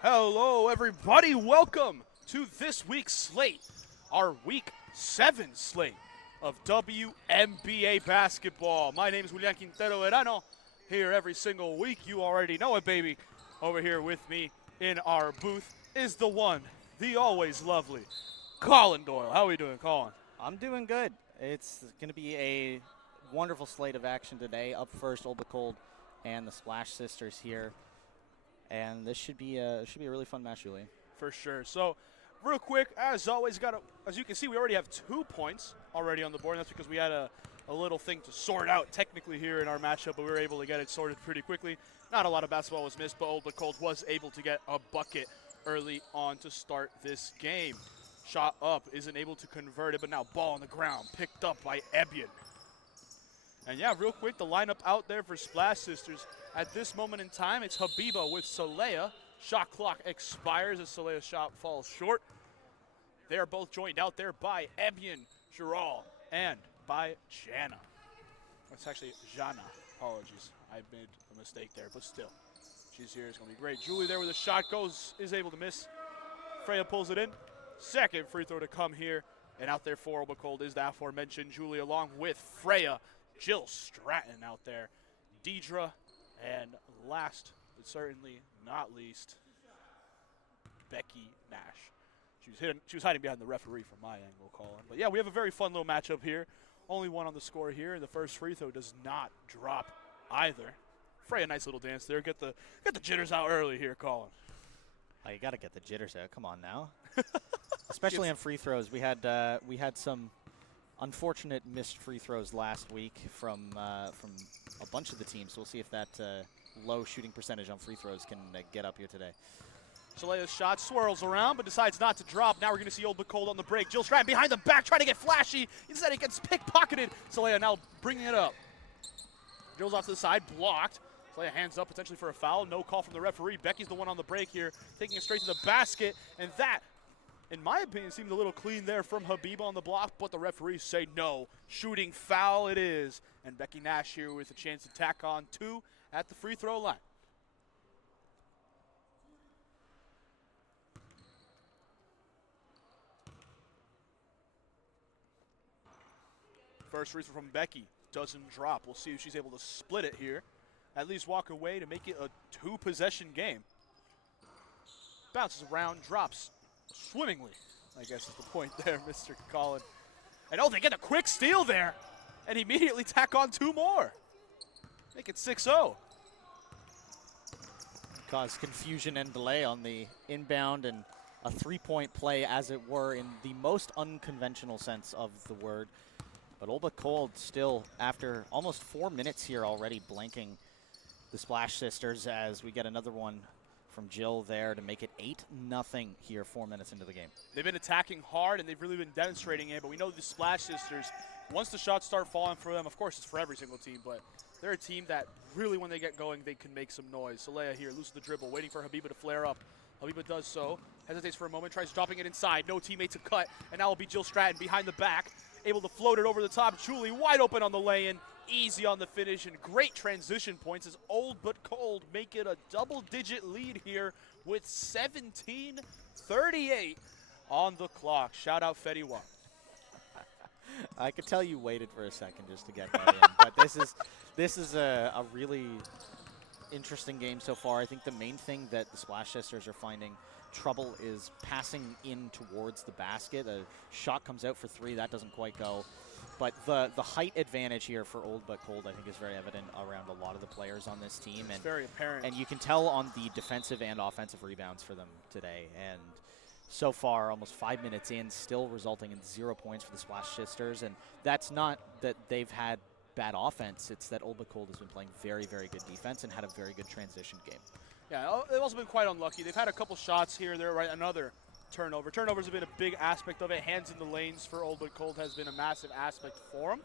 Hello, everybody. Welcome to this week's slate, our Week 7 slate of WMBA basketball. My name is Julian Quintero Verano, here every single week. You already know it, baby. Over here with me in our booth is the one, the always lovely, Colin Doyle. How are we doing, Colin? I'm doing good. It's going to be a wonderful slate of action today. Up first, Old But Cold and the Splash Sisters here. And this should be a really fun match, Julian. For sure. So, real quick, as always, as you can see, we already have 2 points already on the board. And that's because we had a little thing to sort out technically here in our matchup, but we were able to get it sorted pretty quickly. Not a lot of basketball was missed, but Old But Cold was able to get a bucket early on to start this game. Shot up, isn't able to convert it, but now ball on the ground, picked up by Ebian. And yeah, real quick, the lineup out there for Splash Sisters. At this moment in time, it's Habiba with Saleha. Shot clock expires as Saleha's shot falls short. They are both joined out there by Ebian, Giral, and by Jana. That's actually Jana. Apologies. I made a mistake there, but still. She's here. It's going to be great. Julie there with a shot is able to miss. Freya pulls it in. Second free throw to come here. And out there for Old But Cold is the aforementioned Julie along with Freya. Jill Stratton out there. Deidre. And last, but certainly not least, Becky Nash. She was hiding behind the referee from my angle, Colin. But yeah, we have a very fun little matchup here. Only one on the score here, and the first free throw does not drop either. Freya, nice little dance there. Get the jitters out early here, Colin. Oh, you got to get the jitters out. Come on now. Especially on free throws. We had some unfortunate missed free throws last week from a bunch of the teams. So we'll see if that low shooting percentage on free throws can get up here today. Saleha's shot swirls around, but decides not to drop. Now we're going to see Old But Cold on the break. Jill Stratton behind the back, trying to get flashy. Instead, it gets pickpocketed. Saleha now bringing it up. Drills off to the side, blocked. Saleha hands up potentially for a foul. No call from the referee. Becky's the one on the break here, taking it straight to the basket. And that, in my opinion, seemed a little clean there from Habiba on the block, but the referees say no. Shooting foul it is. And Becky Nash here with a chance to tack on 2 at the free throw line. First free throw from Becky doesn't drop. We'll see if she's able to split it here. At least walk away to make it a 2-possession game. Bounces around, drops swimmingly, I guess is the point there, Mr. Colin. And oh, they get a quick steal there and immediately tack on 2 more. Make it 6-0. Cause confusion and delay on the inbound and a 3-point play, as it were, in the most unconventional sense of the word. But Old But Cold still, after almost 4 minutes here already, blanking the Splash Sisters as we get another one from Jill there to make it 8-0 here 4 minutes into the game. They've been attacking hard, and they've really been demonstrating it, but we know the Splash Sisters, once the shots start falling for them, of course it's for every single team, but they're a team that really, when they get going, they can make some noise. Saleha here loses the dribble, waiting for Habiba to flare up. Habiba does so, hesitates for a moment, tries dropping it inside, no teammate to cut, and now will be Jill Stratton behind the back, able to float it over the top. Julie wide open on the lay-in, easy on the finish, and great transition points as Old But Cold make it a double-digit lead here with 17:38 on the clock. Shout out Fetty Wap. I could tell you waited for a second just to get that in, but this is a really interesting game so far. I think the main thing that the Splash Sisters are finding trouble is passing in towards the basket. A shot comes out for 3, that doesn't quite go. But the height advantage here for Old But Cold, I think, is very evident around a lot of the players on this team. It's very apparent. And you can tell on the defensive and offensive rebounds for them today. And so far, almost 5 minutes in, still resulting in 0 points for the Splash Sisters. And that's not that they've had bad offense. It's that Old But Cold has been playing very, very good defense and had a very good transition game. Yeah, they've also been quite unlucky. They've had a couple shots here, there, right? Another turnover. Turnovers have been a big aspect of it. Hands in the lanes for Old But Cold has been a massive aspect for them.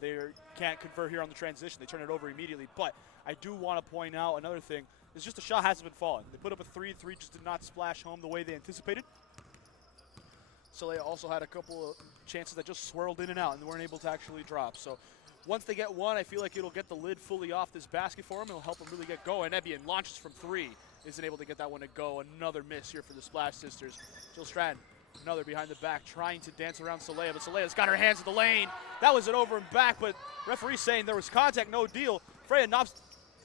They can't convert here on the transition. They turn it over immediately. But I do want to point out another thing. It's just the shot hasn't been falling. They put up a 3 just did not splash home the way they anticipated. Saleha also had a couple of chances that just swirled in and out and weren't able to actually drop. So Once they get one, I feel like it'll get the lid fully off this basket for them. It'll help them really get going. Ebian launches from 3. Isn't able to get that one to go. Another miss here for the Splash Sisters. Jill Stratton, another behind the back, trying to dance around Saleha, but Saleha's got her hands in the lane. That was an over and back, but referee saying there was contact, no deal. Freya Knobs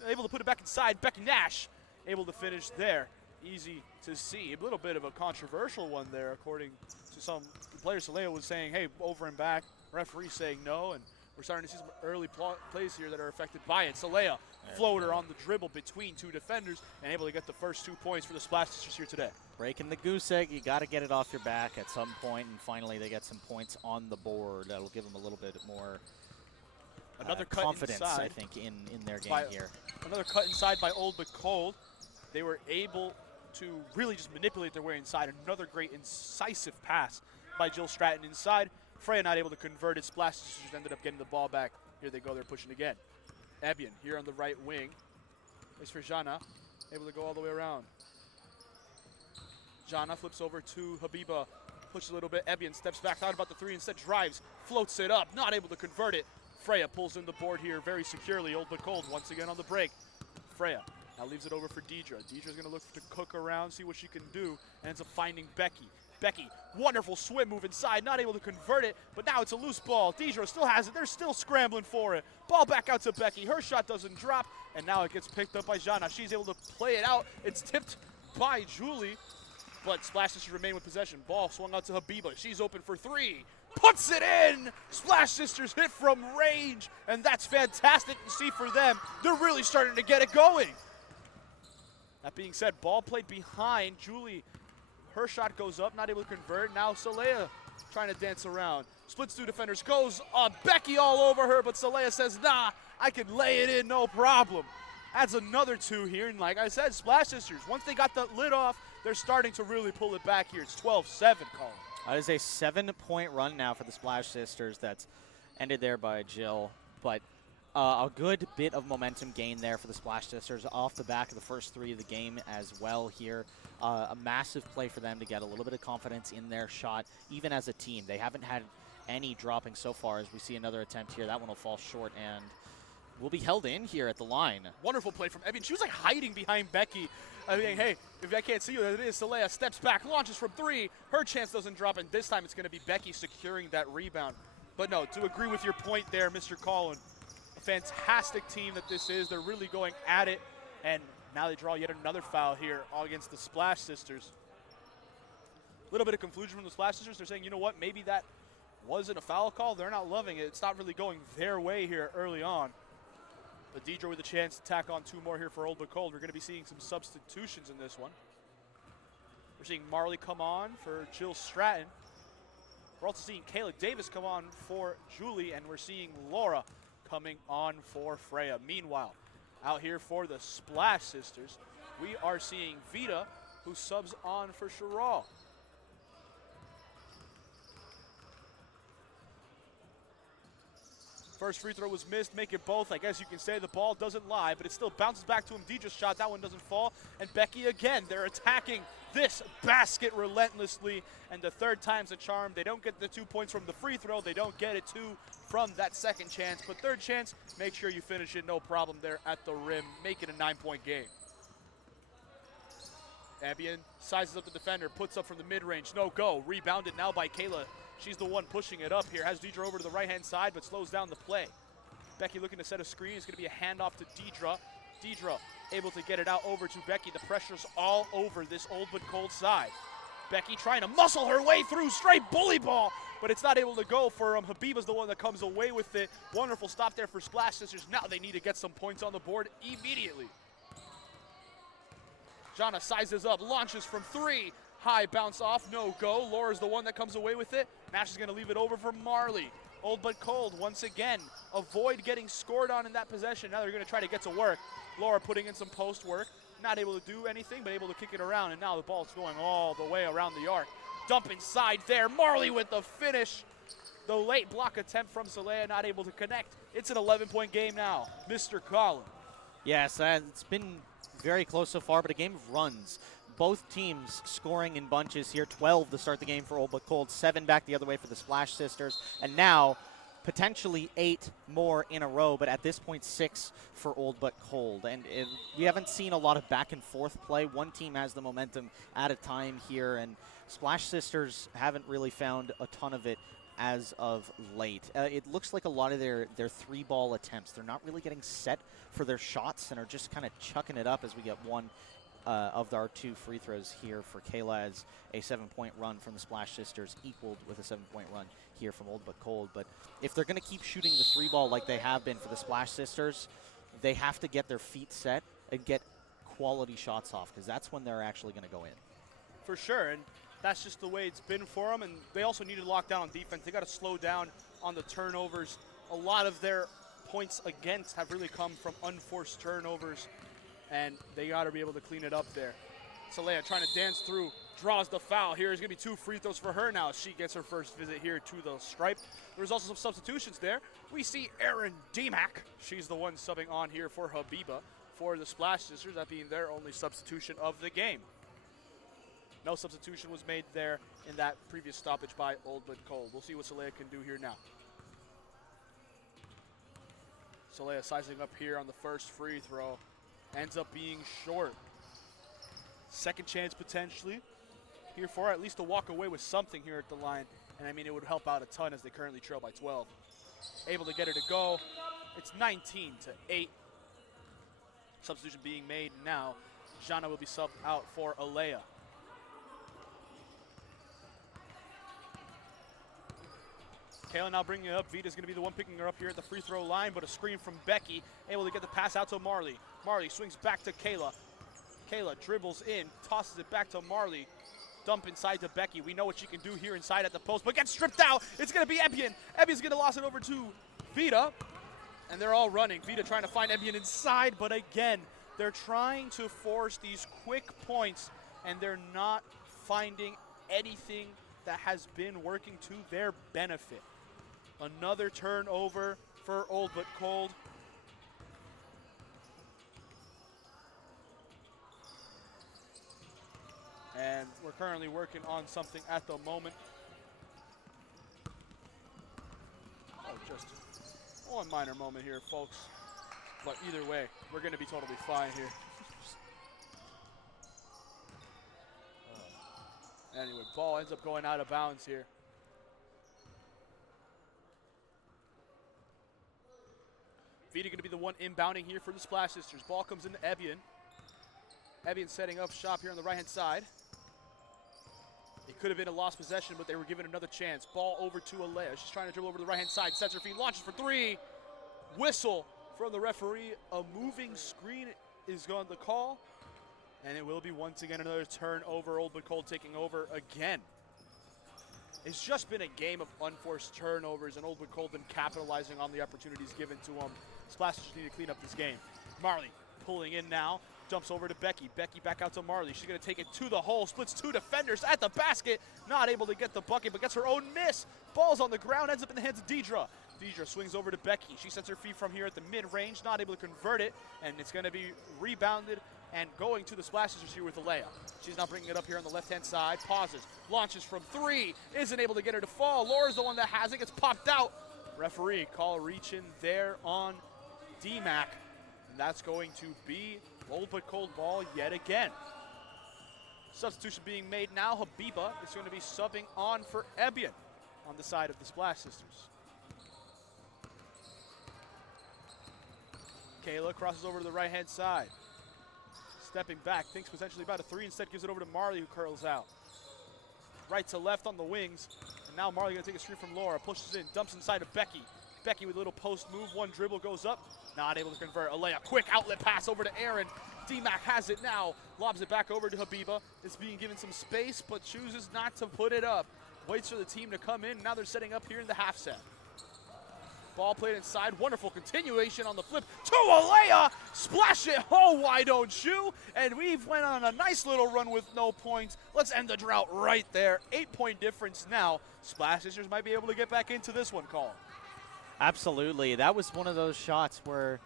able to put it back inside. Becky Nash able to finish there. Easy to see. A little bit of a controversial one there, according to some players. Saleha was saying, hey, over and back. Referee saying no, and we're starting to see some early plays here that are affected by it. Saleha, floater on the dribble between 2 defenders, and able to get the first 2 points for the Splash Sisters here today. Breaking the goose egg, you got to get it off your back at some point, and finally they get some points on the board. That'll give them a little bit more another cut confidence, inside I think, in their game here. Another cut inside by Old But Cold. They were able to really just manipulate their way inside. Another great incisive pass by Jill Stratton inside. Freya not able to convert it. Splash Sisters ended up getting the ball back. Here they go, they're pushing again. Ebian here on the right wing. Is for Jana, able to go all the way around. Jana flips over to Habiba, pushes a little bit. Ebian steps back, thought about the 3, instead drives, floats it up, not able to convert it. Freya pulls in the board here very securely. Old But Cold once again on the break. Freya now leaves it over for Deidre. Deidre's going to look to cook around, see what she can do, and ends up finding Becky. Becky, wonderful swim move inside, not able to convert it, but now it's a loose ball. Deidre still has it. They're still scrambling for it. Ball back out to Becky. Her shot doesn't drop, and now it gets picked up by Jana. She's able to play it out. It's tipped by Julie, but Splash Sisters remain with possession. Ball swung out to Habiba. She's open for 3. Puts it in! Splash Sisters hit from range, and that's fantastic to see for them. They're really starting to get it going. That being said, ball played behind. Julie, her shot goes up, not able to convert. Now Saleha trying to dance around. Splits 2 defenders, goes Becky all over her, but Saleha says, nah, I can lay it in, no problem. Adds another 2 here, and like I said, Splash Sisters, once they got the lid off, they're starting to really pull it back here. It's 12-7, Colin. That is a 7-point run now for the Splash Sisters. That's ended there by Jill, but a good bit of momentum gain there for the Splash Sisters off the back of the first 3 of the game as well here. A massive play for them to get a little bit of confidence in their shot, even as a team. They haven't had any dropping so far as we see another attempt here. That one will fall short and will be held in here at the line. Wonderful play from Ebian. She was like hiding behind Becky. I mean, hey, if I can't see you, it is Saleha. Steps back, launches from 3. Her chance doesn't drop, and this time it's going to be Becky securing that rebound. But no, to agree with your point there, Mr. Collin, a fantastic team that this is. They're really going at it, and now they draw yet another foul here all against the Splash Sisters. A little bit of confusion from the Splash Sisters. They're saying, you know what, maybe that wasn't a foul call. They're not loving it. It's not really going their way here early on. But Deidre with a chance to tack on 2 more here for Old But Cold. We're going to be seeing some substitutions in this one. We're seeing Marley come on for Jill Stratton. We're also seeing Kayla Davis come on for Julie, and we're seeing Laura coming on for Freya. Meanwhile, out here for the Splash Sisters, we are seeing Vita, who subs on for Sherrall. First free throw was missed, make it both. I guess you can say the ball doesn't lie, but it still bounces back to him. Deidre's shot, that one doesn't fall. And Becky again, they're attacking this basket relentlessly. And the 3rd time's a charm. They don't get the 2 points from the free throw. They don't get it 2 from that 2nd chance. But 3rd chance, make sure you finish it, no problem there at the rim. Make it a 9-point game. Ebian sizes up the defender, puts up from the mid-range, no go. Rebounded now by Kayla. She's the one pushing it up here. Has Deidre over to the right-hand side, but slows down the play. Becky looking to set a screen. It's going to be a handoff to Deidre. Deidre able to get it out over to Becky. The pressure's all over this Old But Cold side. Becky trying to muscle her way through, straight bully ball, but it's not able to go for Habiba's the one that comes away with it. Wonderful stop there for Splash Sisters. Now they need to get some points on the board immediately. Jana sizes up, launches from 3. High bounce off, no go. Laura's the one that comes away with it. Nash is going to leave it over for Marley. Old But Cold once again. Avoid getting scored on in that possession. Now they're going to try to get to work. Laura putting in some post work. Not able to do anything, but able to kick it around. And now the ball's going all the way around the arc. Dump inside there. Marley with the finish. The late block attempt from Saleha, not able to connect. It's an 11-point game now. Mr. Collin. Yes, it's been very close so far, but a game of runs. Both teams scoring in bunches here. 12 to start the game for Old But Cold, 7 back the other way for the Splash Sisters. And now potentially 8 more in a row, but at this point 6 for Old But Cold. And we haven't seen a lot of back and forth play. One team has the momentum at a time here, and Splash Sisters haven't really found a ton of it as of late. It looks like a lot of their 3-ball attempts, they're not really getting set for their shots and are just kind of chucking it up as we get one of our 2 free throws here for Kayla, as a 7-point run from the Splash Sisters equaled with a 7-point run here from Old But Cold. But if they're going to keep shooting the 3-ball like they have been for the Splash Sisters, they have to get their feet set and get quality shots off, because that's when they're actually going to go in. For sure, and that's just the way it's been for them. And they also need to lock down on defense. They got to slow down on the turnovers. A lot of their points against have really come from unforced turnovers, and they got to be able to clean it up there. Salea trying to dance through, draws the foul. Here's going to be 2 free throws for her now. She gets her first visit here to the stripe. There's also some substitutions there. We see Erin DMAC. She's the one subbing on here for Habiba for the Splash Sisters, that being their only substitution of the game. No substitution was made there in that previous stoppage by Old But Cold. We'll see what Salea can do here now. Salea sizing up here on the first free throw. Ends up being short. Second chance potentially here for her, at least to walk away with something here at the line. And I mean, it would help out a ton as they currently trail by 12. Able to get her to go. It's 19-8. Substitution being made now. Jana will be subbed out for Alea. Kayla now bringing it up. Vita's going to be the one picking her up here at the free throw line, but a screen from Becky. Able to get the pass out to Marley. Marley swings back to Kayla. Kayla dribbles in, tosses it back to Marley. Dump inside to Becky. We know what she can do here inside at the post, but gets stripped out. It's going to be Ebian. Ebian's going to lost it over to Vita, and they're all running. Vita trying to find Ebian inside, but again, they're trying to force these quick points, and they're not finding anything that has been working to their benefit. Another turnover for Old But Cold. And we're currently working on something at the moment. Oh, just one minor moment here, folks. But either way, we're going to be totally fine here. Anyway, ball ends up going out of bounds here. Vita going to be the one inbounding here for the Splash Sisters. Ball comes into Ebian. Ebian setting up shop here on the right-hand side. It could have been a lost possession, but they were given another chance. Ball over to Alea. She's trying to dribble over to the right-hand side. Sets her feet, launches for 3. Whistle from the referee. A moving screen is going to call. And it will be once again another turnover. Old But Cold taking over again. It's just been a game of unforced turnovers, and Old But Cold been capitalizing on the opportunities given to them. Splash just need to clean up this game. Marley pulling in now. Jumps over to Becky. Becky back out to Marley. She's going to take it to the hole. Splits 2 defenders at the basket. Not able to get the bucket, but gets her own miss. Ball's on the ground. Ends up in the hands of Deidre. Deidre swings over to Becky. She sets her feet from here at the mid-range. Not able to convert it. And it's going to be rebounded and going to the Splash Sisters here with Alea. She's now bringing it up here on the left-hand side. Pauses. Launches from 3. Isn't able to get her to fall. Laura's the one that has it. Gets popped out. Referee call reach in there on DMAC. And that's going to be Old But Cold ball yet again. Substitution being made now. Habiba is going to be subbing on for Ebian on the side of the Splash Sisters. Kayla crosses over to the right-hand side. Stepping back, thinks potentially about a 3. Instead gives it over to Marley, who curls out. Right to left on the wings. And now Marley going to take a screen from Laura. Pushes in, dumps inside to Becky. Becky with a little post move. One dribble goes up. Not able to convert. Alea, quick outlet pass over to Aaron. DMAC has it now. Lobs it back over to Habiba. It's being given some space, but chooses not to put it up. Waits for the team to come in. Now they're setting up here in the half set. Ball played inside. Wonderful continuation on the flip to Alea. Splash it. Oh, why don't you? And we've went on a nice little run with no points. Let's end the drought right there. 8-point difference now. Splash Sisters might be able to get back into this one, Call. Absolutely. That was one of those shots where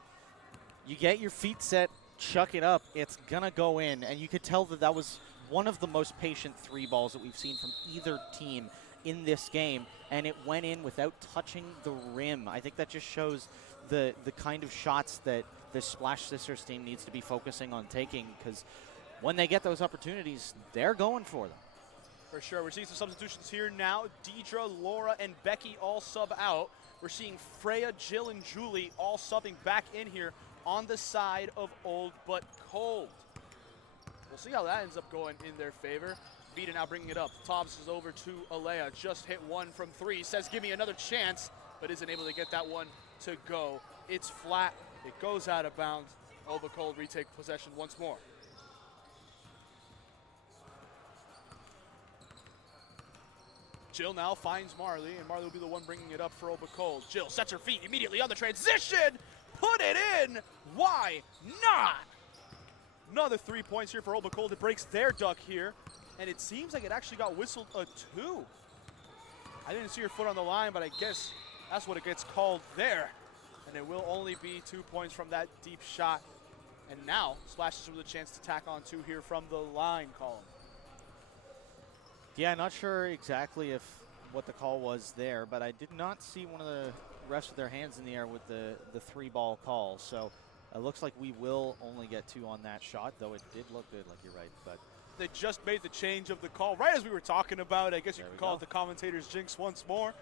you get your feet set, chuck it up, it's going to go in. And you could tell that that was one of the most patient 3 balls that we've seen from either team in this game, and it went in without touching the rim. I think that just shows the kind of shots that the Splash Sisters team needs to be focusing on taking, because when they get those opportunities, they're going for them. For sure. We're seeing some substitutions here now. Deidre, Laura, and Becky all sub out. We're seeing Freya, Jill, and Julie all subbing back in here on the side of Old But Cold. We'll see how that ends up going in their favor. Vita now bringing it up. Tobbs is over to Alea. Just hit one from three. Says, give me another chance, but isn't able to get that one to go. It's flat. It goes out of bounds. Old But Cold retake possession once more. Jill now finds Marley, and Marley will be the one bringing it up for Old But Cold. Jill sets her feet immediately on the transition. Put it in. Why not? Another 3 points here for Old But Cold. It breaks their duck here, and it seems like it actually got whistled a 2. I didn't see her foot on the line, but I guess that's what it gets called there. And it will only be 2 points from that deep shot. And now Splashes with a chance to tack on 2 here from the line column. Yeah, not sure exactly what the call was there, but I did not see one of the refs with their hands in the air with the 3-ball call. So it looks like we will only get 2 on that shot, though it did look good, like you're right. But they just made the change of the call right as we were talking about. I guess you could call it the commentator's jinx once more.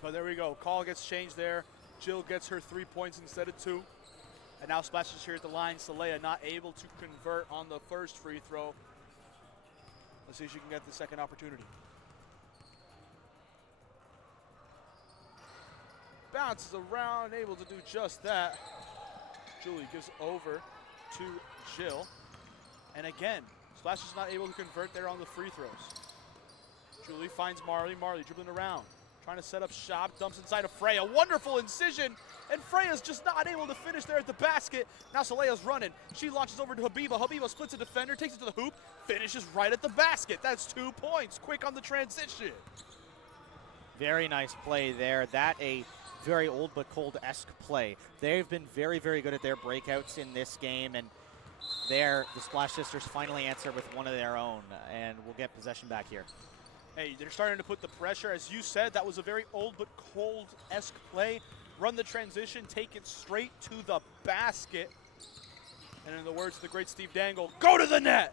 But there we go. Call gets changed there. Jill gets her 3 points instead of 2. And now Splashes here at the line. Saleha not able to convert on the first free throw. Let's see if she can get the second opportunity. Bounces around, able to do just that. Julie gives over to Jill. And again, Splash is not able to convert there on the free throws. Julie finds Marley. Marley dribbling around, trying to set up shop, dumps inside of Freya. Wonderful incision, and Freya's just not able to finish there at the basket. Now Saleha's running. She launches over to Habiba. Habiba splits a defender, takes it to the hoop, finishes right at the basket. That's 2 points. Quick on the transition. Very nice play there. That a very Old But Cold-esque play. They've been very, very good at their breakouts in this game, and there the Splash Sisters finally answer with one of their own, and we'll get possession back here. Hey, they're starting to put the pressure. As you said, that was a very Old But Cold-esque play. Run the transition, take it straight to the basket. And in the words of the great Steve Dangle, go to the net!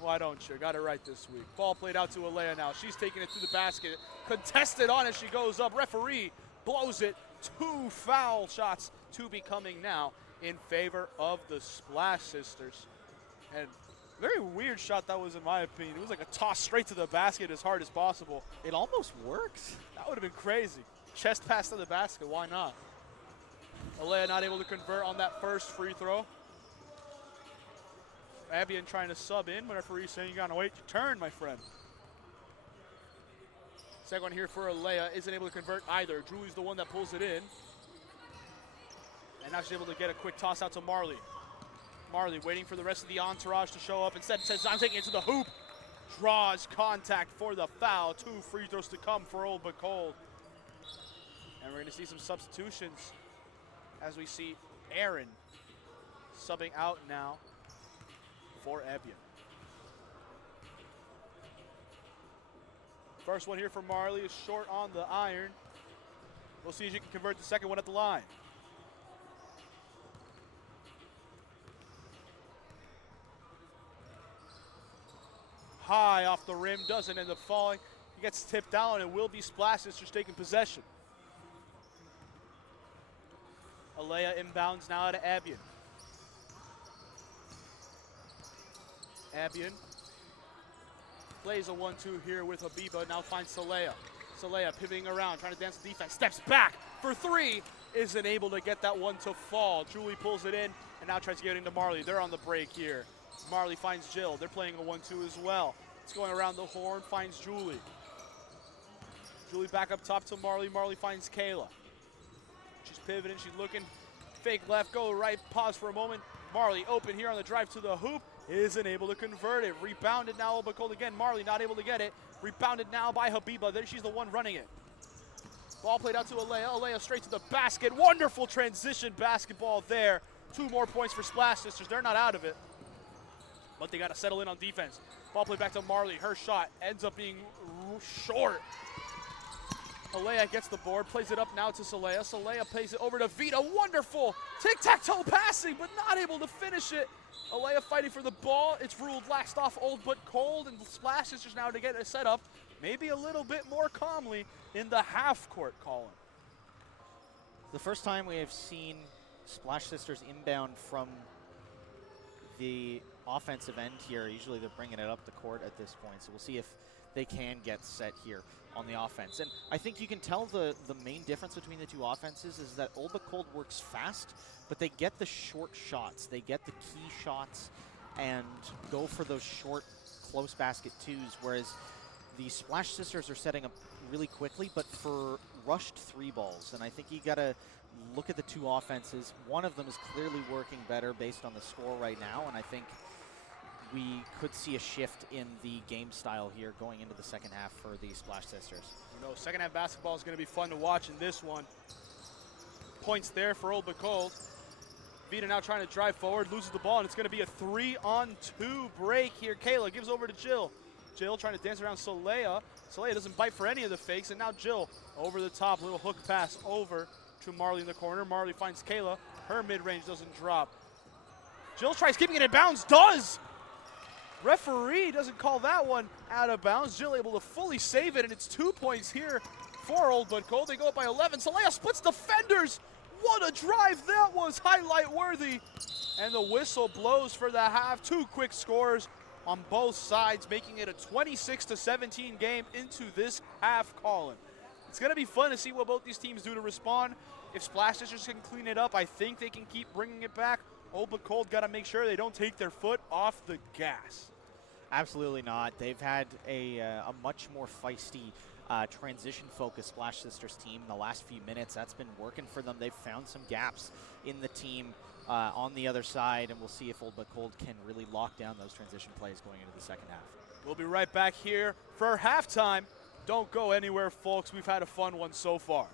Why don't you? Got it right this week. Ball played out to Alea now. She's taking it to the basket. Contested on as she goes up. Referee blows it. 2 foul shots to be coming now in favor of the Splash Sisters. And very weird shot that was, in my opinion. It was like a toss straight to the basket as hard as possible. It almost works. That would have been crazy. Chest pass to the basket, why not? Alea not able to convert on that first free throw. Abian trying to sub in, but referee saying you gotta wait your turn, my friend. Second one here for Alea, isn't able to convert either. Julie's the one that pulls it in. And now she's able to get a quick toss out to Marley. Marley waiting for the rest of the entourage to show up. Instead says, I'm taking it to the hoop. Draws contact for the foul. 2 free throws to come for Old But Cold. And we're gonna see some substitutions as we see Aaron subbing out now for Ebian. First one here for Marley is short on the iron. We'll see if she can convert the second one at the line. High off the rim, doesn't end up falling. He gets tipped down, and it will be Splash Sisters taking possession. Alea inbounds now to Abian. Abian plays a 1-2 here with Habiba, now finds Saleha. Saleha pivoting around, trying to dance the defense, steps back for 3, isn't able to get that one to fall. Julie pulls it in, and now tries to get into Marley. They're on the break here. Marley finds Jill. They're playing a 1-2 as well. It's going around the horn, finds Julie. Julie back up top to Marley. Marley finds Kayla. She's pivoting, she's looking. Fake left, go right, pause for a moment. Marley open here on the drive to the hoop. Isn't able to convert it. Rebounded now, Old But Cold again. Marley not able to get it. Rebounded now by Habiba. There she's the one running it. Ball played out to Alea. Alea straight to the basket. Wonderful transition basketball there. 2 more points for Splash Sisters. They're not out of it. but they got to settle in on defense. Ball played back to Marley. Her shot ends up being short. Alea gets the board, plays it up now to Saleya. Saleya plays it over to Vita. Wonderful tic-tac-toe passing, but not able to finish it. Alea fighting for the ball. It's ruled last off Old But Cold, and Splash Sisters now to get it set up maybe a little bit more calmly in the half-court column. The first time we have seen Splash Sisters inbound from the offensive end here. Usually they're bringing it up the court at this point, so we'll see if they can get set here on the offense. And I think you can tell the main difference between the two offenses is that Old But Cold works fast, but they get the short shots. They get the key shots and go for those short, close basket twos, whereas the Splash Sisters are setting up really quickly, but for rushed three balls. And I think you got to look at the two offenses. One of them is clearly working better based on the score right now, and I think we could see a shift in the game style here going into the second half for the Splash Sisters. You know, second half basketball is going to be fun to watch in this one. Points there for Old But Cold. Vita now trying to drive forward, loses the ball, and it's going to be a 3-on-2 break here. Kayla gives over to Jill. Jill trying to dance around Saleya. Saleya doesn't bite for any of the fakes, and now Jill over the top, little hook pass over to Marley in the corner. Marley finds Kayla. Her mid-range doesn't drop. Jill tries keeping it in bounds, does! Referee doesn't call that one out of bounds. Jill able to fully save it, and it's 2 points here for Old But Cold. They go up by 11. Saleya splits defenders. What a drive that was, highlight worthy. And the whistle blows for the half. Two quick scores on both sides, making it a 26-17 game into this half, Colin. It's going to be fun to see what both these teams do to respond. If Splash Sisters can clean it up, I think they can keep bringing it back. Old But Cold got to make sure they don't take their foot off the gas. Absolutely not. They've had a much more feisty, transition-focused Splash Sisters team in the last few minutes. That's been working for them. They've found some gaps in the team on the other side, and we'll see if Old But Cold can really lock down those transition plays going into the second half. We'll be right back here for halftime. Don't go anywhere, folks. We've had a fun one so far.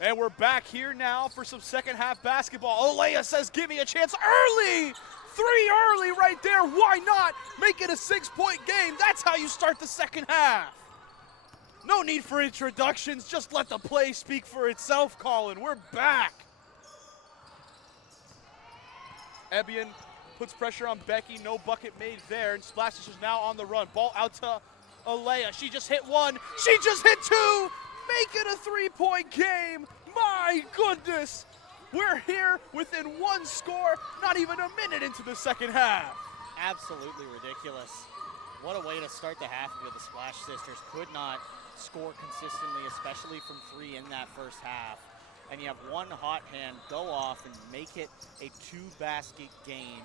And we're back here now for some second half basketball. Olea says, give me a chance early. 3 early right there. Why not? Make it a 6-point game. That's how you start the second half. No need for introductions. Just let the play speak for itself, Colin. We're back. Ebian puts pressure on Becky. No bucket made there. And Splashes is now on the run. Ball out to Olea. She just hit one. She just hit two. Make it a 3-point game. My goodness. We're here within one score, not even a minute into the second half. Absolutely ridiculous. What a way to start the half of it. The Splash Sisters could not score consistently, especially from 3 in that first half. And you have one hot hand go off and make it a 2-basket game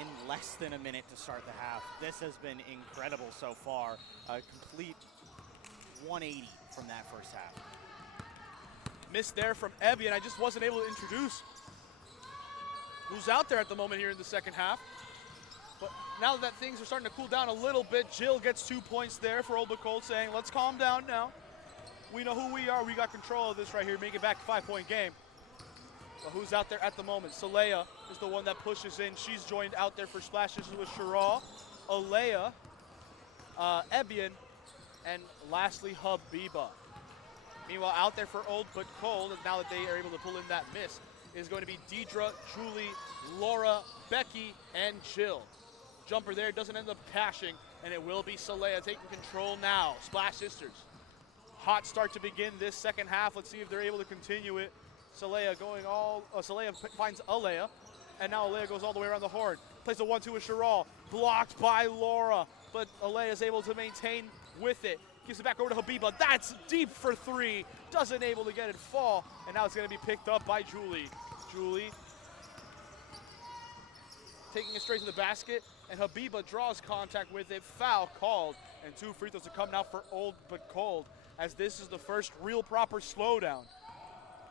in less than a minute to start the half. This has been incredible so far. A complete 180 from that first half. Miss there from Ebian. I just wasn't able to introduce who's out there at the moment here in the second half. But now that things are starting to cool down a little bit, Jill gets 2 points there for Old But Cold, saying, let's calm down now. We know who we are. We got control of this right here. Make it back a 5-point game. But who's out there at the moment? Salea is the one that pushes in. She's joined out there for splashes with Shiral, Olea, Ebian, and lastly Habiba. Meanwhile, out there for Old But Cold, now that they are able to pull in that miss, is going to be Deidre, Julie, Laura, Becky, and Jill. Jumper there doesn't end up cashing, and it will be Salea taking control now. Splash Sisters. Hot start to begin this second half. Let's see if they're able to continue it. Salea finds Alea, and now Alea goes all the way around the horn. Plays a 1-2 with Shiral. Blocked by Laura, but Alea is able to maintain with it. Gives it back over to Habiba. That's deep for 3. Doesn't able to get it fall. And now it's going to be picked up by Julie. Julie taking it straight to the basket. And Habiba draws contact with it. Foul called. And 2 free throws to come now for Old But Cold, as this is the first real proper slowdown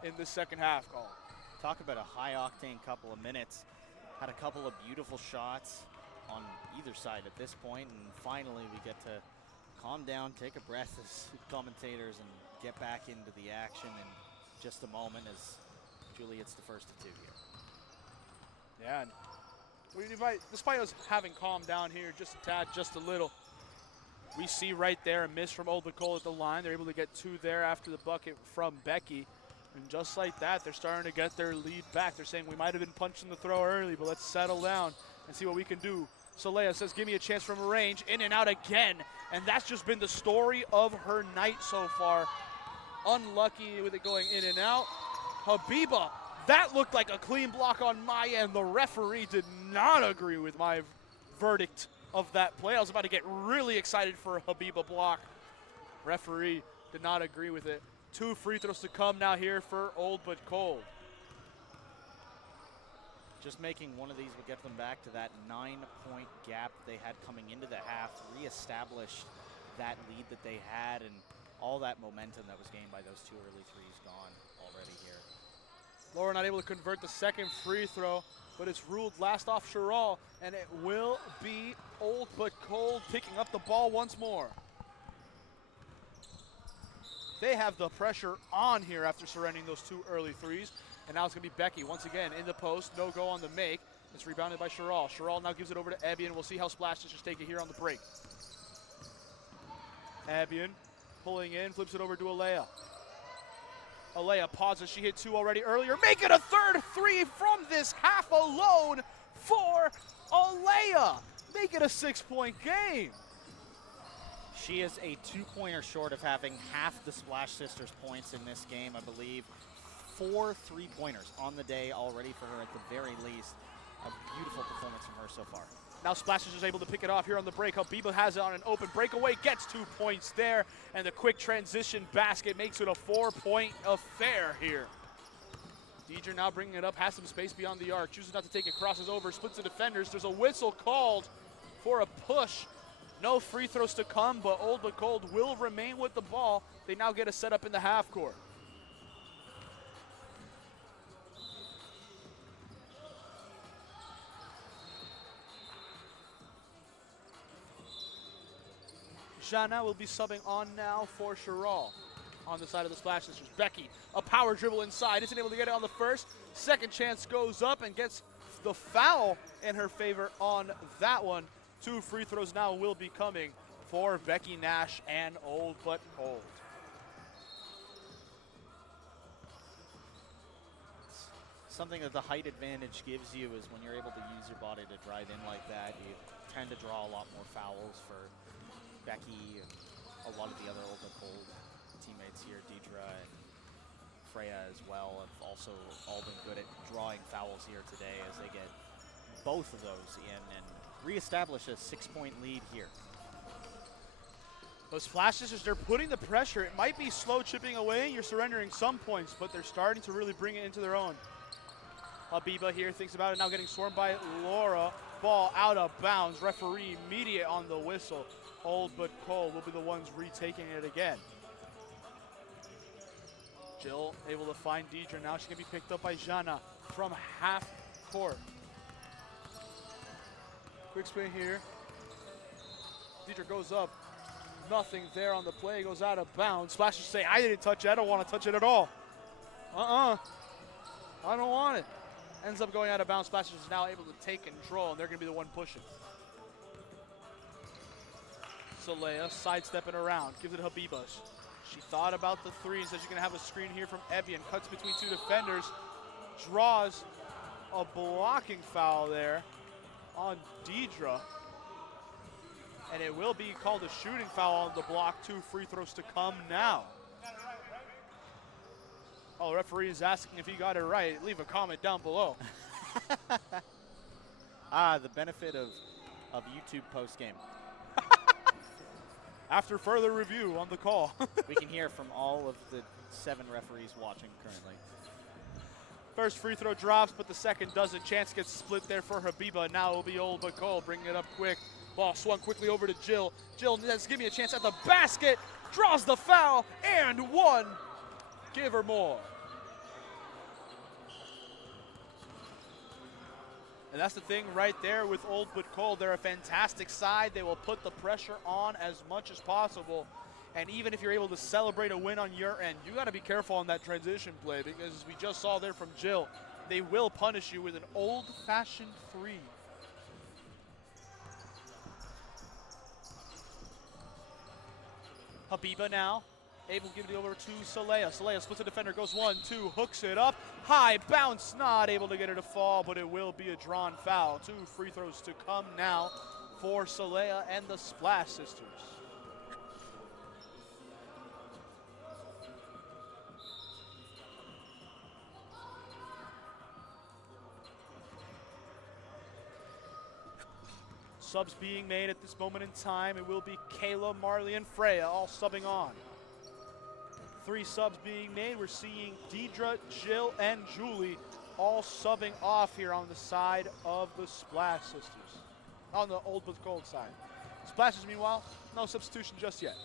in the second half call. Talk about a high-octane couple of minutes. Had a couple of beautiful shots on either side at this point. And finally we get to calm down, take a breath as commentators, and get back into the action in just a moment as Julie hits the first of 2 here. Yeah, and despite us having calmed down here just a tad, just a little, we see right there a miss from Old But Cold at the line. They're able to get 2 there after the bucket from Becky. And just like that, they're starting to get their lead back. They're saying we might have been punching the throw early, but let's settle down and see what we can do. Salea says, give me a chance from range, in and out again. And that's just been the story of her night so far. Unlucky with it going in and out. Habiba, that looked like a clean block on my end. The referee did not agree with my verdict of that play. I was about to get really excited for a Habiba block. Referee did not agree with it. 2 free throws to come now here for Old But Cold. Just making one of these would get them back to that 9-point gap they had coming into the half, reestablish that lead that they had, and all that momentum that was gained by those 2 early threes gone already here. Laura not able to convert the second free throw, but it's ruled last off Shiral, and it will be Old But Cold picking up the ball once more. They have the pressure on here after surrendering those 2 early threes. And now it's going to be Becky once again in the post. No go on the make. It's rebounded by Shiral. Shiral now gives it over to Ebian. We'll see how Splash Sisters take it here on the break. Ebian pulling in, flips it over to Alea. Alea pauses. She hit 2 already earlier. Make it a third 3 from this half alone for Alea. Make it a 6-point game. She is a 2-pointer short of having half the Splash Sisters points in this game, I believe. 4 3-pointers on the day already for her at the very least. A beautiful performance from her so far. Now Splash is able to pick it off here on the break. Habiba has it on an open breakaway, gets 2 points there, and the quick transition basket makes it a 4-point affair here. Deidre now bringing it up, has some space beyond the arc, chooses not to take it, crosses over, splits the defenders. There's a whistle called for a push. No free throws to come, but Old But Cold will remain with the ball. They now get a setup in the half court. Jana will be subbing on now for Shiral. on the side of the Splash Sisters. Becky, a power dribble inside, isn't able to get it on the first. Second chance goes up and gets the foul in her favor on that one. 2 free throws now will be coming for Becky Nash and Old But Cold. Something that the height advantage gives you is when you're able to use your body to drive in like that, you tend to draw a lot more fouls for Becky and a lot of the other Old But Cold teammates here. Deidre and Freya as well have also all been good at drawing fouls here today as they get both of those in and reestablish a 6-point lead here. Those Splash Sisters, they're putting the pressure. It might be slow chipping away. You're surrendering some points, but they're starting to really bring it into their own. Habiba here thinks about it, now getting swarmed by Laura. Ball out of bounds. Referee immediate on the whistle. Old But Cold will be the ones retaking it again. Jill able to find Deidre. Now she's going to be picked up by Jana from half court. Quick spin here. Deidre goes up. Nothing there on the play. Goes out of bounds. Splashers say, I didn't touch it. I don't want to touch it at all. I don't want it. Ends up going out of bounds. Splashers is now able to take control, and they're going to be the one pushing. Saleha sidestepping around. Gives it to Habiba. She thought about the three and says she's going to have a screen here from Evian. Cuts between 2 defenders. Draws a blocking foul there on Deidre. And it will be called a shooting foul on the block. 2 free throws to come now. Oh, the referee is asking if he got it right. Leave a comment down below. The benefit of YouTube post-game. After further review on the call. We can hear from all of the 7 referees watching currently. First free throw drops, but the second doesn't. Chance gets split there for Habiba. Now it will be Old But Cold, bringing it up quick. Ball swung quickly over to Jill. Jill says, give me a chance at the basket. Draws the foul, and 1. Give her more. And that's the thing right there with Old But Cold. They're a fantastic side. They will put the pressure on as much as possible. And even if you're able to celebrate a win on your end, you got to be careful on that transition play, because as we just saw there from Jill, they will punish you with an old-fashioned 3. Habiba now, able to give it over to Saleha. Saleha splits the defender, goes 1, 2, hooks it up. High bounce, not able to get it to fall, but it will be a drawn foul. 2 free throws to come now for Saleha and the Splash Sisters. Subs being made at this moment in time. It will be Kayla, Marley, and Freya all subbing on. 3 subs being made. We're seeing Deidre, Jill, and Julie all subbing off here on the side of the Splash Sisters. On the Old But Cold side. Splashers, meanwhile, no substitution just yet.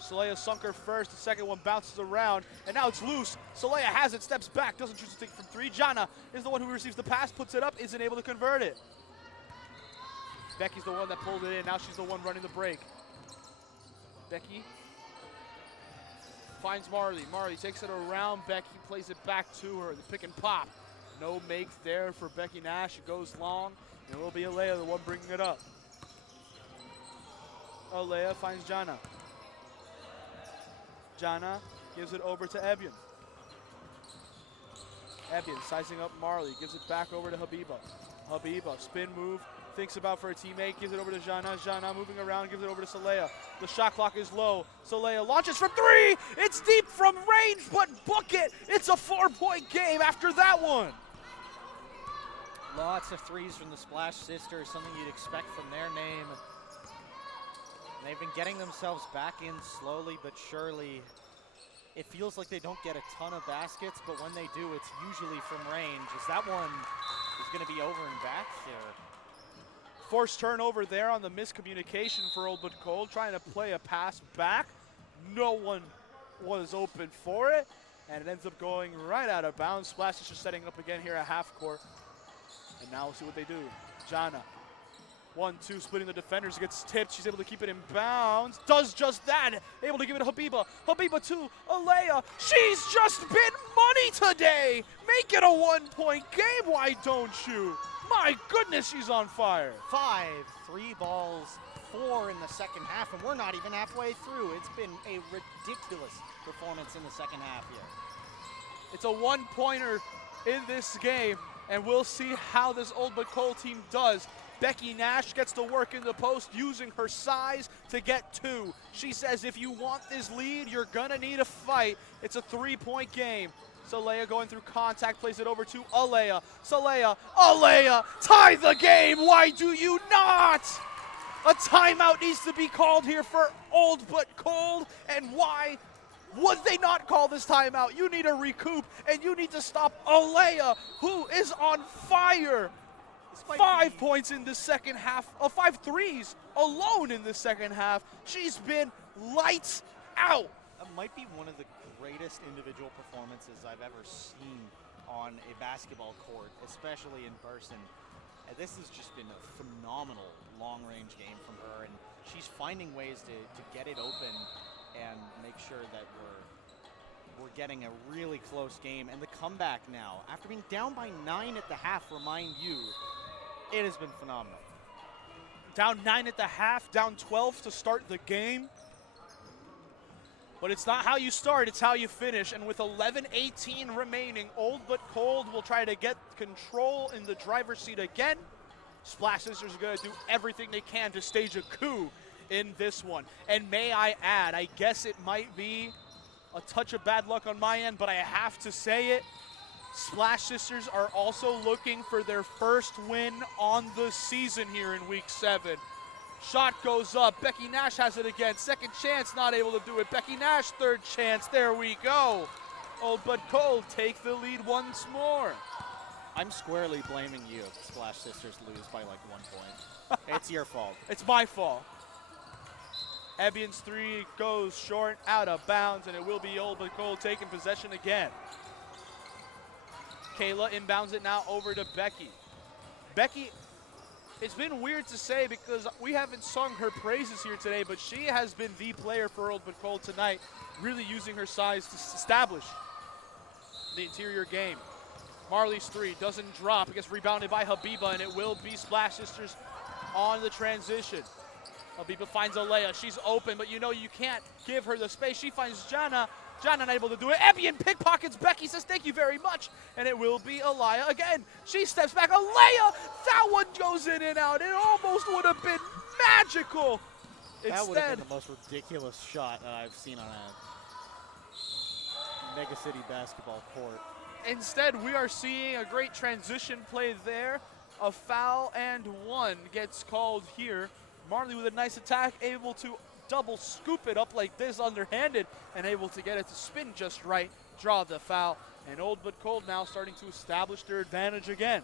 Saleha sunk her first, the second one bounces around, and now it's loose. Saleha has it, steps back, doesn't choose to take it from 3. Jana is the one who receives the pass, puts it up, isn't able to convert it. Becky's the one that pulled it in, now she's the one running the break. Becky finds Marley. Marley takes it around Becky, plays it back to her, the pick and pop. No make there for Becky Nash, it goes long, and it will be Alea the one bringing it up. Alea finds Jana. Jana gives it over to Evian. Evian sizing up Marley, gives it back over to Habiba. Habiba, spin move, thinks about for a teammate, gives it over to Jana. Jana moving around, gives it over to Saleha. The shot clock is low. Saleha launches from 3. It's deep from range, but bucket. It's a 4-point game after that one. Lots of threes from the Splash Sisters, something you'd expect from their name. They've been getting themselves back in slowly but surely. It feels like they don't get a ton of baskets, but when they do, it's usually from range. As that one is going to be over and back here. Forced turnover there on the miscommunication for Old But Cold, trying to play a pass back. No one was open for it, and it ends up going right out of bounds. Splash is just setting up again here at half court. And now we'll see what they do. Jana 1-2, splitting the defenders, gets tipped. She's able to keep it in bounds. Does just that. Able to give it to Habiba. Habiba to Alea. She's just been money today. Make it a 1-point game, why don't you? My goodness, she's on fire. 5 3 balls, 4 in the second half, and we're not even halfway through. It's been a ridiculous performance in the second half here. It's a 1-pointer in this game, and we'll see how this Old But Cold team does. Becky Nash gets to work in the post using her size to get 2. She says if you want this lead, you're gonna need a fight. It's a 3-point game. Saleha going through contact, plays it over to Alea. Saleha, Alea, tie the game, why do you not? A timeout needs to be called here for Old But Cold, and why would they not call this timeout? You need to recoup, and you need to stop Alea, who is on fire. 5 points in the second half, 5 threes alone in the second half. She's been lights out. That might be one of the greatest individual performances I've ever seen on a basketball court, especially in person. And this has just been a phenomenal long-range game from her, and she's finding ways to get it open and make sure that we're getting a really close game. And the comeback now, after being down by 9 at the half, remind you, it has been phenomenal. Down 9 at the half, down 12 to start the game. But it's not how you start, it's how you finish. And with 11:18 remaining, Old But Cold will try to get control in the driver's seat again. Splash Sisters are going to do everything they can to stage a coup in this one. And may I add, I guess it might be a touch of bad luck on my end, but I have to say it. Splash Sisters are also looking for their first win on the season here in week 7. Shot goes up. Becky Nash has it again. Second chance, not able to do it. Becky Nash, third chance. There we go. Old But Cold take the lead once more. I'm squarely blaming you if Splash Sisters lose by like 1 point. It's your fault. It's my fault. Ebian's 3 goes short, out of bounds, and it will be Old But Cold taking possession again. Kayla inbounds it now over to Becky. Becky, it's been weird to say because we haven't sung her praises here today, but she has been the player for Old But Cold tonight, really using her size to establish the interior game. Marley's 3 doesn't drop. It gets rebounded by Habiba, and it will be Splash Sisters on the transition. Habiba finds Alea. She's open, but you know you can't give her the space. She finds Jana. Jana unable to do it. Ebian pickpockets Becky, says thank you very much. And it will be Alea again. She steps back. Alea! That one goes in and out. It almost would have been magical. That would have Instead, been the most ridiculous shot that I've seen on a Megacity basketball court. instead, we are seeing a great transition play there. A foul and 1 gets called here. Marley with a nice attack, able to double scoop it up like this underhanded and able to get it to spin just right, draw the foul. And Old But Cold now starting to establish their advantage again.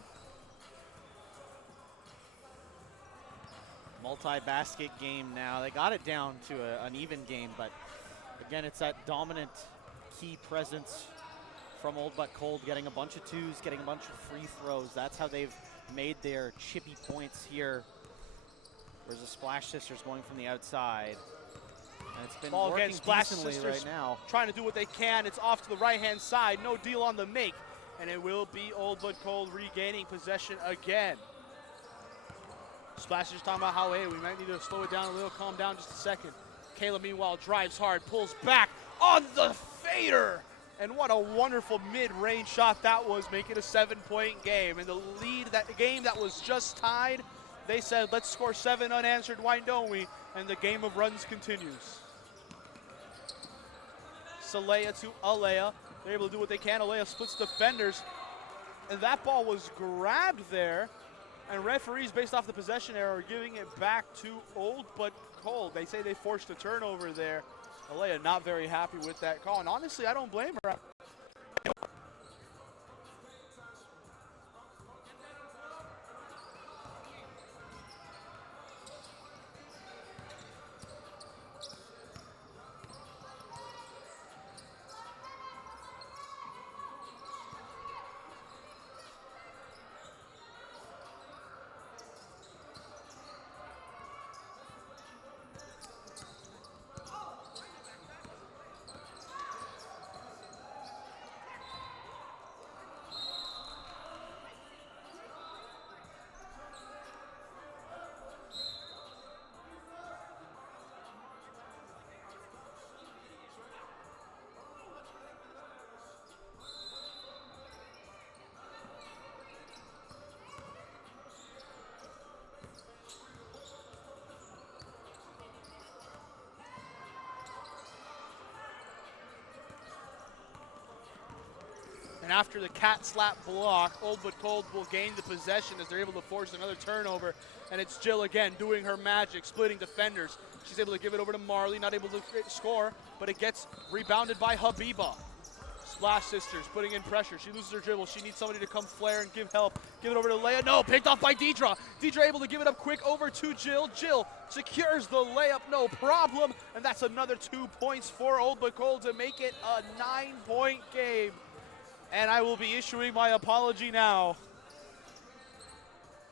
Multi-basket game now. They got it down to an even game, but again, it's that dominant key presence from Old But Cold, getting a bunch of 2s, getting a bunch of free throws. That's how they've made their chippy points here. Whereas the Splash Sisters going from the outside. And it's been Ball working again, Splash decently Sisters right now. trying to do what they can. It's off to the right-hand side. No deal on the make. And it will be Old But Cold regaining possession again. Splash Sisters talking about how, hey, we might need to slow it down a little, calm down just a second. Kayla, meanwhile, drives hard, pulls back on the fader. And what a wonderful mid-range shot that was, making a 7-point game. And the lead, that game that was just tied, they said, let's score 7 unanswered, why don't we? And the game of runs continues. Saleha to Alea. They're able to do what they can. Alea splits defenders. And that ball was grabbed there. And referees, based off the possession error, are giving it back to Old But Cold. They say they forced a turnover there. Alea not very happy with that call. And honestly, I don't blame her. And after the cat slap block, Old But Cold will gain the possession as they're able to force another turnover. And it's Jill again doing her magic, splitting defenders. She's able to give it over to Marley, not able to score, but it gets rebounded by Habiba. Splash Sisters putting in pressure. She loses her dribble. She needs somebody to come flare and give help. Give it over to Leia. No, picked off by Deidre. Deidre able to give it up quick over to Jill. Jill secures the layup, no problem. And that's another 2 points for Old But Cold to make it a 9-point game. And I will be issuing my apology now.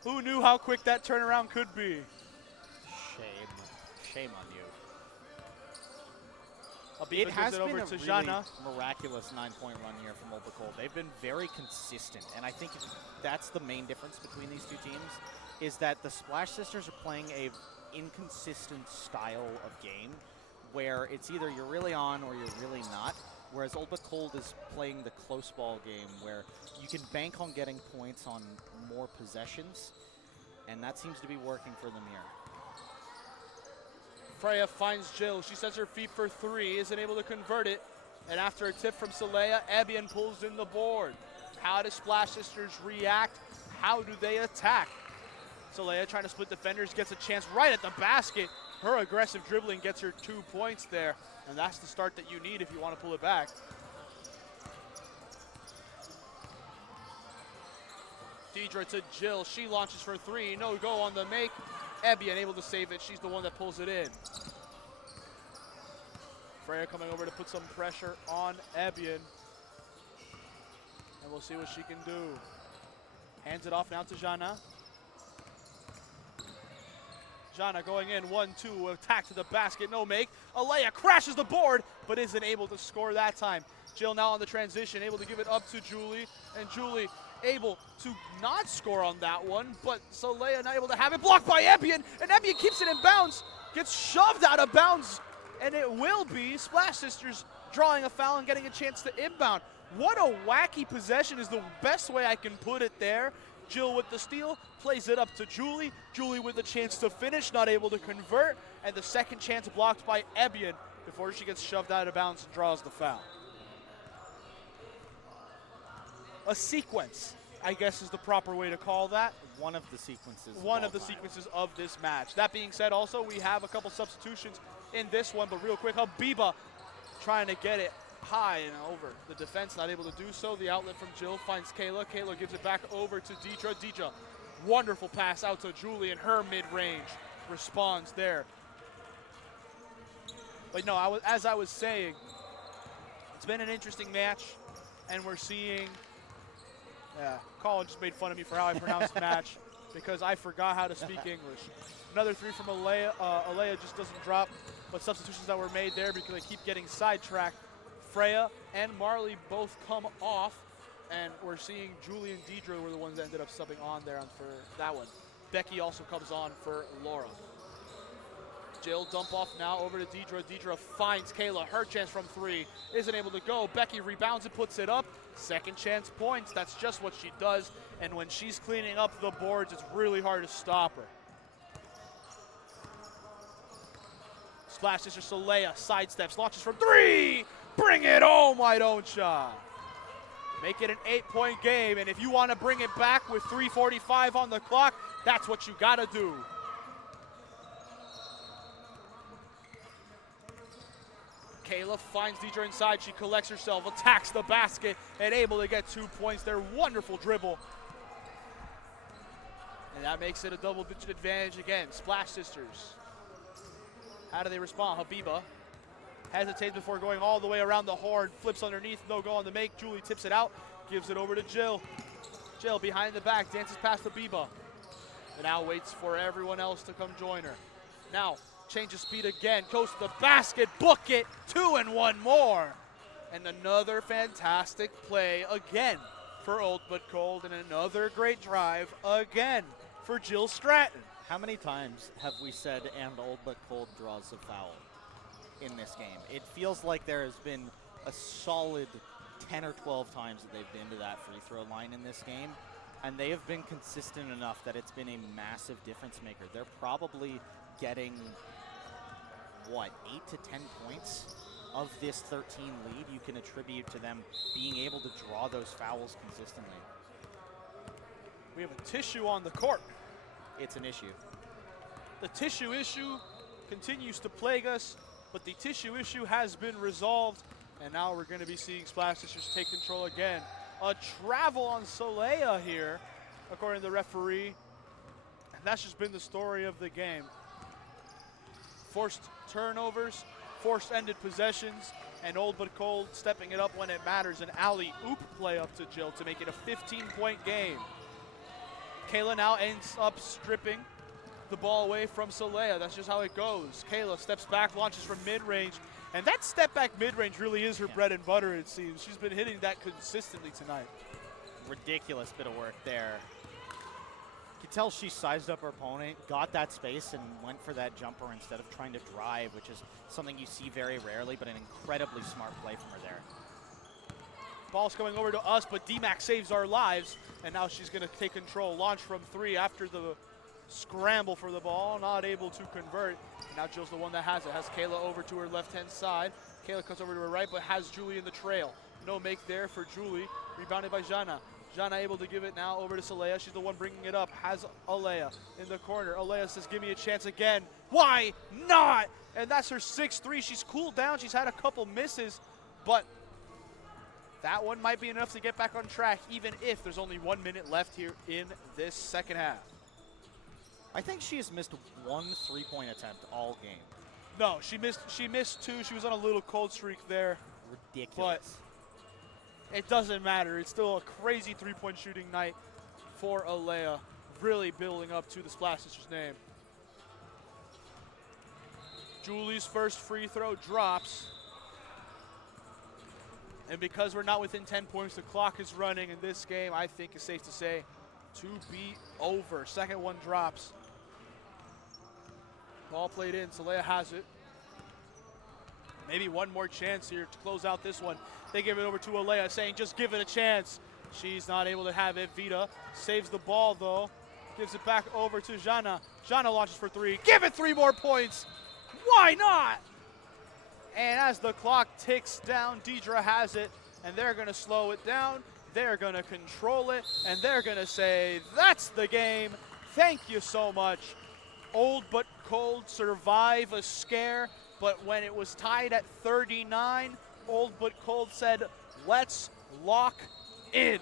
Who knew how quick that turnaround could be? Shame on you. It has been a to really Jana. miraculous 9-point run here from Old But Cold. They've been very consistent, and I think that's the main difference between these two teams, is that the Splash Sisters are playing a inconsistent style of game where it's either you're really on or you're really not, whereas Old But Cold is playing the close ball game where you can bank on getting points on more possessions, and that seems to be working for them here. Freya finds Jill. She sets her feet for three, isn't able to convert it. And after a tip from Saleya, Ebian pulls in the board. How do Splash Sisters react? How do they attack? Saleya trying to split defenders, gets a chance right at the basket. Her aggressive dribbling gets her 2 points there. And that's the start that you need if you want to pull it back. Deidre to Jill. She launches for three. No go on the make. Ebian able to save it. She's the one that pulls it in. Freya coming over to put some pressure on Ebian. And we'll see what she can do. Hands it off now to Jana. Jana going in, 1-2, attack to the basket, no make. Alea crashes the board, but isn't able to score that time. Jill now on the transition, able to give it up to Julie, and Julie able to not score on that one, but Saleya not able to have it, blocked by Ebian, and Ebian keeps it in bounds, gets shoved out of bounds, and it will be Splash Sisters drawing a foul and getting a chance to inbound. What a wacky possession is the best way I can put it there. Jill with the steal, plays it up to Julie. Julie with a chance to finish, not able to convert, and the second chance blocked by Ebian before she gets shoved out of bounds and draws the foul. A sequence, I guess is the proper way to call that. One of the sequences. One of the sequences of this match. That being said, also, we have a couple substitutions in this one, but real quick, Habiba trying to get it high and over the defense, not able to do so. The outlet from Jill finds Kayla. Kayla gives it back over to Deidre. Deidre, wonderful pass out to Julie, and her mid-range responds there. But no, as I was saying, it's been an interesting match, and we're seeing, Colin just made fun of me for how I pronounced match because I forgot how to speak English. Another three from Alea. Alea just doesn't drop, but substitutions that were made there because they keep getting sidetracked. Freya and Marley both come off, and we're seeing Julie and Deidre were the ones that ended up subbing on there for that one. Becky also comes on for Laura. Jill dump off now over to Deidre. Deidre finds Kayla. Her chance from three isn't able to go. Becky rebounds and puts it up. Second chance points. That's just what she does. And when she's cleaning up the boards, it's really hard to stop her. Splash Sister Saleya sidesteps, launches from three. Bring it home, why don't ya? Make it an 8-point game, and if you want to bring it back with 3:45 on the clock, that's what you gotta do. Kayla finds Deidre inside. She collects herself, attacks the basket, and able to get 2 points. Their wonderful dribble. And that makes it a double-digit advantage again. Splash Sisters. How do they respond? Habiba hesitates before going all the way around the horn. Flips underneath, no go on the make. Julie tips it out, gives it over to Jill. Jill behind the back, dances past Habiba. And now waits for everyone else to come join her. Now, changes speed again, goes to the basket, book it, 2 and 1 more. And another fantastic play again for Old But Cold, and another great drive again for Jill Stratton. How many times have we said, and Old But Cold draws a foul in this game? It feels like there has been a solid 10 or 12 times that they've been to that free throw line in this game, and they have been consistent enough that it's been a massive difference maker. They're probably getting, what, 8 to 10 points of this 13 lead, you can attribute to them being able to draw those fouls consistently. We have a tissue on the court. It's an issue. The tissue issue continues to plague us, but the tissue issue has been resolved, and now we're going to be seeing Splash Sisters take control again. A travel on Solea here, according to the referee, and that's just been the story of the game. Forced turnovers, forced ended possessions, and Old But Cold stepping it up when it matters. An alley-oop play up to Jill to make it a 15-point game. Kayla now ends up stripping the ball away from Solea. That's just how it goes. Kayla steps back, launches from mid-range, and that step back mid-range really is her bread and butter, it seems. She's been hitting that consistently tonight. Ridiculous bit of work there. You can tell she sized up her opponent, got that space, and went for that jumper instead of trying to drive, which is something you see very rarely, but an incredibly smart play from her there. Ball's coming over to us, but D-Mac saves our lives, and now she's going to take control. Launch from 3 after the scramble for the ball, not able to convert. And now Jill's the one that has it. Has Kayla over to her left-hand side. Kayla comes over to her right, but has Julie in the trail. No make there for Julie. Rebounded by Jana. Jana able to give it now over to Solea. She's the one bringing it up. Has Alea in the corner. Alea says, give me a chance again. Why not? And that's her 6-3. She's cooled down. She's had a couple misses, but that one might be enough to get back on track, even if there's only 1 minute left here in this second half. I think she has missed 1 3-point attempt all game. No, she missed 2. She was on a little cold streak there. Ridiculous. But it doesn't matter. It's still a crazy 3-point shooting night for Alea. Really building up to the Splash Sisters' name. Julie's first free throw drops. And because we're not within 10 points, the clock is running in this game, I think it's safe to say, to be over. Second one drops. Ball played in, Solea has it. Maybe one more chance here to close out this one. They give it over to Alea, saying just give it a chance. She's not able to have it. Vita saves the ball though. Gives it back over to Jana. Jana launches for 3. Give it 3 more points. Why not? And as the clock ticks down, Deidre has it, and they're going to slow it down. They're going to control it, and they're going to say, that's the game. Thank you so much. Old But Cold survive a scare, but when it was tied at 39, Old But Cold said, let's lock in.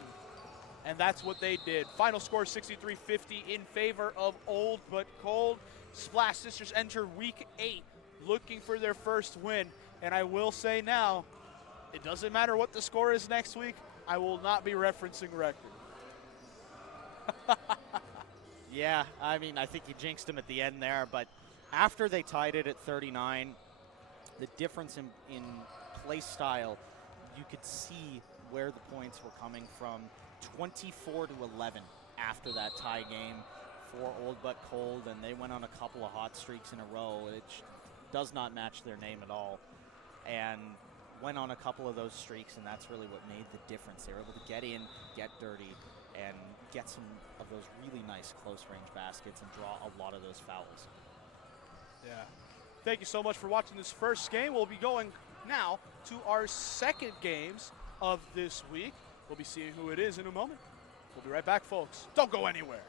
And that's what they did. Final score 63-50 in favor of Old But Cold. Splash Sisters enter week 8 looking for their first win. And I will say now, it doesn't matter what the score is next week, I will not be referencing record. Yeah, I mean, I think you jinxed him at the end there, but after they tied it at 39, the difference in play style, you could see where the points were coming from. 24-11 after that tie game for Old But Cold, and they went on a couple of hot streaks in a row, which does not match their name at all, and went on a couple of those streaks, and that's really what made the difference. They were able to get in, get dirty, and get some of those really nice close-range baskets and draw a lot of those fouls. Yeah. Thank you so much for watching this first game. We'll be going now to our second games of this week. We'll be seeing who it is in a moment. We'll be right back, folks. Don't go anywhere.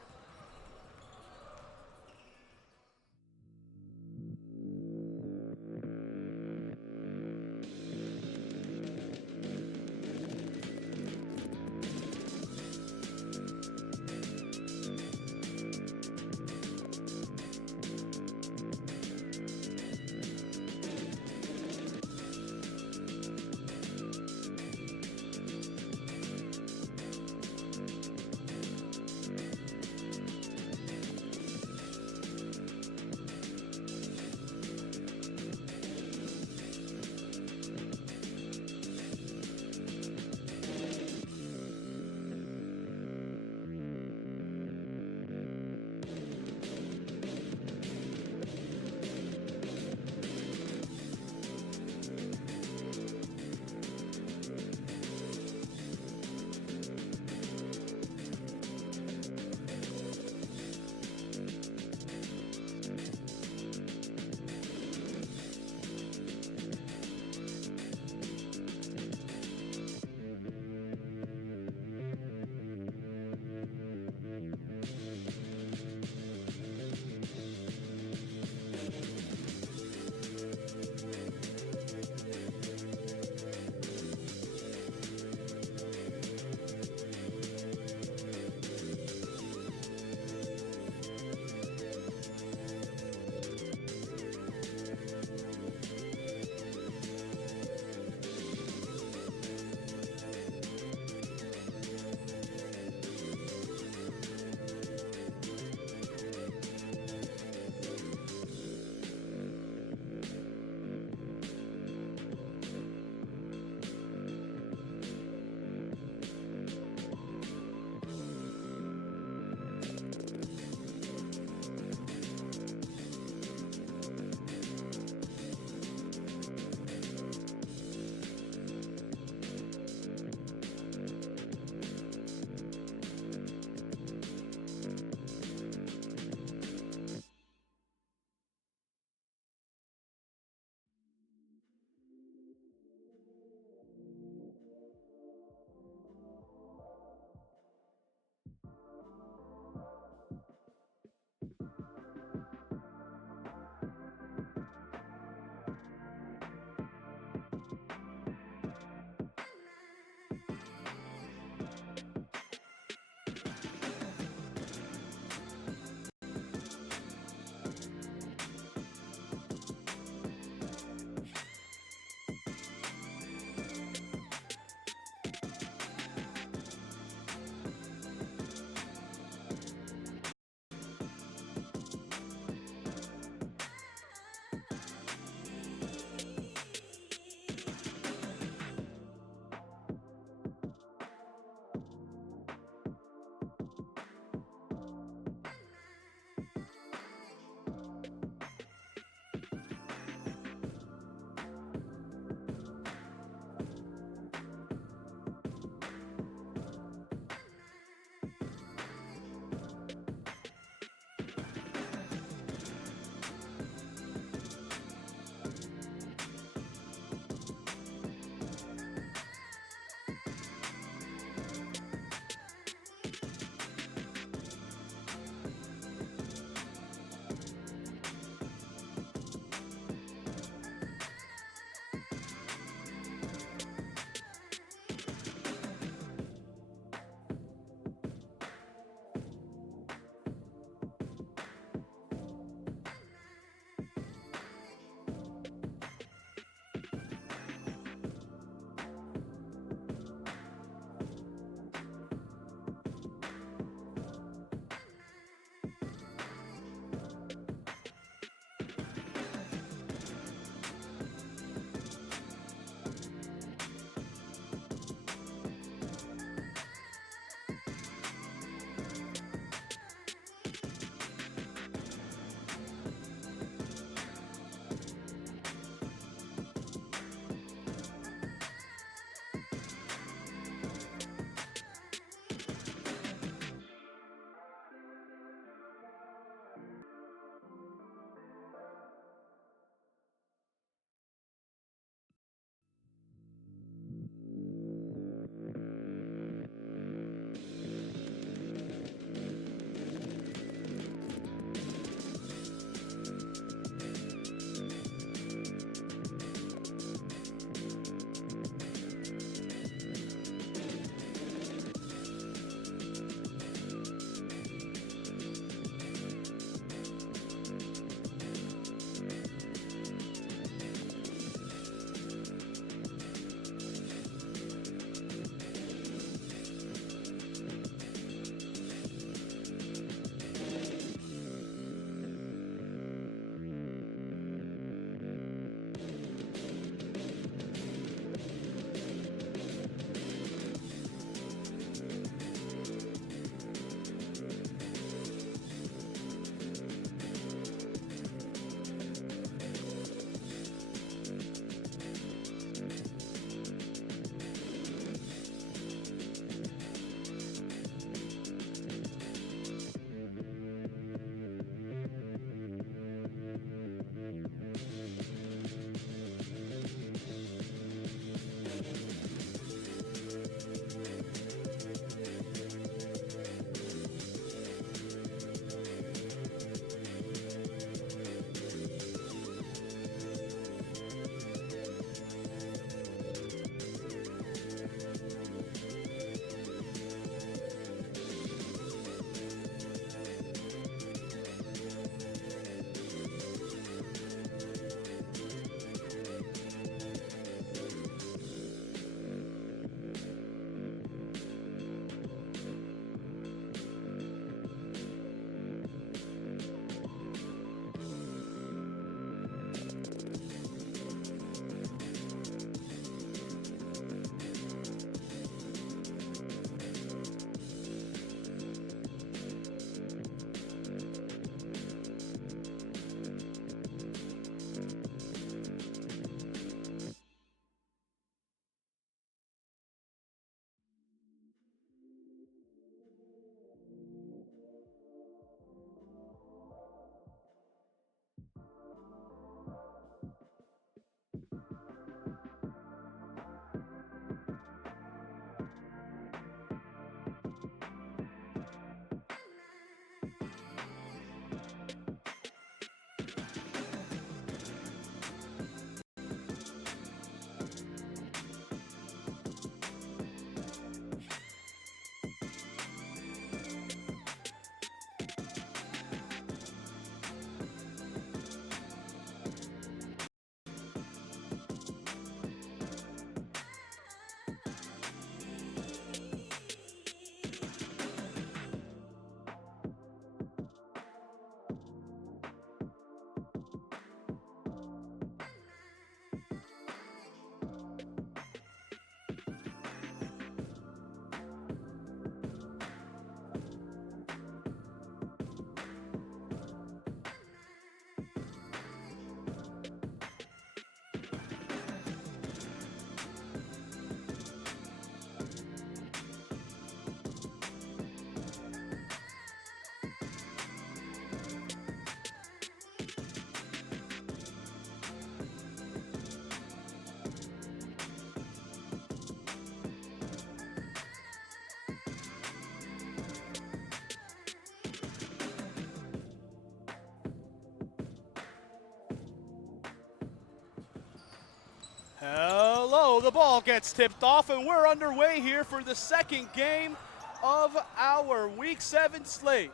Hello, the ball gets tipped off, and we're underway here for the second game of our Week 7 slate.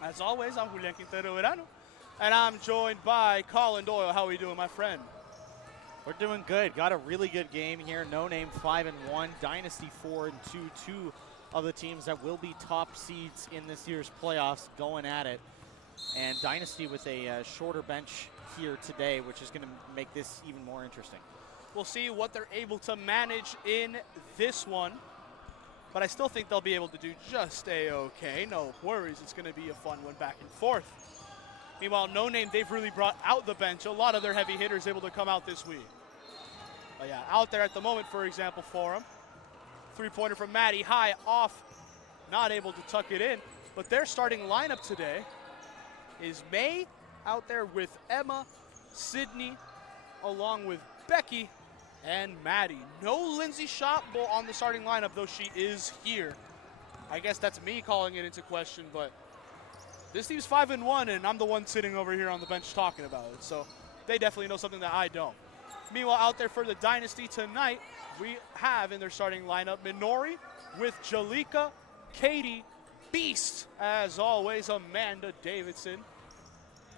As always, I'm Julian Quintero Verano, and I'm joined by Colin Doyle. How are we doing, my friend? We're doing good. Got a really good game here. No Name 5-1, Dynasty 4-2. Two of the teams that will be top seeds in this year's playoffs going at it. And Dynasty with a shorter bench here today, which is going to make this even more interesting. We'll see what they're able to manage in this one, but I still think they'll be able to do just a-okay. No worries, it's going to be a fun one back and forth. Meanwhile, No Name, they've really brought out the bench. A lot of their heavy hitters able to come out this week. But yeah, out there at the moment, for example, for them. Three-pointer from Maddie, high, off, not able to tuck it in. But their starting lineup today is May out there with Emma, Sydney, along with Becky and Maddie. No Lindsay Shotbull on the starting lineup, though she is here. I guess that's me calling it into question, but this team's 5-1, and I'm the one sitting over here on the bench talking about it. So they definitely know something that I don't. Meanwhile, out there for the Dynasty tonight, we have in their starting lineup Minori with Jalika, Katie, Beast, as always, Amanda Davidson,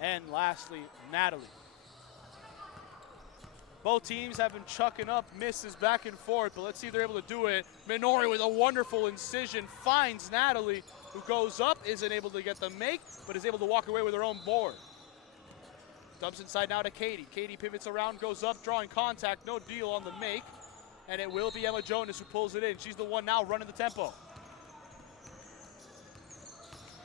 and lastly, Natalie. Both teams have been chucking up misses back and forth, but let's see if they're able to do it. Minori with a wonderful incision finds Natalie, who goes up, isn't able to get the make, but is able to walk away with her own board. Dumps inside now to Katie. Katie pivots around, goes up, drawing contact, no deal on the make, and it will be Emma Jonas who pulls it in. She's the one now running the tempo.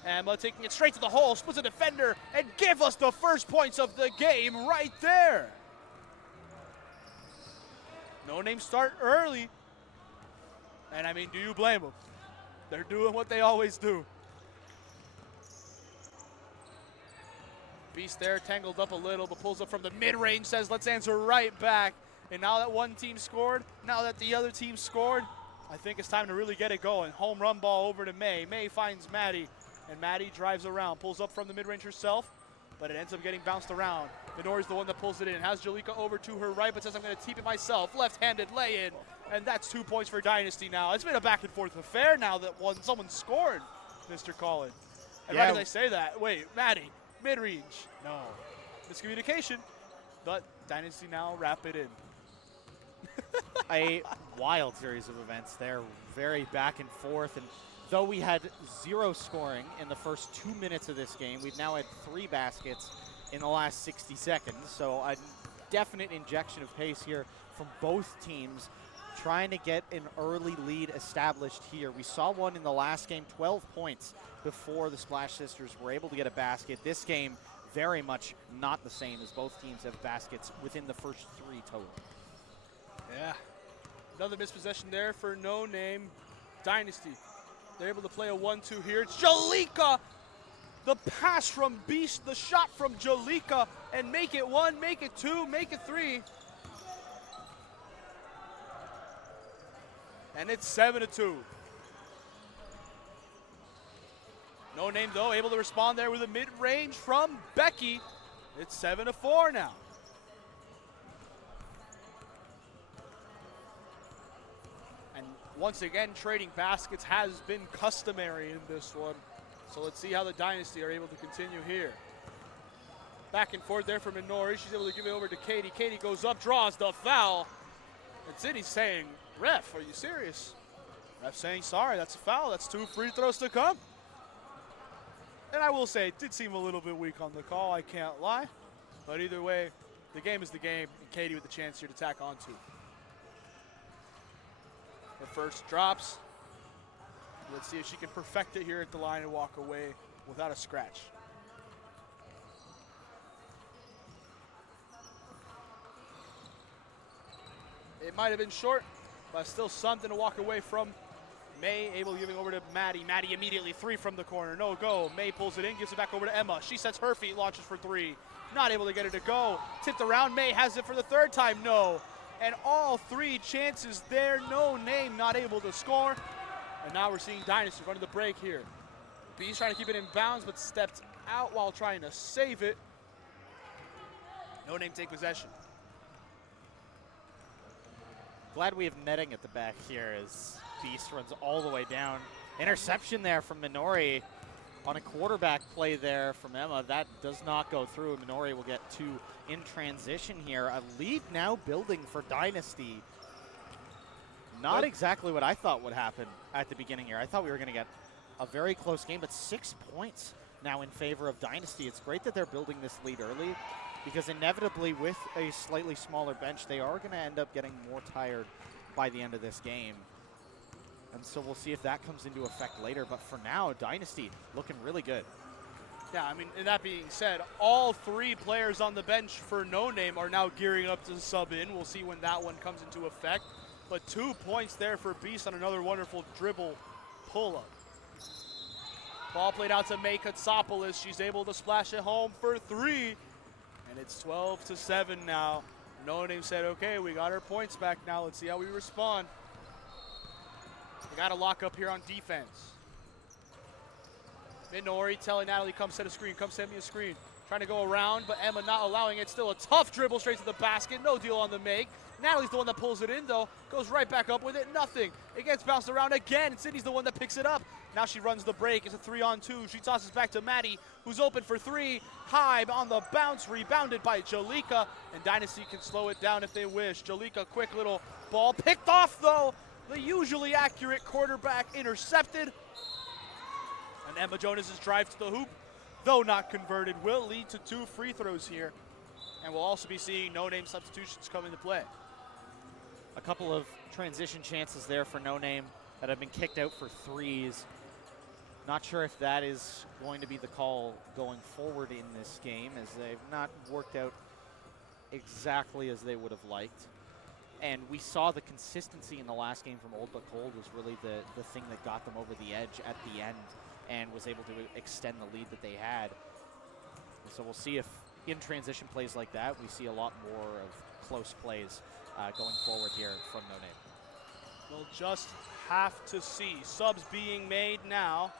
Emma taking it straight to the hole, splits a defender, and give us the first points of the game right there. No Name start early, and I mean, do you blame them? They're doing what they always do. Beast there, tangled up a little, but pulls up from the mid-range, says let's answer right back. And now that one team scored, now that the other team scored, I think it's time to really get it going. Home run ball over to May. May finds Maddie, and Maddie drives around, pulls up from the mid-range herself, but it ends up getting bounced around. Minori's the one that pulls it in, has Jalika over to her right, but says I'm going to teep it myself. Left-handed lay-in, and that's 2 points for Dynasty now. It's been a back-and-forth affair now that someone scored, Mr. Colin. And why did I say that? Wait, Maddie, mid-range. No. Miscommunication, but Dynasty now wrap it in. A wild series of events there, very back and forth. And though we had 0 scoring in the first 2 minutes of this game, we've now had 3 baskets in the last 60 seconds. So a definite injection of pace here from both teams, trying to get an early lead established here. We saw one in the last game, 12 points before the Splash Sisters were able to get a basket. This game, very much not the same, as both teams have baskets within the first 3 total. Yeah. Another mispossession there for No Name Dynasty. They're able to play a 1-2 here. It's Jalika! The pass from Beast, the shot from Jalika, and make it 1, make it 2, make it 3. And it's 7-2. No Name, though, able to respond there with a mid-range from Becky. It's 7-4 now. And once again, trading baskets has been customary in this one. So let's see how the Dynasty are able to continue here. Back and forth there for Minori. She's able to give it over to Katie. Katie goes up, draws the foul. And Sydney's saying, ref, are you serious? Ref saying, sorry, that's a foul. That's 2 free throws to come. And I will say, it did seem a little bit weak on the call, I can't lie. But either way, the game is the game, and Katie with the chance here to tack on 2. Her first drops. Let's see if she can perfect it here at the line and walk away without a scratch. It might have been short, but still something to walk away from. May able to give it over to Maddie. Maddie immediately 3 from the corner. No go. May pulls it in, gives it back over to Emma. She sets her feet, launches for 3. Not able to get it to go. Tipped around. May has it for the 3rd time. No. And all 3 chances there. No Name not able to score. And now we're seeing Dynasty running the break here. Beast trying to keep it in bounds, but stepped out while trying to save it. No Name take possession. Glad we have netting at the back here as Beast runs all the way down. Interception there from Minori on a quarterback play there from Emma. That does not go through. Minori will get 2 in transition here. A lead now building for Dynasty. Not exactly what I thought would happen at the beginning here. I thought we were going to get a very close game, but 6 points now in favor of Dynasty. It's great that they're building this lead early, because inevitably with a slightly smaller bench, they are going to end up getting more tired by the end of this game. And so we'll see if that comes into effect later. But for now, Dynasty looking really good. Yeah, I mean, and that being said, all 3 players on the bench for No Name are now gearing up to sub in. We'll see when that one comes into effect. But 2 points there for Beast on another wonderful dribble pull-up. Ball played out to May Katsopoulos. She's able to splash it home for 3. And it's 12-7 now. No Name said, okay, we got our points back now. Let's see how we respond. We got to lock up here on defense. Minori telling Natalie, come set a screen, come send me a screen. Trying to go around, but Emma not allowing it. Still a tough dribble straight to the basket. No deal on the make. Natalie's the one that pulls it in, though. Goes right back up with it. Nothing. It gets bounced around again. And Sydney's the one that picks it up. Now she runs the break. It's a 3-on-2. She tosses back to Maddie, who's open for 3. High on the bounce. Rebounded by Jalika. And Dynasty can slow it down if they wish. Jalika, quick little ball. Picked off, though. The usually accurate quarterback intercepted. And Emma Jonas's drive to the hoop, though not converted, will lead to 2 free throws here. And we'll also be seeing No Name substitutions come into play. A couple of transition chances there for No Name that have been kicked out for 3s. Not sure if that is going to be the call going forward in this game, as they've not worked out exactly as they would have liked. And we saw the consistency in the last game from Old But Cold was really the thing that got them over the edge at the end and was able to extend the lead that they had. And so we'll see if in transition plays like that, we see a lot more of close plays going forward here from No Name. We'll just have to see. Subs being made now.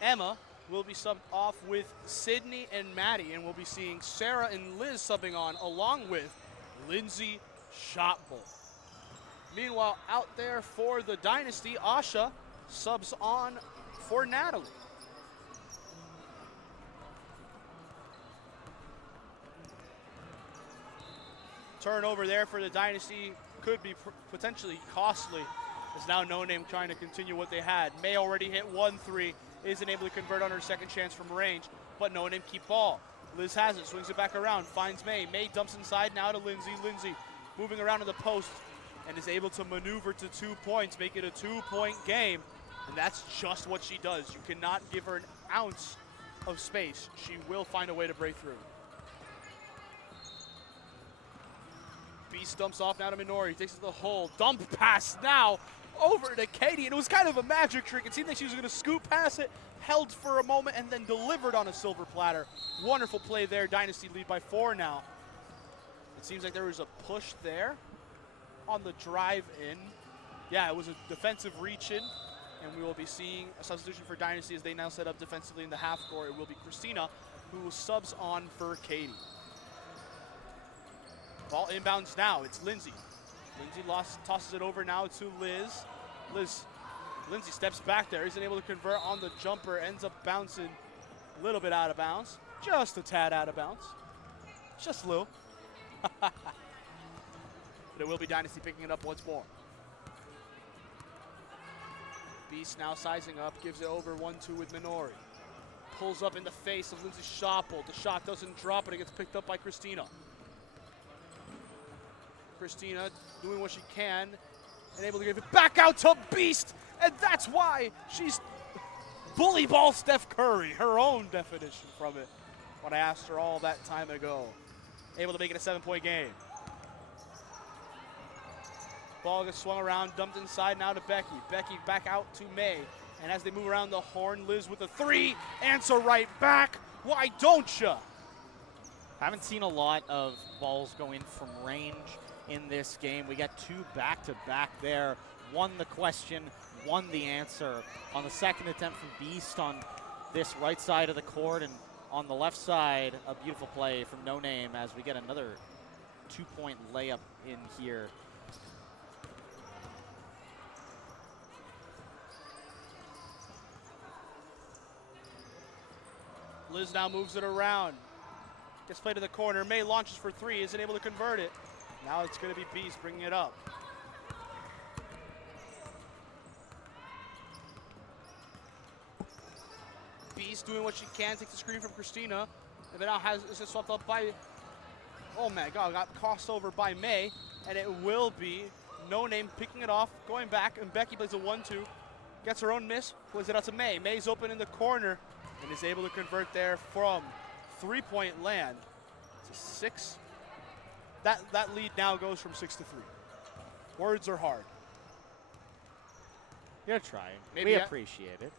Emma will be subbed off with Sydney and Maddie, and we'll be seeing Sarah and Liz subbing on along with Lindsay Shotbull. Meanwhile, out there for the Dynasty, Asha subs on for Natalie. Turnover there for the Dynasty could be potentially costly. As now No Name trying to continue what they had. May already hit 1 3, isn't able to convert on her second chance from range, but No Name keep ball. Liz has it, swings it back around, finds May. May dumps inside now to Lindsay. Lindsay moving around to the post and is able to maneuver to 2 points, make it a 2-point game. And that's just what she does. You cannot give her an ounce of space. She will find a way to break through. Beast dumps off now to Minori, takes it to the hole. Dump pass now over to Katie, and it was kind of a magic trick. It seemed like she was going to scoop past it, held for a moment, and then delivered on a silver platter. Wonderful play there. Dynasty lead by 4 now. It seems like there was a push there on the drive in. Yeah, it was a defensive reach in, and we will be seeing a substitution for Dynasty as they now set up defensively in the half court. It will be Christina who subs on for Katie. Ball inbounds now. It's Lindsay. Lindsay tosses it over now to Liz. Lindsay steps back there. Isn't able to convert on the jumper. Ends up bouncing a little bit out of bounds. Just a tad out of bounds. Just a little. But it will be Dynasty picking it up once more. Beast now sizing up. Gives it over 1-2 with Minori. Pulls up in the face of Lindsay Shotbull. The shot doesn't drop, but it gets picked up by Christina. Christina doing what she can and able to give it back out to Beast, and that's why she's bully ball Steph Curry, her own definition from it when I asked her all that time ago. Able to make it a 7-point game. Ball gets swung around, dumped inside now to Becky. Becky back out to May, and as they move around the horn, Liz with a 3, answer right back. Why don't ya? Haven't seen a lot of balls go in from range in this game. We got 2 back-to-back there. One the question, one the answer. On the second attempt from Beast on this right side of the court, and on the left side, a beautiful play from No Name as we get another 2-point layup in here. Liz now moves it around. Gets played to the corner. May launches for three, isn't able to convert it. Now it's going to be Beast bringing it up. Beast doing what she can, takes the screen from Christina, and then now is it swept up by, oh my God, got crossed over by May, and it will be No Name picking it off, going back, and Becky plays a 1-2, gets her own miss, plays it out to May. May's open in the corner, and is able to convert there from three-point land to 6. That lead now goes from 6 to 3. Words are hard. You're trying. Maybe we appreciate it.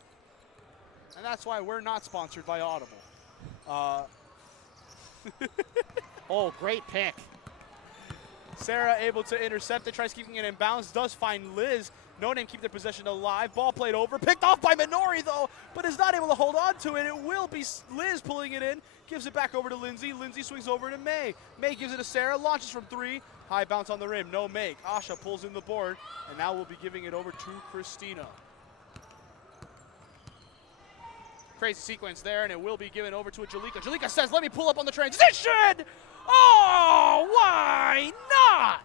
And that's why we're not sponsored by Audible. Oh, great pick. Sarah able to intercept it, tries keeping it in bounds, does find Liz. No Name keep their possession alive. Ball played over, picked off by Minori though, but is not able to hold on to it. It will be Liz pulling it in, gives it back over to Lindsay. Lindsay swings over to May. May gives it to Sarah, launches from three. High bounce on the rim, no make. Asha pulls in the board, and now we'll be giving it over to Christina. Crazy sequence there, and it will be given over to Jalika. Jalika says, let me pull up on the transition! Oh, why not?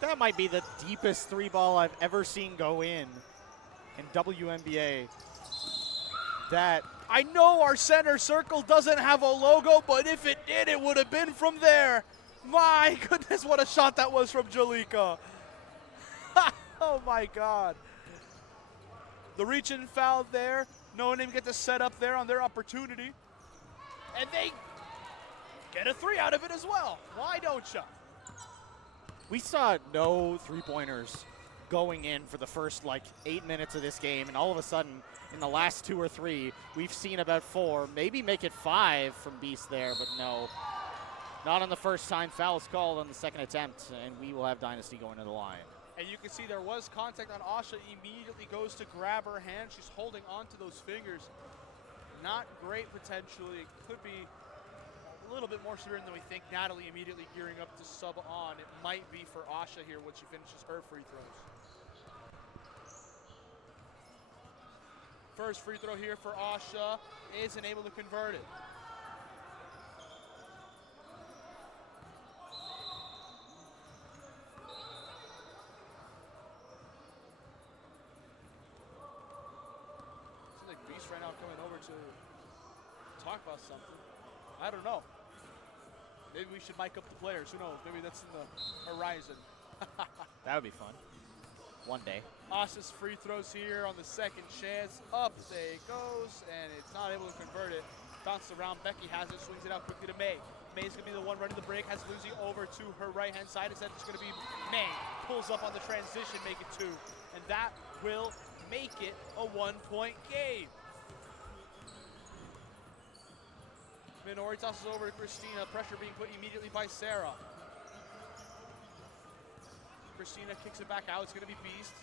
That might be the deepest three ball I've ever seen go in WMBA. That, I know our center circle doesn't have a logo, but if it did, it would have been from there. My goodness, what a shot that was from Jalika. Oh my God. The reach-in foul there. No Name get to set up there on their opportunity. And they get a three out of it as well. Why don't you? we saw no three-pointers going in for the first 8 minutes of this game, and all of a sudden, in the last 2 or 3, we've seen about 4, maybe make it 5 from Beast there, but no. Not on the first time. Foul's called on the second attempt, and we will have Dynasty going to the line. And you can see there was contact on Asha. Immediately goes to grab her hand. She's holding onto those fingers. Not great potentially. It could be a little bit more severe than we think. Natalie immediately gearing up to sub on. It might be for Asha here when she finishes her free throws. First free throw here for Asha. Isn't able to convert it. Right now coming over to talk about something. I don't know. Maybe we should mic up the players. Who knows? Maybe that's in the horizon. That would be fun. One day. Asha's free throws here on the second chance. Up they goes, and it's not able to convert it. Bounces around. Becky has it, swings it out quickly to May. May's going to be the one running the break. Has Lucy over to her right-hand side. Instead, it's going to be May. Pulls up on the transition, make it 2. And that will make it a 1-point game. Minori tosses over to Christina. Pressure being put immediately by Sarah. Christina kicks it back out. It's going to be Beast.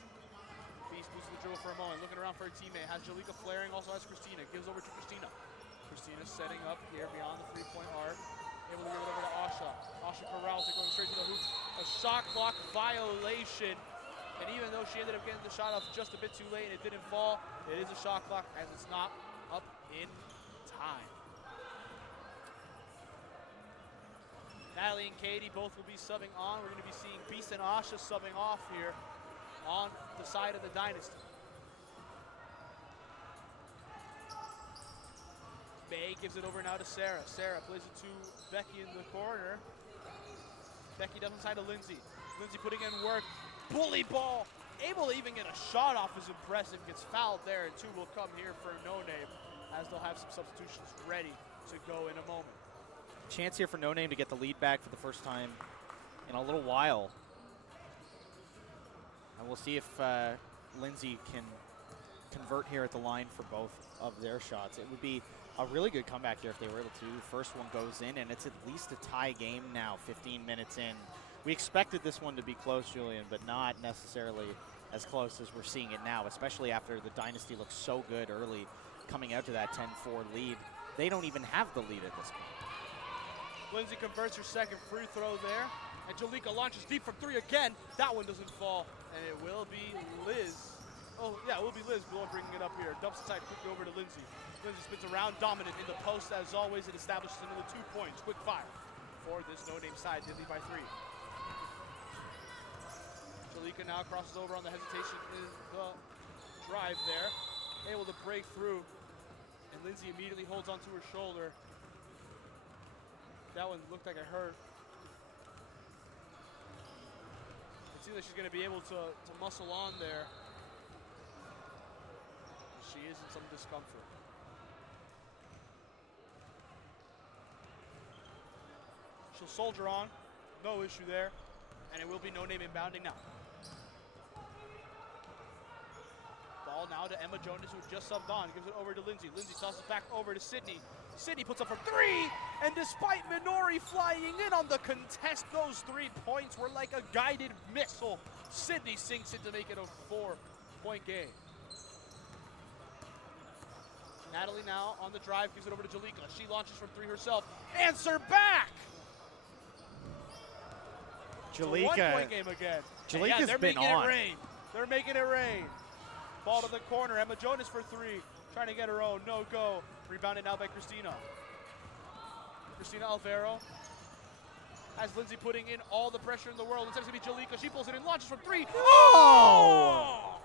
Beast loses the dribble for a moment. Looking around for a teammate. Has Jalika flaring. Also has Christina. Gives over to Christina. Christina setting up here beyond the three-point arc. Able to give it over to Asha. Asha corrals it, going straight to the hoop. A shot clock violation. And even though she ended up getting the shot off just a bit too late and it didn't fall, it is a shot clock and it's not up in time. Natalie and Katie both will be subbing on. We're going to be seeing Beast and Asha subbing off here on the side of the Dynasty. May gives it over now to Sarah. Sarah plays it to Becky in the corner. Becky does inside to Lindsay. Lindsay putting in work. Bully ball. Able to even get a shot off is impressive. Gets fouled there, and 2 will come here for No Name as they'll have some substitutions ready to go in a moment. Chance here for No Name to get the lead back for the first time in a little while. And we'll see if Lindsay can convert here at the line for both of their shots. It would be a really good comeback here if they were able to. First one goes in, and it's at least a tie game now, 15 minutes in. We expected this one to be close, Julian, but not necessarily as close as we're seeing it now, especially after the Dynasty looks so good early coming out to that 10-4 lead. They don't even have the lead at this point. Lindsay converts her second free throw there. And Jalika launches deep from 3 again. That one doesn't fall. And it will be Liz Oh, yeah, it will be Liz bringing it up here. Dumps inside quickly over to Lindsay. Lindsay spins around, dominant in the post as always. It establishes another 2 points. Quick fire for this no-name side. They lead by 3. Jalika now crosses over on the hesitation in the drive there. Able to break through. And Lindsay immediately holds onto her shoulder. That one looked like it hurt. It seems like she's going to be able to muscle on there. She is in some discomfort. She'll soldier on, no issue there, and it will be no-name inbounding now. Ball now to Emma Jonas, who just subbed on, gives it over to Lindsay. Lindsay tosses back over to Sydney. Sydney puts up for 3, and despite Minori flying in on the contest, those 3 points were like a guided missile. Sydney sinks it to make it a 4-point game. Natalie now on the drive, gives it over to Jalika. She launches from 3 herself. Answer back! Jalika. It's a 1-point game again. Jalika's they're been making on. it rain. They're making it rain. Ball to the corner. Emma Jonas for 3. Trying to get her own. No go. Rebounded now by Christina. Christina Alvaro has Lindsay putting in all the pressure in the world. Instead of going to be Jalika, she pulls it in, launches from 3. Oh!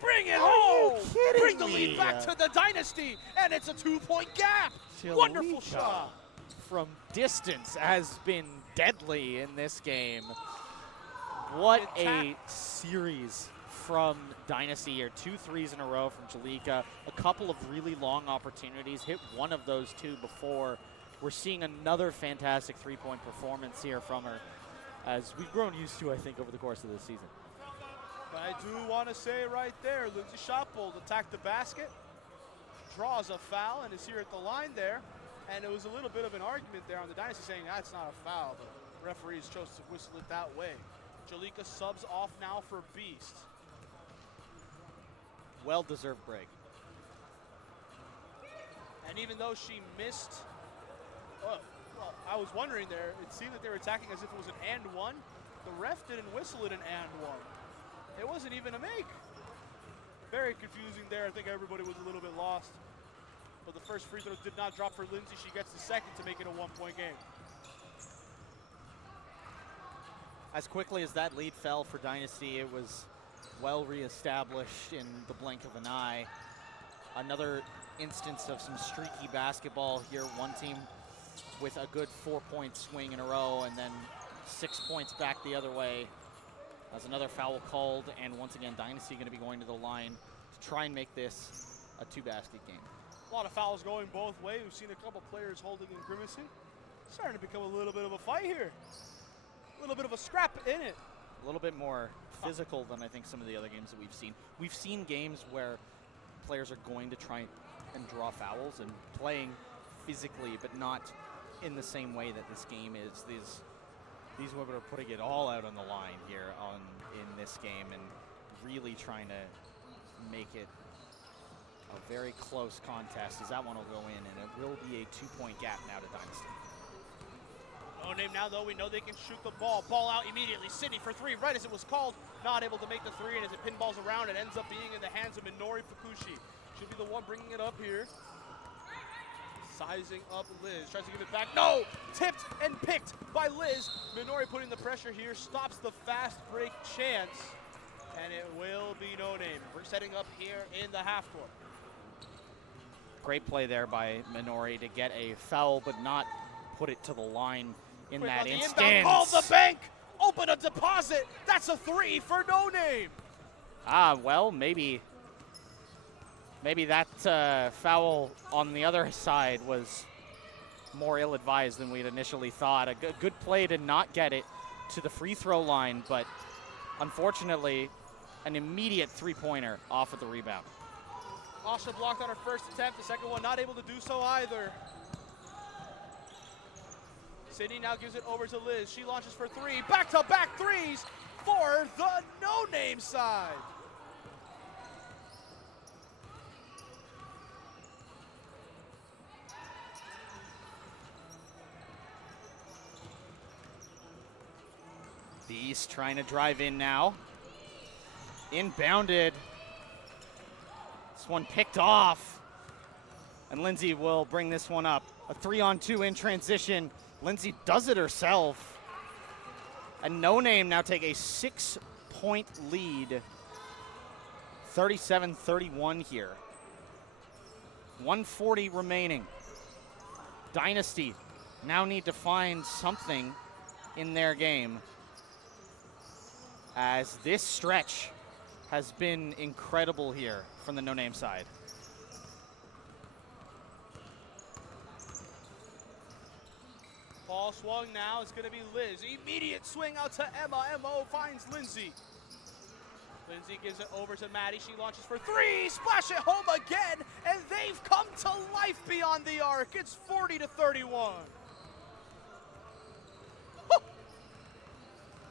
Bring it Are home! you kidding Bring the me? lead back to the Dynasty, and it's a 2-point gap. Jalika Wonderful shot. From distance has been deadly in this game. What a series from Dynasty here. 2 threes in a row from Jalika. A couple of really long opportunities. Hit one of those 2 before. We're seeing another fantastic 3-point performance here from her, as we've grown used to, I think, over the course of this season. But I do want to say right there, Lindsay Shopbold attacked the basket, draws a foul, and is here at the line there. And it was a little bit of an argument there on the Dynasty saying that's not a foul, but referees chose to whistle it that way. Jalika subs off now for Beast. Well-deserved break. And even though she missed, well, I was wondering there, it seemed that they were attacking as if it was an and 1. The ref didn't whistle it an and 1. It wasn't even a make. Very confusing there. I think everybody was a little bit lost. But the first free throw did not drop for Lindsay. She gets the second to make it a 1-point game. As quickly as that lead fell for Dynasty, it was well reestablished in the blink of an eye. Another instance of some streaky basketball here. One team with a good 4-point swing in a row, and then 6 points back the other way. As another foul called, and once again, Dynasty going to be going to the line to try and make this a 2-basket game. A lot of fouls going both ways. We've seen a couple players holding and grimacing. Starting to become a little bit of a fight here. A little bit of a scrap in it. A little bit more physical than I think some of the other games that we've seen. We've seen games where players are going to try and draw fouls and playing physically, but not in the same way that this game is. These women are putting it all out on the line here in this game and really trying to make it a very close contest, as that one will go in, and it will be a 2-point gap now to Dynasty. No name now, though. We know they can shoot the ball. Ball out immediately. Sydney for 3, right as it was called. Not able to make the 3, and as it pinballs around, it ends up being in the hands of Minori Fukushi. She'll be the one bringing it up here. Sizing up Liz. Tries to give it back. No! Tipped and picked by Liz. Minori putting the pressure here. Stops the fast break chance. And it will be no name. We're setting up here in the half court. Great play there by Minori to get a foul, but not put it to the line in Quick that on the instance. inbound. Call the bank. Open a deposit. That's a 3 for no name. Well, maybe that foul on the other side was more ill-advised than we'd initially thought. A good play to not get it to the free throw line, but unfortunately, an immediate 3-pointer off of the rebound. Asha blocked on her first attempt. The second one not able to do so either. Sydney now gives it over to Liz. She launches for 3. Back-to-back 3s for the no-name side. The East trying to drive in now. Inbounded This one picked off. And Lindsay will bring this one up. A 3-on-2 in transition. Lindsay does it herself. And No Name now take a 6-point lead. 37-31 here. 140 remaining. Dynasty now need to find something in their game, as this stretch has been incredible here from the No Name side. Ball swung now. It's going to be Liz. Immediate swing out to Emma. Emma finds Lindsay. Lindsay gives it over to Maddie. She launches for three. Splash it home again. And they've come to life beyond the arc. It's 40-31. Woo!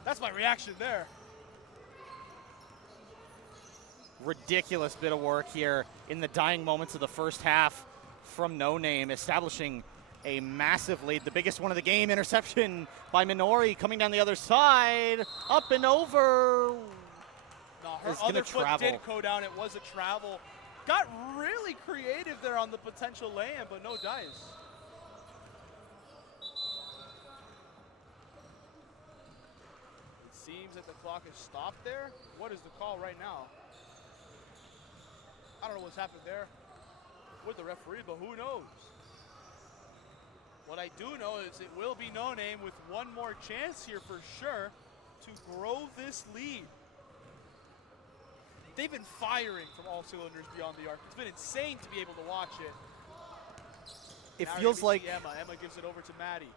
That's my reaction there. Ridiculous bit of work here in the dying moments of the first half from No Name, establishing a massive lead, the biggest one of the game. Interception by Minori coming down the other side, up and over. No, her Is other gonna foot travel. did go down. It was a travel. Got really creative there on the potential lay-in, but no dice. It seems that the clock is stopped there. What is the call right now? I don't know what's happened there with the referee, but who knows? What I do know is it will be No Name with one more chance here for sure to grow this lead. They've been firing from all cylinders beyond the arc. It's been insane to be able to watch it. It Now feels we see like Emma. Emma gives it over to Maddie.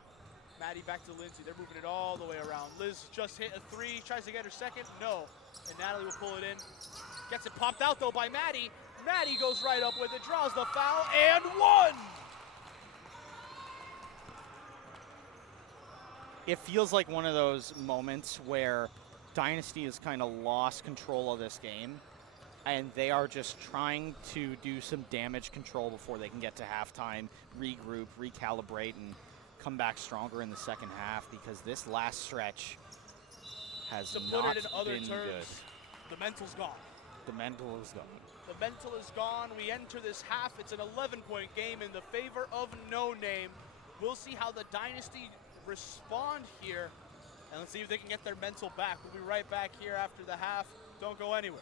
Maddie back to Lindsay. They're moving it all the way around. Liz just hit a three, tries to get her second. No. And Natalie will pull it in. Gets it popped out though by Maddie. Maddie goes right up with it, draws the foul, and one! it feels like one of those moments where Dynasty has kind of lost control of this game, and they are just trying to do some damage control before they can get to halftime, regroup, recalibrate, and come back stronger in the second half, because this last stretch has To put not it in other been terms, good. the mental's gone. The mental is gone. The mental is gone. We enter this half. It's an 11-point game in the favor of No Name. We'll see how the Dynasty respond here, and let's see if they can get their mental back. We'll be right back here after the half. Don't go anywhere.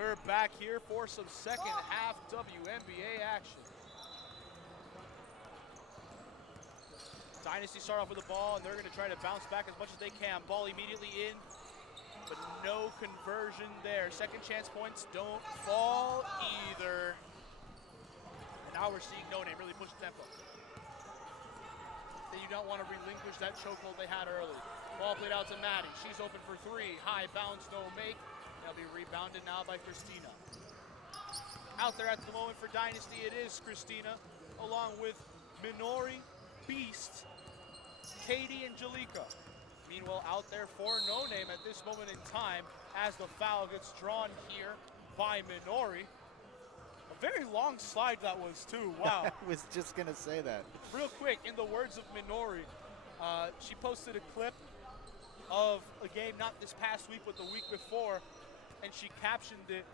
We're back here for some second half WMBA action. Dynasty start off with the ball, and they're going to try to bounce back as much as they can. Ball immediately in, but no conversion there. Second chance points don't fall either. And now we're seeing No Name really push the tempo. You don't want to relinquish that chokehold they had early. Ball played out to Maddie. She's open for three. High bounce, no make. They'll be rebounded now by Christina. Out there at the moment for Dynasty, it is Christina, along with Minori, Beast, Katie, and Jalika. Meanwhile, out there for No Name at this moment in time, as the foul gets drawn here by Minori. A very long slide that was too, wow. I was just gonna say that. Real quick, in the words of Minori, she posted a clip of a game not this past week but the week before, and she captioned it,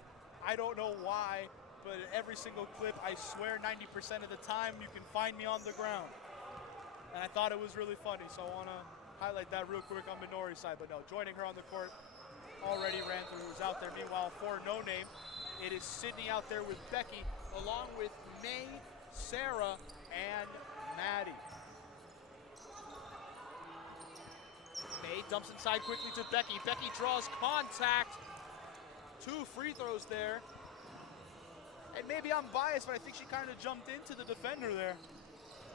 I don't know why, but every single clip, I swear 90% of the time you can find me on the ground. And I thought it was really funny, so I want to highlight that real quick on Minori's side. But no, joining her on the court already ran through, who's out there. Meanwhile, for No Name, it is Sydney out there with Becky, along with May, Sarah, and Maddie. May dumps inside quickly to Becky. Becky draws contact. 2 free throws there. And maybe I'm biased, but I think she kind of jumped into the defender there.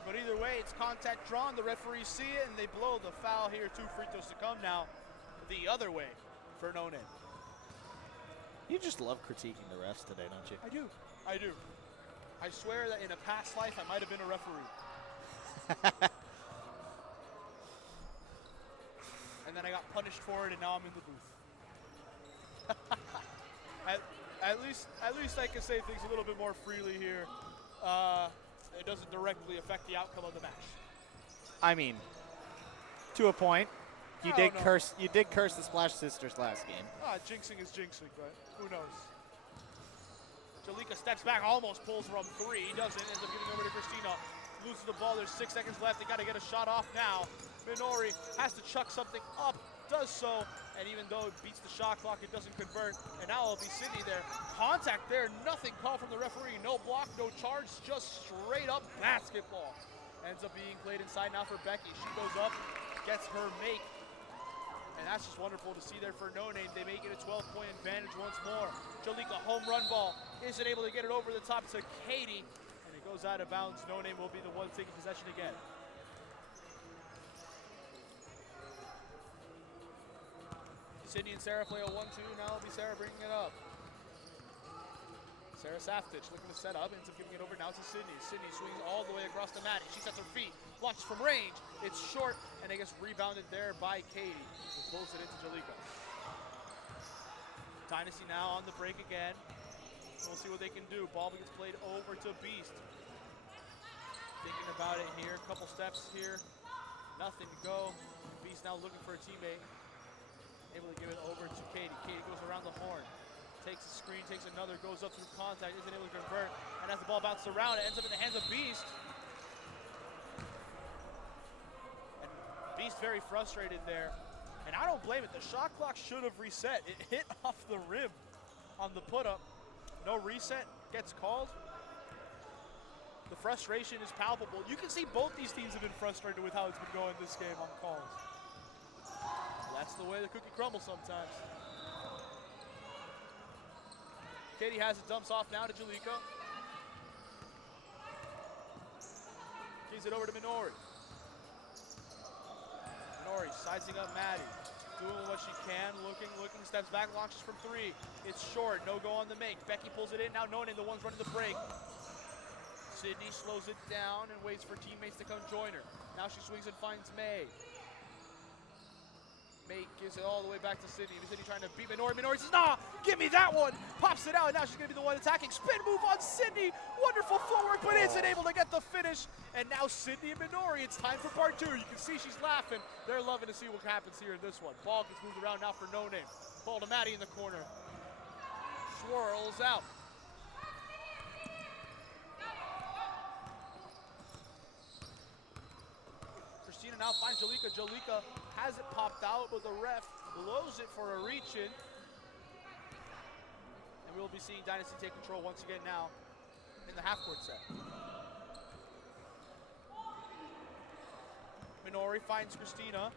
But either way, it's contact drawn. The referees see it, and they blow the foul here. 2 free throws to come now the other way for No Name. You just love critiquing the refs today, don't you? I do. I do. I swear that in a past life, I might have been a referee. And then I got punished for it, and now I'm in the booth. At least I can say things a little bit more freely here. It doesn't directly affect the outcome of the match. I mean, to a point. You I did don't know. curse. You did curse the Splash Sisters last game. Jinxing is jinxing, but who knows? Jalika steps back, almost pulls from 3. He doesn't. Ends up giving over to Christina. Loses the ball. There's 6 seconds left. They got to get a shot off now. Minori has to chuck something up. Does so. And even though it beats the shot clock, it doesn't convert. And now it'll be Sydney there. Contact there. Nothing called from the referee. No block, no charge. Just straight up basketball. Ends up being played inside now for Becky. She goes up, gets her make. And that's just wonderful to see there for No Name. They make it a 12-point advantage once more. Jalika, home run ball. Isn't able to get it over the top to Katie. And it goes out of bounds. No Name will be the one taking possession again. Sydney and Sarah play a 1-2. Now it'll be Sarah bringing it up. Sarah Saftich looking to set up, ends up giving it over now to Sydney. Sydney swings all the way across the mat. She sets her feet, launches from range. It's short, and it gets rebounded there by Katie, who pulls it into Jalika. Dynasty now on the break again. We'll see what they can do. Ball gets played over to Beast. Thinking about it here, a couple steps here. Nothing to go. Beast now looking for a teammate. Able to give it over to Katie. Katie goes around the horn. Takes a screen, takes another, goes up through contact, isn't able to convert. And as the ball bounces around, it ends up in the hands of Beast. And Beast very frustrated there. And I don't blame it. The shot clock should have reset. It hit off the rim on the put-up. No reset, gets called. The frustration is palpable. You can see both these teams have been frustrated with how it's been going this game on calls. That's the way the cookie crumbles sometimes. Katie has it, dumps off now to Jalika. Gives it over to Minori. Minori sizing up Maddie. Doing what she can, looking, steps back, launches from 3. It's short, no go on the make. Becky pulls it in, now No Name, the one's running the break. Sydney slows it down and waits for teammates to come join her. Now she swings and finds May. May gives it all the way back to Sydney. Sydney trying to beat Minori. Minori says, nah, give me that one. Pops it out, and now she's going to be the one attacking. Spin move on Sydney. Wonderful footwork, but isn't able to get the finish. And now Sydney and Minori, it's time for part 2. You can see she's laughing. They're loving to see what happens here in this one. Ball gets moved around now for No Name. Ball to Maddie in the corner. Swirls out. Christina now finds Jalika. Jalika has it popped out, but the ref blows it for a reach-in. And And we will be seeing Dynasty take control once again now in the half-court set. Minori finds Christina.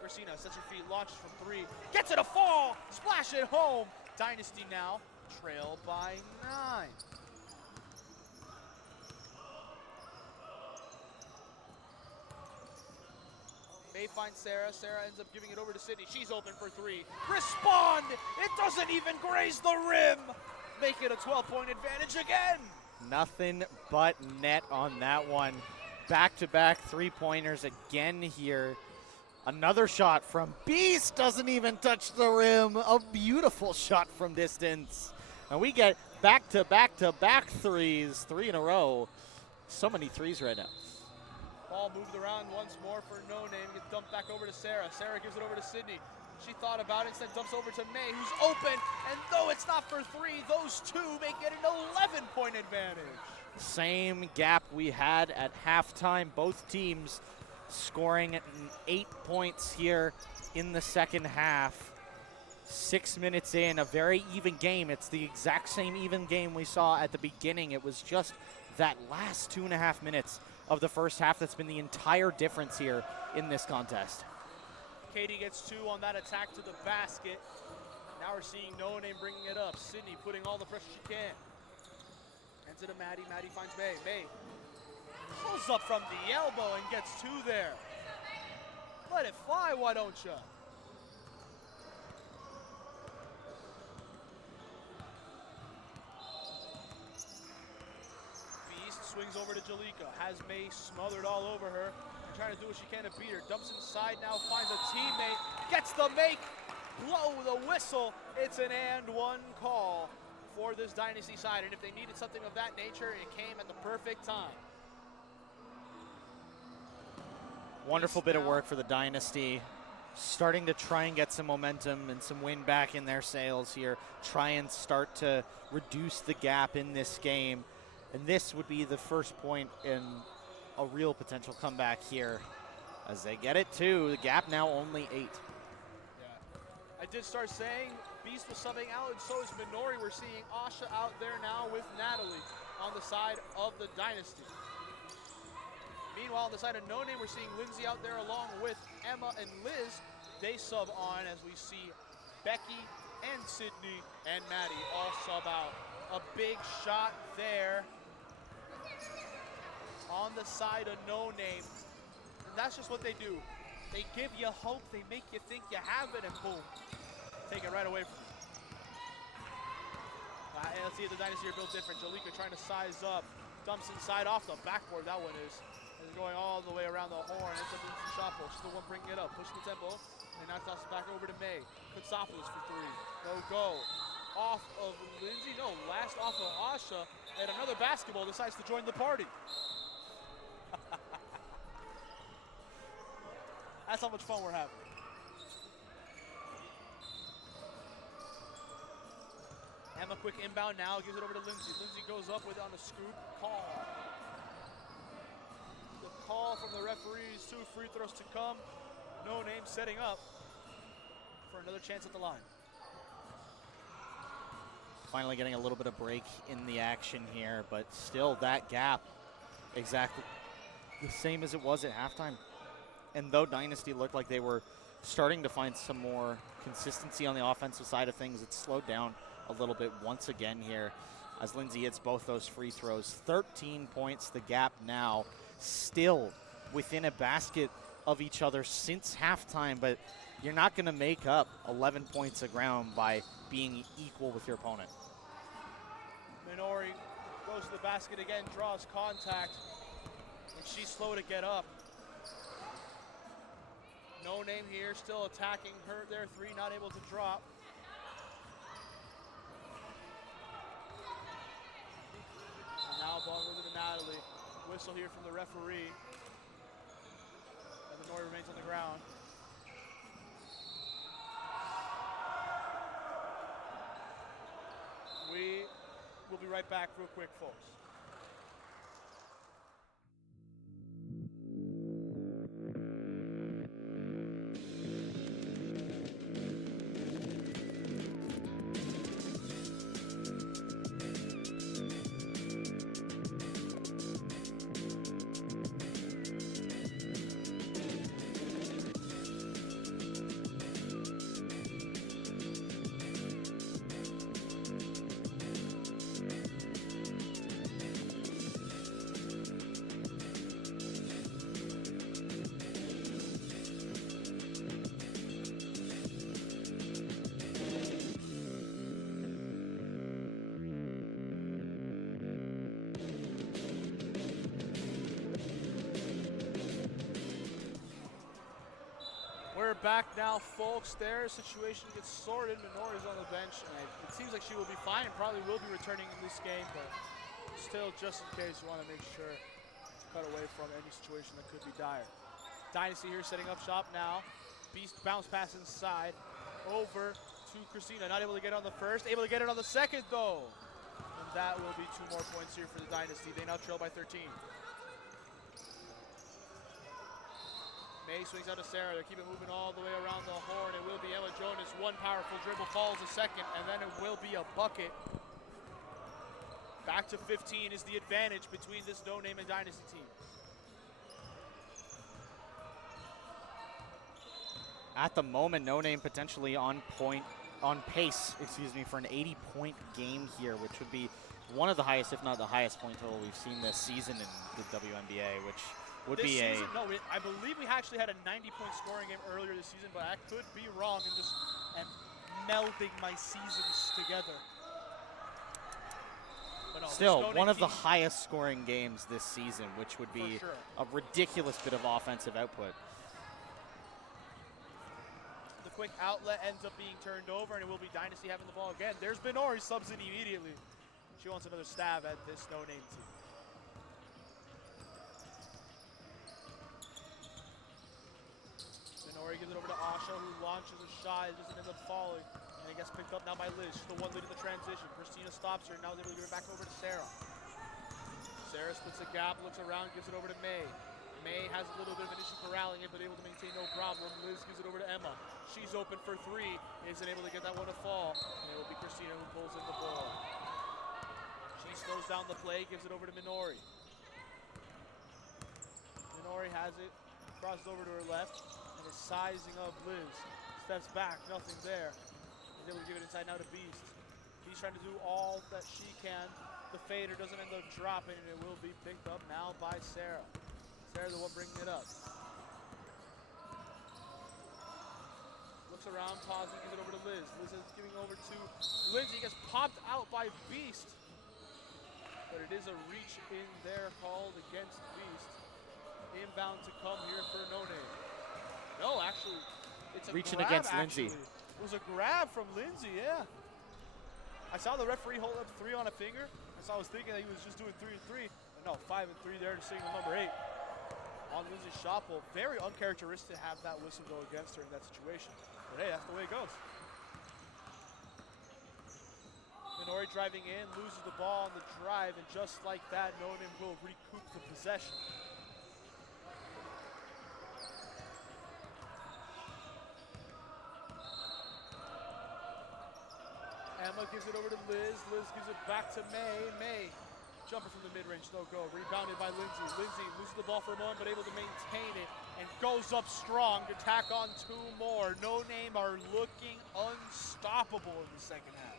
Christina sets her feet, launches from 3, gets it a fall, splash it home. Dynasty now trail by 9. May finds Sarah. Sarah ends up giving it over to Sydney. She's open for 3. Respond! It doesn't even graze the rim. Make it a 12-point advantage again. Nothing but net on that one. Back-to-back three-pointers again here. Another shot from Beast, doesn't even touch the rim. A beautiful shot from distance. And we get back-to-back-to-back threes, 3 in a row. So many threes right now. Ball moved around once more for No Name. Gets dumped back over to Sarah. Sarah gives it over to Sydney. She thought about it, instead dumps over to May, who's open. And though it's not for 3, those two make it an 11-point advantage. Same gap we had at halftime. Both teams scoring 8 points here in the second half. 6 minutes in, a very even game. It's the exact same even game we saw at the beginning. It was just that last 2.5 minutes of the first half that's been the entire difference here in this contest. Katie gets 2 on that attack to the basket. Now we're seeing No Name bringing it up. Sydney putting all the pressure she can. Hands it to Maddie. Maddie finds May. May pulls up from the elbow and gets 2 there. Let it fly, why don't you? Beast swings over to Jalika. Has May smothered all over her. Trying to do what she can to beat her. Dumps inside now, finds a teammate. Gets the make. Blow the whistle. It's an and 1 call for this Dynasty side. And if they needed something of that nature, it came at the perfect time. Wonderful bit of work for the Dynasty. Starting to try and get some momentum and some wind back in their sails here. Try and start to reduce the gap in this game. And this would be the first point in a real potential comeback here as they get it too. The gap now only 8. Yeah. I did start saying Beast was subbing out, and so is Minori. We're seeing Asha out there now with Natalie on the side of the Dynasty. Meanwhile, on the side of No Name, we're seeing Lindsay out there along with Emma and Liz. They sub on as we see Becky and Sydney and Maddie all sub out. A big shot there on the side of No Name. And that's just what they do. They give you hope, they make you think you have it, and boom, take it right away from you. Let's see if the Dynasty are built different. Jalika trying to size up, dumps inside off the backboard. That one is going all the way around the horn. Ends up in the shot post. She's the one bringing it up, pushing the tempo, and now tosses back over to May. Kutsopoulos for 3. Go. Off of Lindsay, no, last off of Asha, and another basketball decides to join the party. That's how much fun we're having. Emma quick inbound now, gives it over to Lindsay. Lindsay goes up with on the scoop. Call. The call from the referees, 2 free throws to come. No Name setting up for another chance at the line. Finally getting a little bit of break in the action here, but still that gap exactly the same as it was at halftime. And though Dynasty looked like they were starting to find some more consistency on the offensive side of things, it's slowed down a little bit once again here as Lindsay hits both those free throws. 13 points, the gap now still within a basket of each other since halftime, but you're not going to make up 11 points of ground by being equal with your opponent. Minori goes to the basket again, draws contact, and she's slow to get up. No Name here, still attacking her. Their 3, not able to drop. And now ball over to Natalie. Whistle here from the referee. And Minori remains on the ground. We will be right back real quick, folks. We're back now, folks. Their situation gets sorted. Minori's on the bench, and it seems like she will be fine and probably will be returning in this game, but still, just in case, you want to make sure to cut away from any situation that could be dire. Dynasty here setting up shop now. Beast bounce pass inside. Over to Christina. Not able to get on the first. Able to get it on the second, though. And that will be 2 more points here for the Dynasty. They now trail by 13. May swings out to Sarah. They keep it moving all the way around the horn. It will be Emma Jonas. One powerful dribble falls a second, and then it will be a bucket. Back to 15 is the advantage between this No Name and Dynasty team. At the moment, No Name potentially on pace, for an 80-point game here, which would be one of the highest, if not the highest point total we've seen this season in the WMBA, which would this be season, no, I believe we actually had a 90-point scoring game earlier this season, but I could be wrong and just am melding my seasons together. But no, still one of the highest scoring games this season, which would be sure. a ridiculous bit of offensive output. The quick outlet ends up being turned over, and it will be Dynasty having the ball again. There's Benori subs in immediately. She wants another stab at this No Name team. Benori gives it over to Asha, who launches a shot. It doesn't end up falling, and it gets picked up now by Liz. She's the one leading the transition. Christina stops her, and now is able to give it back over to Sarah. Sarah splits a gap, looks around, gives it over to May. May has a little bit of an issue corralling it, but able to maintain no problem. Liz gives it over to Emma. She's open for 3, isn't able to get that one to fall, and it will be Christina who pulls in the ball. She slows down the play, gives it over to Minori. Minori has it, crosses over to her left, and is sizing up Liz. Steps back, nothing there. Is able to give it inside now to Beast. Beast trying to do all that she can. The fader doesn't end up dropping, and it will be picked up now by Sarah. Sarah, the one bringing it up. Looks around, pausing, gives it over to Liz. Liz is giving over to Lindsay. Gets popped out by Beast. But it is a reach in there called against Beast. Inbound to come here for No Name. No, actually, it's a reaching grab, against Lindsay. It was a grab from Lindsay, yeah. I saw the referee hold up 3 on a finger, and so I was thinking that he was just doing 3 and 3. But no, 5 and 3 there to signal number 8. On Lindsay's shot pull. Very uncharacteristic to have that whistle go against her in that situation. But hey, that's the way it goes. Minori driving in, loses the ball on the drive, and just like that, No Name will recoup the possession. Emma gives it over to Liz. Liz gives it back to May. May, jumper from the mid-range, no go. Rebounded by Lindsay. Lindsay loses the ball for a moment, but able to maintain it and goes up strong to tack on 2 more. No Name are looking unstoppable in the second half.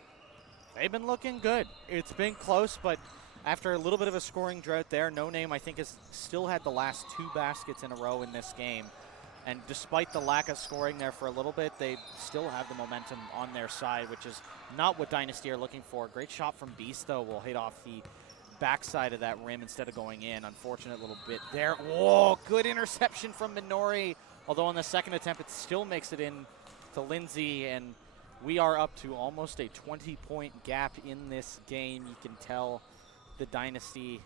They've been looking good. It's been close, but after a little bit of a scoring drought there, No Name, I think, has still had the last 2 baskets in a row in this game. And despite the lack of scoring there for a little bit, they still have the momentum on their side, which is not what Dynasty are looking for. Great shot from Beast, though, will hit off the backside of that rim instead of going in. Unfortunate little bit there. Whoa, good interception from Minori. Although on the second attempt, it still makes it in to Lindsay, and we are up to almost a 20-point gap in this game. You can tell the Dynasty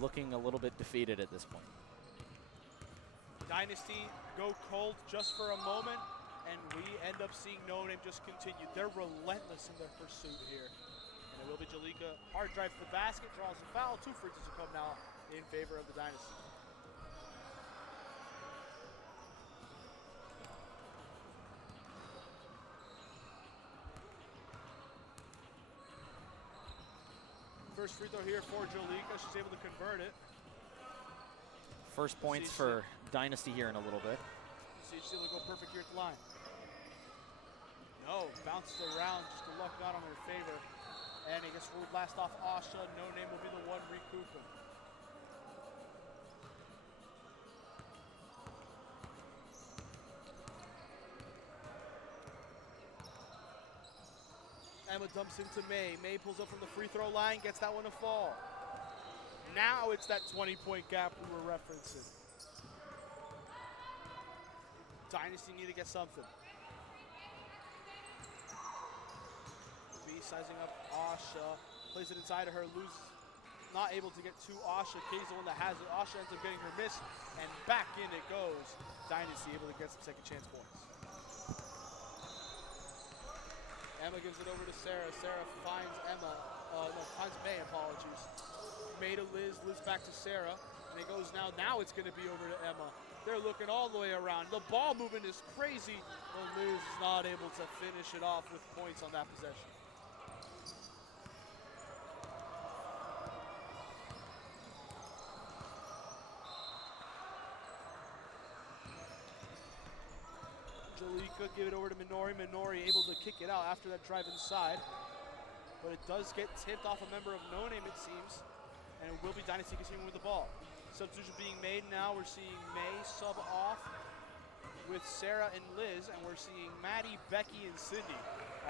looking a little bit defeated at this point. Dynasty go cold just for a moment, and we end up seeing No Name just continue. They're relentless in their pursuit here. And it will be Jalika. Hard drive to the basket, draws a foul. 2 free throws to come now in favor of the Dynasty. First free throw here for Jalika. She's able to convert it. First points for Dynasty here in a little bit. See she'll go perfect here at the line. No, bounces around, just the luck not on her favor. And it gets ruled last off Asha. No Name will be the one recouping. Emma dumps into May. May pulls up from the free throw line, gets that one to fall. Now it's that 20-point gap we were referencing. Dynasty need to get something. B sizing up Asha, plays it inside of her, loses, not able to get to Asha. Katie's the one that has it. Asha ends up getting her miss, and back in it goes. Dynasty able to get some second chance points. Emma gives it over to Sarah. Sarah finds finds May, apologies. May to Liz, Liz back to Sarah, and it goes now it's gonna be over to Emma. They're looking all the way around. The ball movement is crazy, but Liz is not able to finish it off with points on that possession. Jalika give it over to Minori. Minori able to kick it out after that drive inside. But it does get tipped off a member of No Name, it seems. And it will be Dynasty continuing with the ball. Substitution being made now. We're seeing May sub off with Sarah and Liz. And we're seeing Maddie, Becky, and Sydney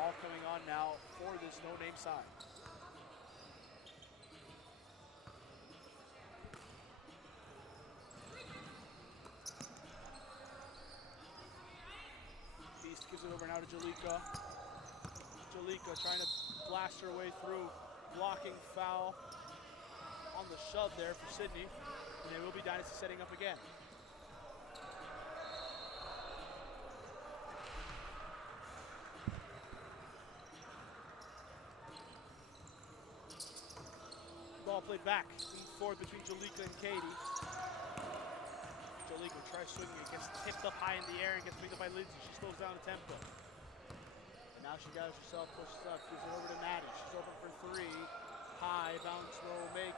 all coming on now for this No Name side. Gives it over now to Jalika. Jalika trying to blast her way through. Blocking foul on the shove there for Sydney. And it will be Dynasty setting up again. Ball played back and forth between Jalika and Katie. Jalika tries swinging, it gets tipped up high in the air and gets picked up by Lindsay. She slows down the tempo. And now she gathers herself, pushes up, gives it over to Maddie. She's open for three. High, bounce, roll, make.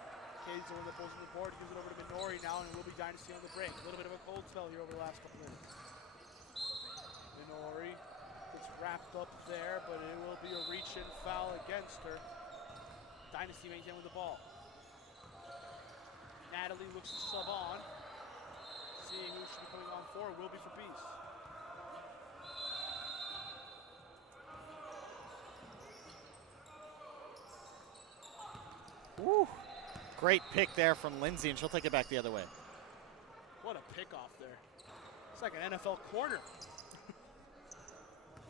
Katie's the one that pulls on the board, gives it over to Minori now, and it will be Dynasty on the break. A little bit of a cold spell here over the last couple minutes. Minori gets wrapped up there, but it will be a reach-in foul against her. Dynasty maintaining with the ball. Natalie looks to sub on. Seeing who should be coming on for will be for Beast. Woo. Great pick there from Lindsay, and she'll take it back the other way. What a pick off there. It's like an NFL corner.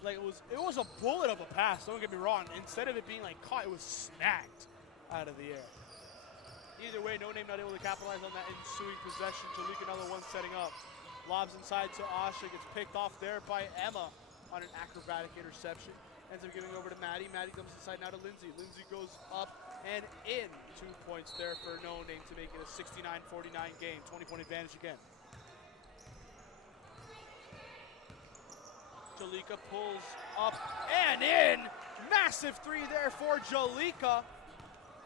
Like it was a bullet of a pass, don't get me wrong. Instead of it being like caught, it was snagged out of the air. Either way, No Name not able to capitalize on that ensuing possession. Jalika another one setting up. Lobs inside to Asha, gets picked off there by Emma on an acrobatic interception. Ends up giving over to Maddie. Maddie comes inside now to Lindsay. Lindsay goes up and in. 2 points there for No Name to make it a 69-49 game. 20-point advantage again. Jalika pulls up and in. Massive three there for Jalika.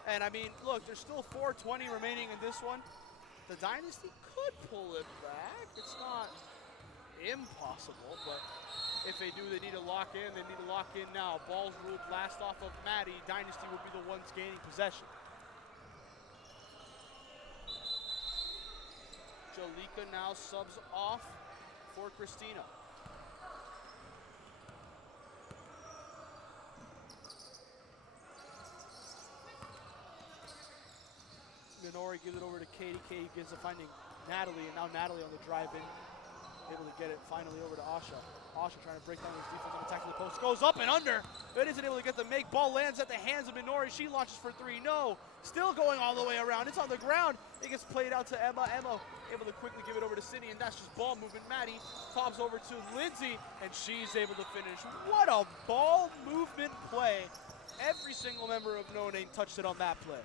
And I mean, look, there's still 4:20 remaining in this one. The Dynasty could pull it back. It's not impossible, but if they do, they need to lock in. They need to lock in now. Ball's ruled last off of Maddie. Dynasty will be the ones gaining possession. Jalika now subs off for Christina. Minori gives it over to Katie. Katie gives it finding Natalie, and now Natalie on the drive-in, able to get it finally over to Asha. Asha trying to break down his defense and attack to the post. Goes up and under, but isn't able to get the make. Ball lands at the hands of Minori. She launches for three. No, still going all the way around. It's on the ground. It gets played out to Emma. Emma able to quickly give it over to Sydney, and that's just ball movement. Maddie tops over to Lindsay, and she's able to finish. What a ball movement play. Every single member of No Name touched it on that play.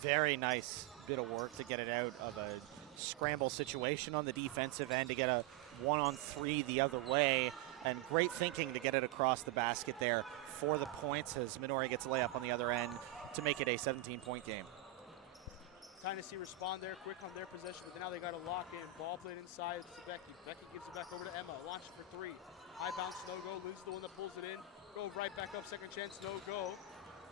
Very nice bit of work to get it out of a scramble situation on the defensive end to get a 1-on-3 the other way, and great thinking to get it across the basket there for the points as Minori gets a layup on the other end to make it a 17-point game. Dynasty respond there quick on their possession, but now they got to lock in. Ball played inside to Becky. Becky gives it back over to Emma. Launches for three. High bounce, no go. Lindsay's the one that pulls it in. Go right back up, second chance, no go.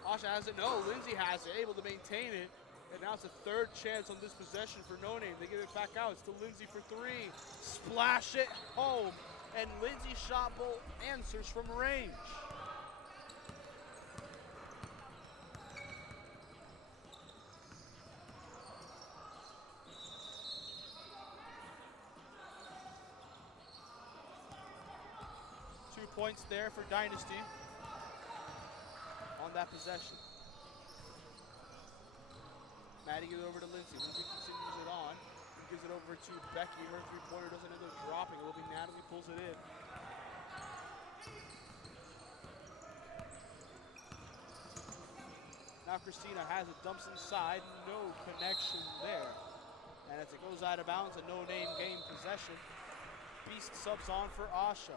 Asha has it, no. Lindsay has it, able to maintain it. And now it's a third chance on this possession for No Name. They give it back out. It's to Lindsay for three. Splash it home. And Lindsay's shot bolt answers from range. points there for Dynasty on that possession. Maddie gives it over to Lindsay. Lindsay continues it on. Gives it over to Becky. Her three-pointer doesn't end up dropping. It will be Natalie pulls it in. Now Christina has it, dumps inside. No connection there. And as it goes out of bounds, a no-name game possession. Beast subs on for Asha.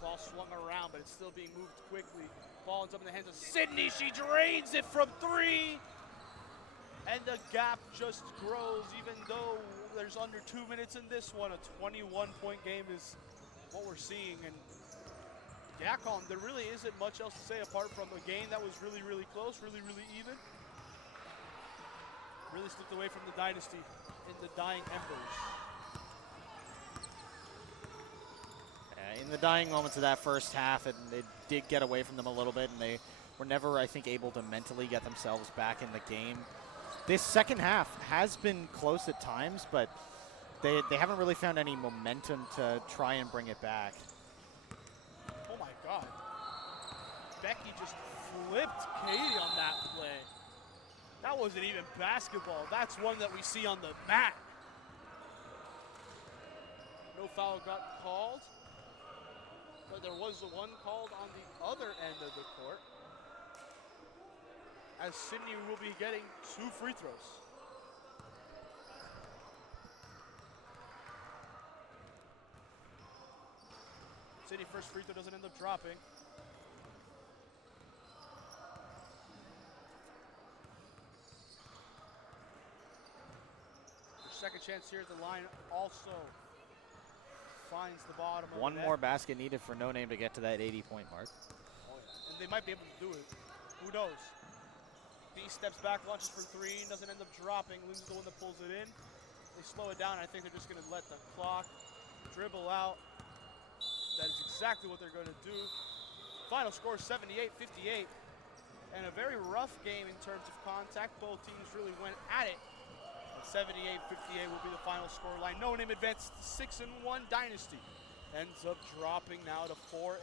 Ball swung around, but it's still being moved quickly. Ball ends up in the hands of Sydney. She drains it from three. And the gap just grows, even though there's under 2 minutes in this one. A 21-point game is what we're seeing. And yeah, Colin, there really isn't much else to say apart from a game that was really, really close, really, really even. Really slipped away from the Dynasty in the dying embers. In the dying moments of that first half, it did get away from them a little bit, and they were never, I think, able to mentally get themselves back in the game. This second half has been close at times, but they haven't really found any momentum to try and bring it back. Oh my God. Becky just flipped Katie on that play. That wasn't even basketball. That's one that we see on the mat. No foul got called, but there was one called on the other end of the court, as Sydney will be getting 2 free throws. Sydney first free throw doesn't end up dropping. Her second chance here at the line also finds the bottom of One the more net. basket needed for No Name to get to that 80-point mark. Oh, yeah. And they might be able to do it. Who knows? B steps back, launches for three, doesn't end up dropping. Loses the one that pulls it in. They slow it down. I think they're just going to let the clock dribble out. That is exactly what they're going to do. Final score 78-58. And a very rough game in terms of contact. Both teams really went at it. 78-58 will be the final score line. No Name advances to 6-1 Dynasty. Ends up dropping now to 4-3.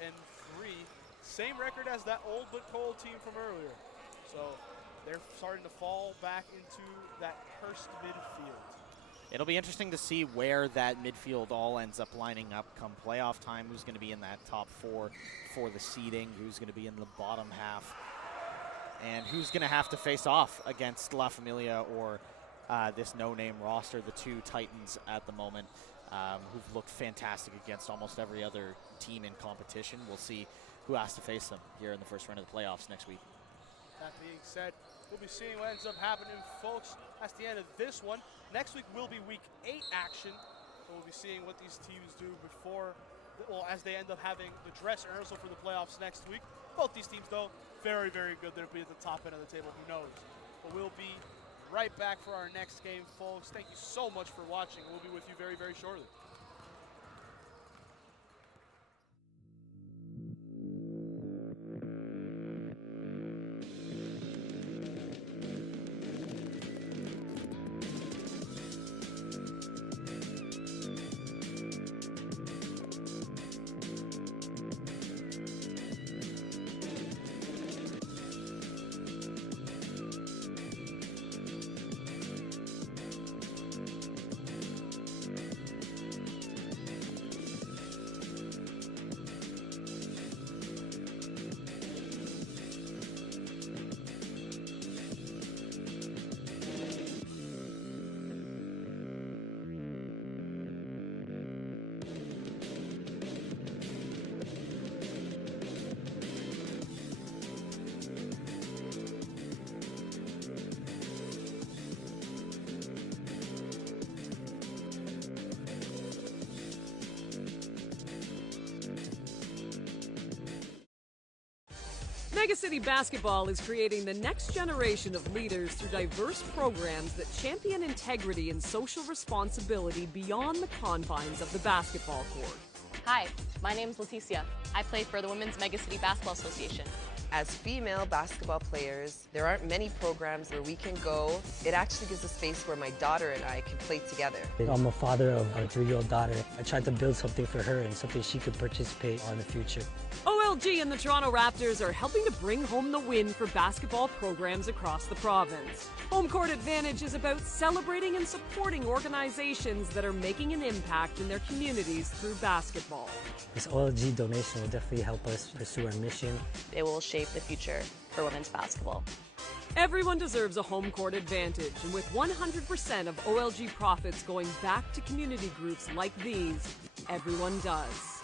Same record as that old but cold team from earlier. So they're starting to fall back into that cursed midfield. It'll be interesting to see where that midfield all ends up lining up come playoff time. Who's going to be in that top 4 for the seeding, who's going to be in the bottom half, and who's going to have to face off against La Familia or this no-name roster, the two titans at the moment, who've looked fantastic against almost every other team in competition. We'll see who has to face them here in the first round of the playoffs next week. That being said, we'll be seeing what ends up happening, folks. That's the end of this one. Next week will be week 8 action. So we'll be seeing what these teams do before, well, as they end up having the dress rehearsal for the playoffs next week. Both these teams, though, very, very good. They'll be at the top end of the table. Who knows? But we'll be right back for our next game, folks. Thank you so much for watching. We'll be with you very, very shortly. Megacity Basketball is creating the next generation of leaders through diverse programs that champion integrity and social responsibility beyond the confines of the basketball court. Hi, my name is Leticia. I play for the Women's Megacity Basketball Association. As female basketball players, there aren't many programs where we can go. It actually gives a space where my daughter and I can play together. I'm a father of a 3-year-old daughter. I tried to build something for her and something she could participate in the future. OLG and the Toronto Raptors are helping to bring home the win for basketball programs across the province. Home Court Advantage is about celebrating and supporting organizations that are making an impact in their communities through basketball. This OLG donation will definitely help us pursue our mission. It will shape the future for women's basketball. Everyone deserves a home court advantage, and with 100% of OLG profits going back to community groups like these, everyone does.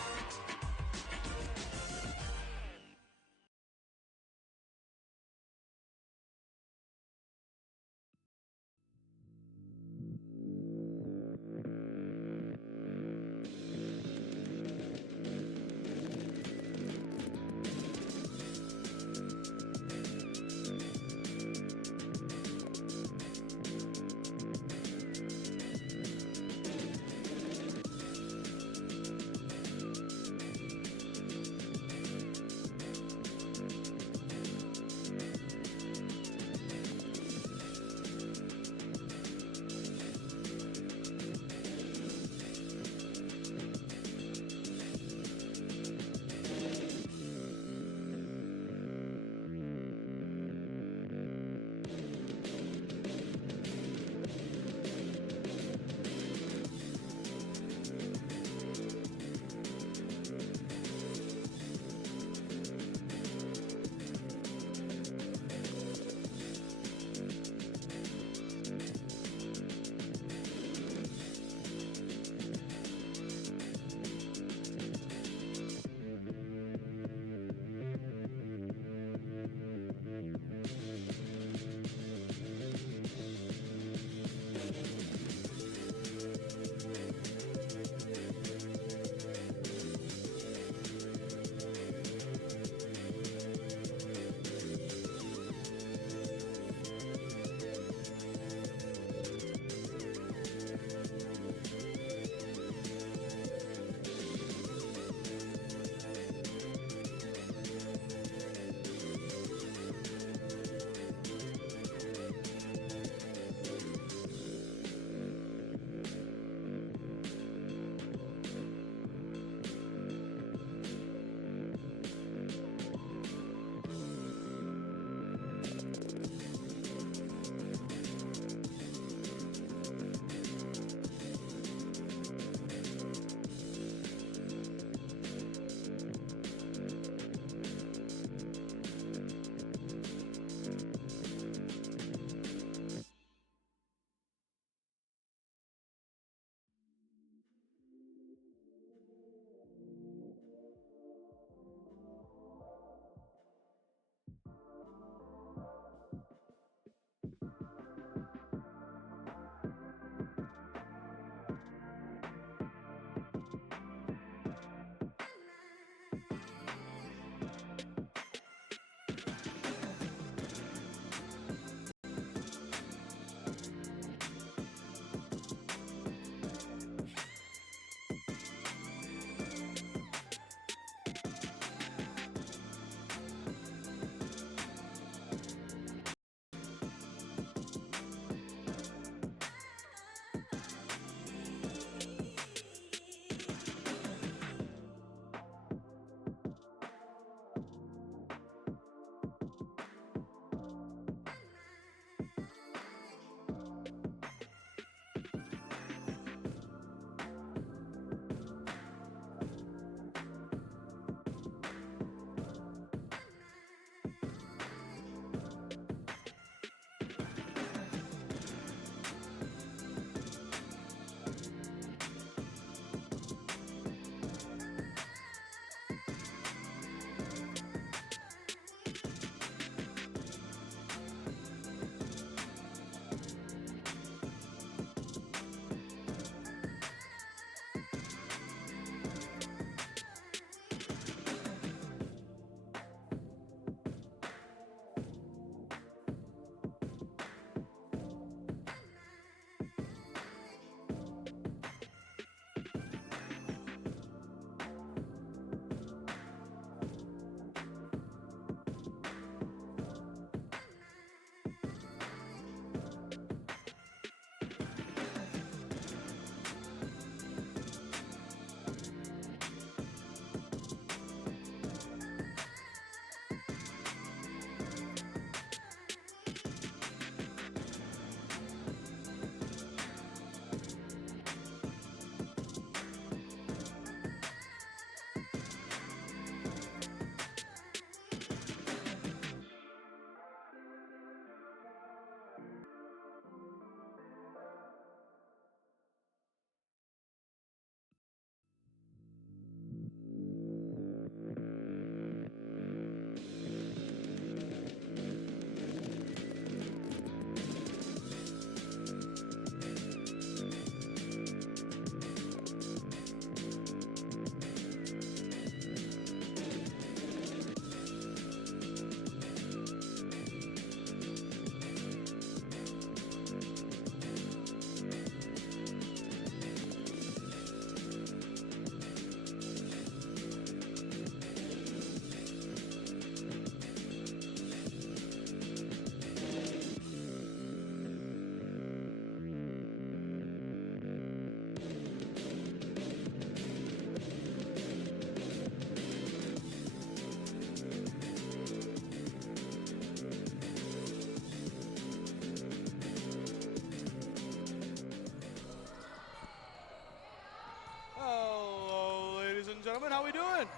gentlemen, how we doing?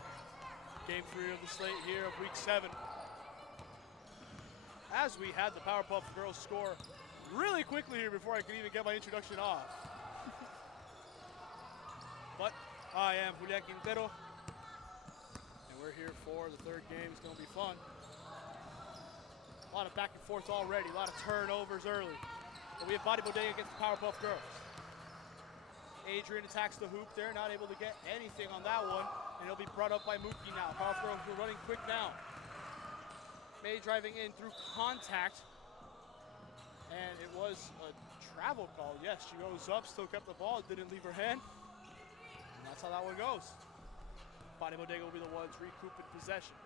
Game 3 of the slate here of week 7. As we had the Powerpuff girls score really quickly here before I could even get my introduction off. But I am Julian Quintero, and we're here for the third game. It's going to be fun. A lot of back and forth already, a lot of turnovers early. But we have Bodega against the Powerpuff girls. Adrian attacks the hoop there, not able to get anything on that one, and he'll be brought up by Mookie now. Powerpuff girls are running quick now. May driving in through contact, and it was a travel call. Yes, she goes up, still kept the ball, didn't leave her hand. And that's how that one goes. Bodega will be the ones recouping possession.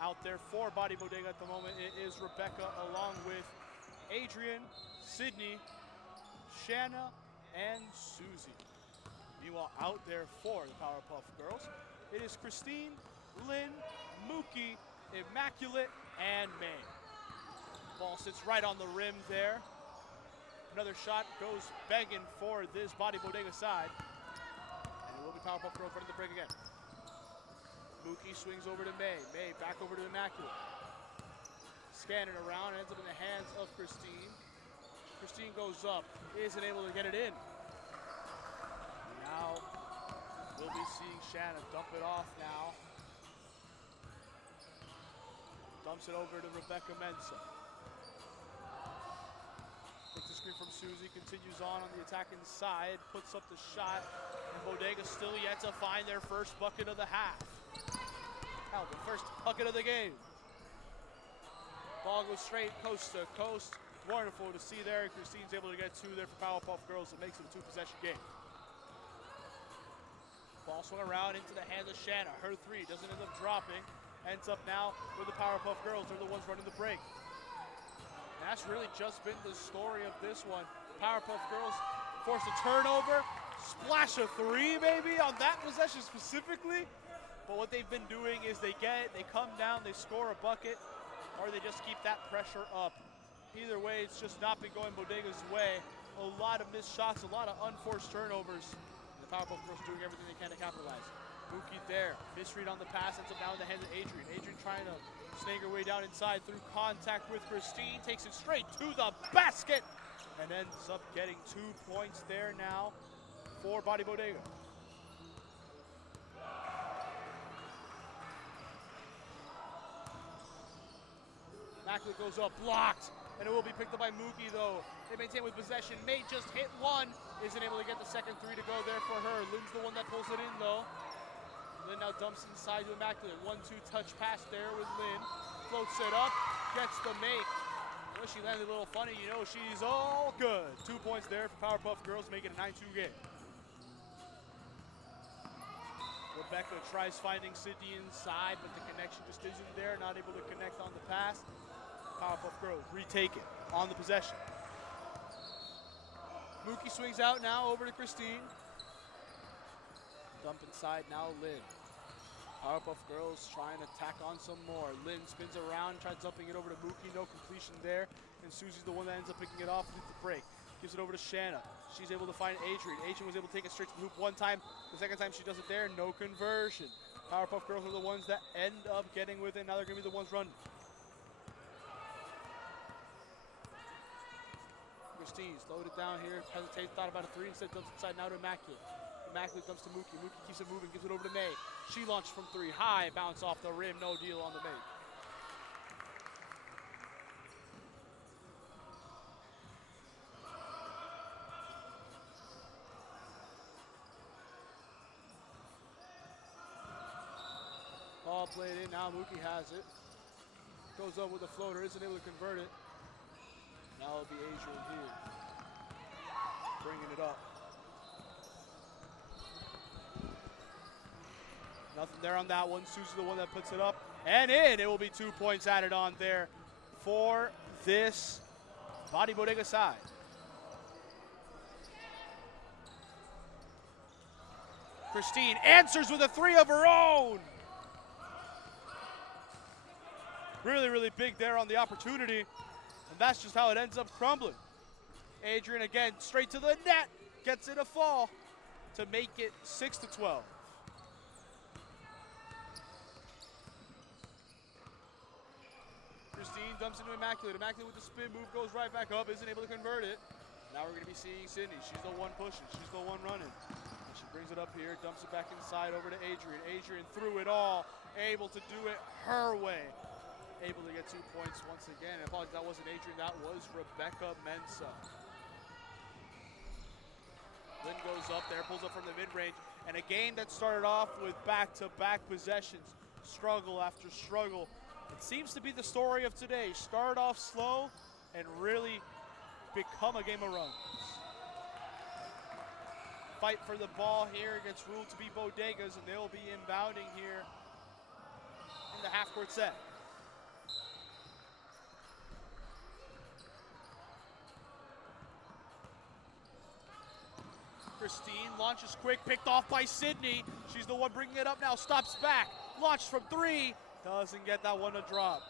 Out there for Bodega at the moment, it is Rebecca along with Adrian, Sydney, Shanna, and Susie. Meanwhile, out there for the Powerpuff girls, it is Christine, Lynn, Mookie, Immaculate, and May. Ball sits right on the rim there. Another shot goes begging for this Bodega side. And it will be Powerpuff girls running the break again. Mookie swings over to May. May back over to Immaculate. Scanning around, ends up in the hands of Christine. Christine goes up, isn't able to get it in. Now, we'll be seeing Shanna dump it off now. Dumps it over to Rebecca Mensah. Takes the screen from Susie, continues on the attacking side, puts up the shot, and Bodega still yet to find their first bucket of the half. Hell, the first bucket of the game. Ball goes straight coast to coast. Wonderful to see there. Christine's able to get 2 there for Powerpuff girls. It makes it a 2-possession game. Ball swung around into the hands of Shanna. Her 3 doesn't end up dropping. Ends up now with the Powerpuff girls. They're the ones running the break. And that's really just been the story of this one. Powerpuff girls force a turnover. Splash a 3 maybe on that possession specifically. But what they've been doing is they come down, they score a bucket, or they just keep that pressure up. Either way, it's just not been going Bodega's way. A lot of missed shots, a lot of unforced turnovers. And the Powerpuff girls doing everything they can to capitalize. Mookie there, misread on the pass, ends up down in the hands of Adrian. Adrian trying to snake her way down inside through contact with Christine, takes it straight to the basket, and ends up getting 2 points there now for Bodega. Immaculate goes up, blocked, and it will be picked up by Mookie though. They maintain with possession. May just hit 1, isn't able to get the second 3 to go there for her. Lynn's the one that pulls it in though. Lynn now dumps inside to Immaculate. 1-2 touch pass there with Lynn. Floats it up, gets the make. Well, she landed a little funny, you know, she's all good. 2 points there for Powerpuff girls, making it a 9-2 game. Rebecca tries finding Sydney inside, but the connection just isn't there. Not able to connect on the pass. Powerpuff girls retake it on the possession. Mookie swings out now over to Christine. Dump inside now, Lynn. Powerpuff girls trying to tack on some more. Lynn spins around, tries dumping it over to Mookie. No completion there. And Susie's the one that ends up picking it off with the break. Gives it over to Shanna. She's able to find Adrian. Adrian was able to take it straight to the hoop 1 time. The second time she does it there, no conversion. Powerpuff girls are the ones that end up getting with it. Now they're going to be the ones running. Christine slowed it down here. Hesitates, thought about a 3. Instead dumps inside now to Immaculate. Immaculate dumps to Mookie. Mookie keeps it moving, gives it over to May. She launched from 3 high, bounce off the rim, no deal on the make. Ball played in, now Mookie has it. Goes up with a floater, isn't able to convert it. Now it'll be Adrian here, bringing it up. Nothing there on that one. Susie's the one that puts it up and in. It will be 2 points added on there for this Bodega side. Christine answers with a 3 of her own. Really, really big there on the opportunity. And that's just how it ends up crumbling. Adrian again, straight to the net. Gets it a fall to make it 6-12. Christine dumps into Immaculate. Immaculate with the spin move goes right back up, isn't able to convert it. Now we're going to be seeing Sydney. She's the one pushing. She's the one running. And she brings it up here, dumps it back inside over to Adrian. Adrian threw it all, able to do it her way. Able to get 2 points once again. I apologize, that wasn't Adrian, that was Rebecca Mensah. Lynn goes up there, pulls up from the mid-range, and a game that started off with back-to-back possessions, struggle after struggle. It seems to be the story of today. Start off slow and really become a game of runs. Fight for the ball here gets ruled to be Bodega's, and they'll be inbounding here in the half-court set. Christine launches quick, picked off by Sydney. She's the one bringing it up now, stops back, launches from 3, doesn't get that one to drop.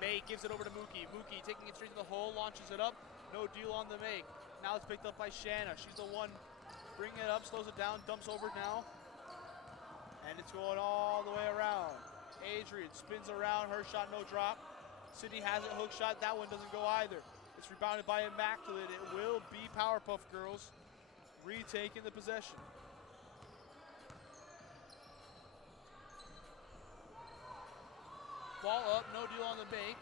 May gives it over to Mookie. Mookie taking it straight to the hole, launches it up, no deal on the make. Now it's picked up by Shanna. She's the one bringing it up, slows it down, dumps over now. And it's going all the way around. Adrian spins around, her shot, no drop. Sydney has it, hook shot, that one doesn't go either. It's rebounded by Immaculate. It will be Powerpuff Girls retaking the possession. Ball up, no deal on the make.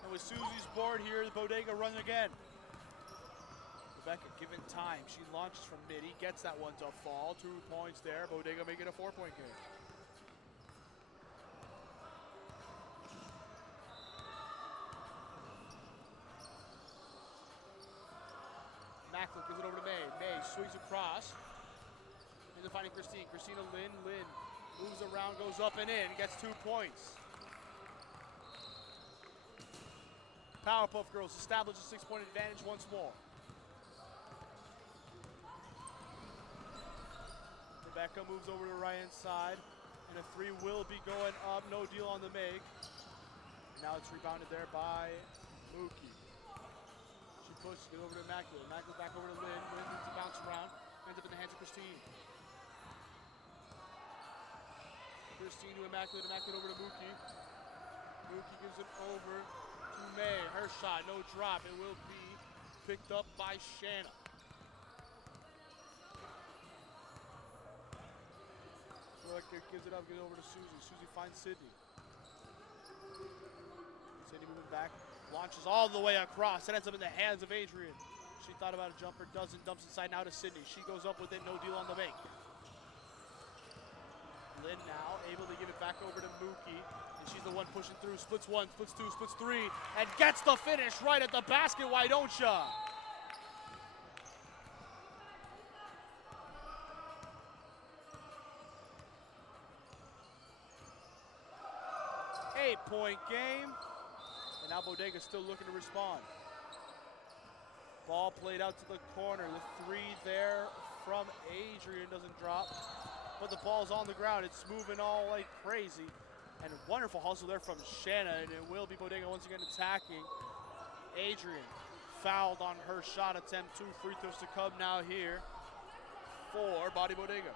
And with Susie's board here, the Bodega run again. Rebecca given time, she launches from mid, he gets that one to fall. 2 points there, Bodega make it a 4-point game. Immaculate gives it over to May. May swings across. Into finding Christine. Christina Lynn. Lynn moves around, goes up and in, gets 2 points. Powerpuff Girls establish a 6-point advantage once more. Rebecca moves over to the right-hand side, and a 3 will be going up. No deal on the make. Now it's rebounded there by Mookie. Pushes it over to Immaculate. Immaculate back over to Lynn. Lynn needs to bounce around. Ends up in the hands of Christine. Christine to Immaculate. Immaculate over to Mookie. Mookie gives it over to May. Her shot, no drop. It will be picked up by Shanna. Gives it up, gives it over to Susie. Susie finds Sydney. Sydney moving back. Launches all the way across. It ends up in the hands of Adrian. She thought about a jumper, doesn't. Dumps inside now to Sydney. She goes up with it, no deal on the make. Lynn now able to give it back over to Mookie. And she's the one pushing through. Splits 1, splits 2, splits 3. And gets the finish right at the basket. Why don't ya? Eight-point game. And now Bodega's still looking to respond. Ball played out to the corner. The 3 there from Adrian doesn't drop. But the ball's on the ground. It's moving all like crazy. And a wonderful hustle there from Shanna. And it will be Bodega once again attacking. Adrian fouled on her shot attempt. 2 free throws to come now here for Body Bodega.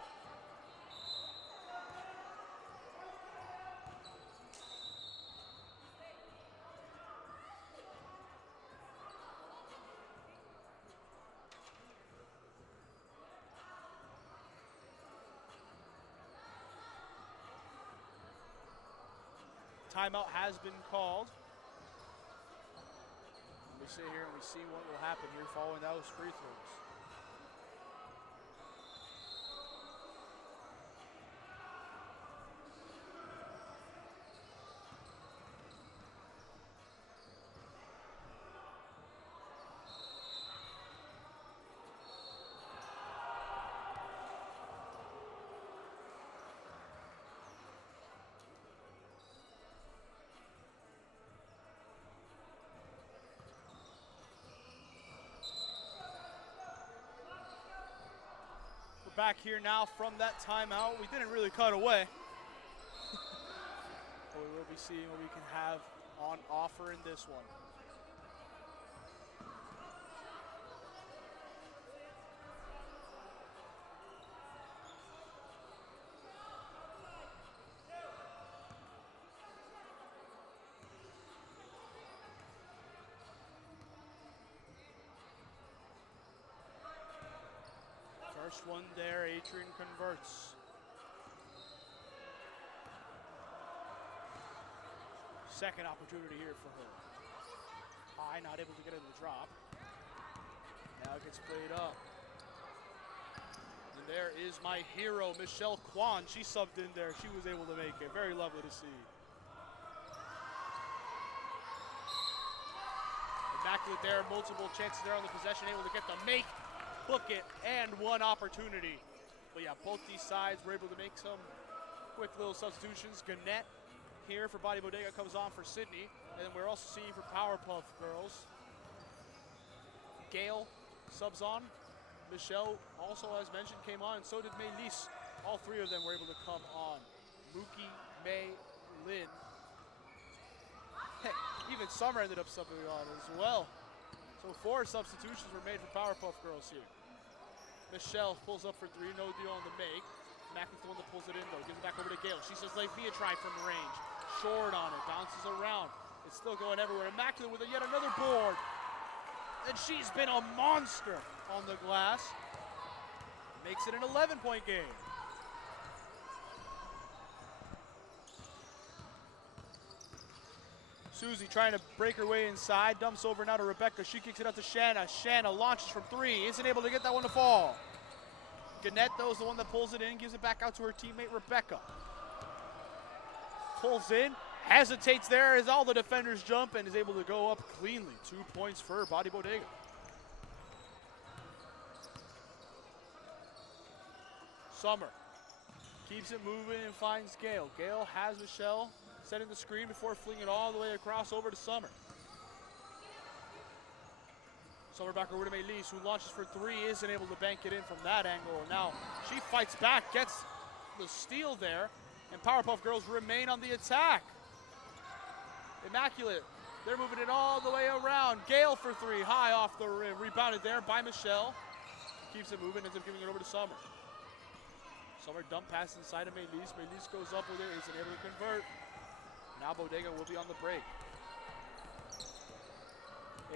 Timeout has been called. We sit here and we see what will happen here following those free throws. Back here now from that timeout. We didn't really cut away. But we will be seeing what we can have on offer in this one. First one there, Adrian converts. Second opportunity here for her. High, not able to get in the drop. Now it gets played up. And there is my hero, Michelle Kwan. She subbed in there. She was able to make it. Very lovely to see. Immaculate there. Multiple chances there on the possession. Able to get the make, book it, and one opportunity. But yeah, both these sides were able to make some quick little substitutions. Gannett here for Body Bodega comes on for Sydney. And then we're also seeing for Powerpuff girls. Gail subs on. Michelle also, as mentioned, came on, and so did Maylise. All three of them were able to come on. Mookie, May, Lynn. Heck, even Summer ended up subbing on as well. So 4 substitutions were made for Powerpuff girls here. Michelle pulls up for 3, no deal on the make. Mack is the one that pulls it in though, gives it back over to Gail. She says, "Leave me a try from range." Short on it, bounces around. It's still going everywhere. Immaculate with yet another board. And she's been a monster on the glass. Makes it an 11-point game. Susie trying to break her way inside, dumps over now to Rebecca. She kicks it out to Shanna. Shanna launches from 3, isn't able to get that one to fall. Gannett, though, is the one that pulls it in, gives it back out to her teammate Rebecca. Pulls in, hesitates there as all the defenders jump and is able to go up cleanly. 2 points for Body Bodega. Summer keeps it moving and finds Gail. Gail has Michelle setting the screen before flinging it all the way across over to Summer. Summer back over to Maylise, who launches for 3, isn't able to bank it in from that angle. Now she fights back, gets the steal there, and Powerpuff girls remain on the attack. Immaculate, they're moving it all the way around. Gail for 3, high off the rim, rebounded there by Michelle. Keeps it moving, ends up giving it over to Summer. Summer dump pass inside of Maylise. Maylise goes up with it, isn't able to convert. Now Bodega will be on the break.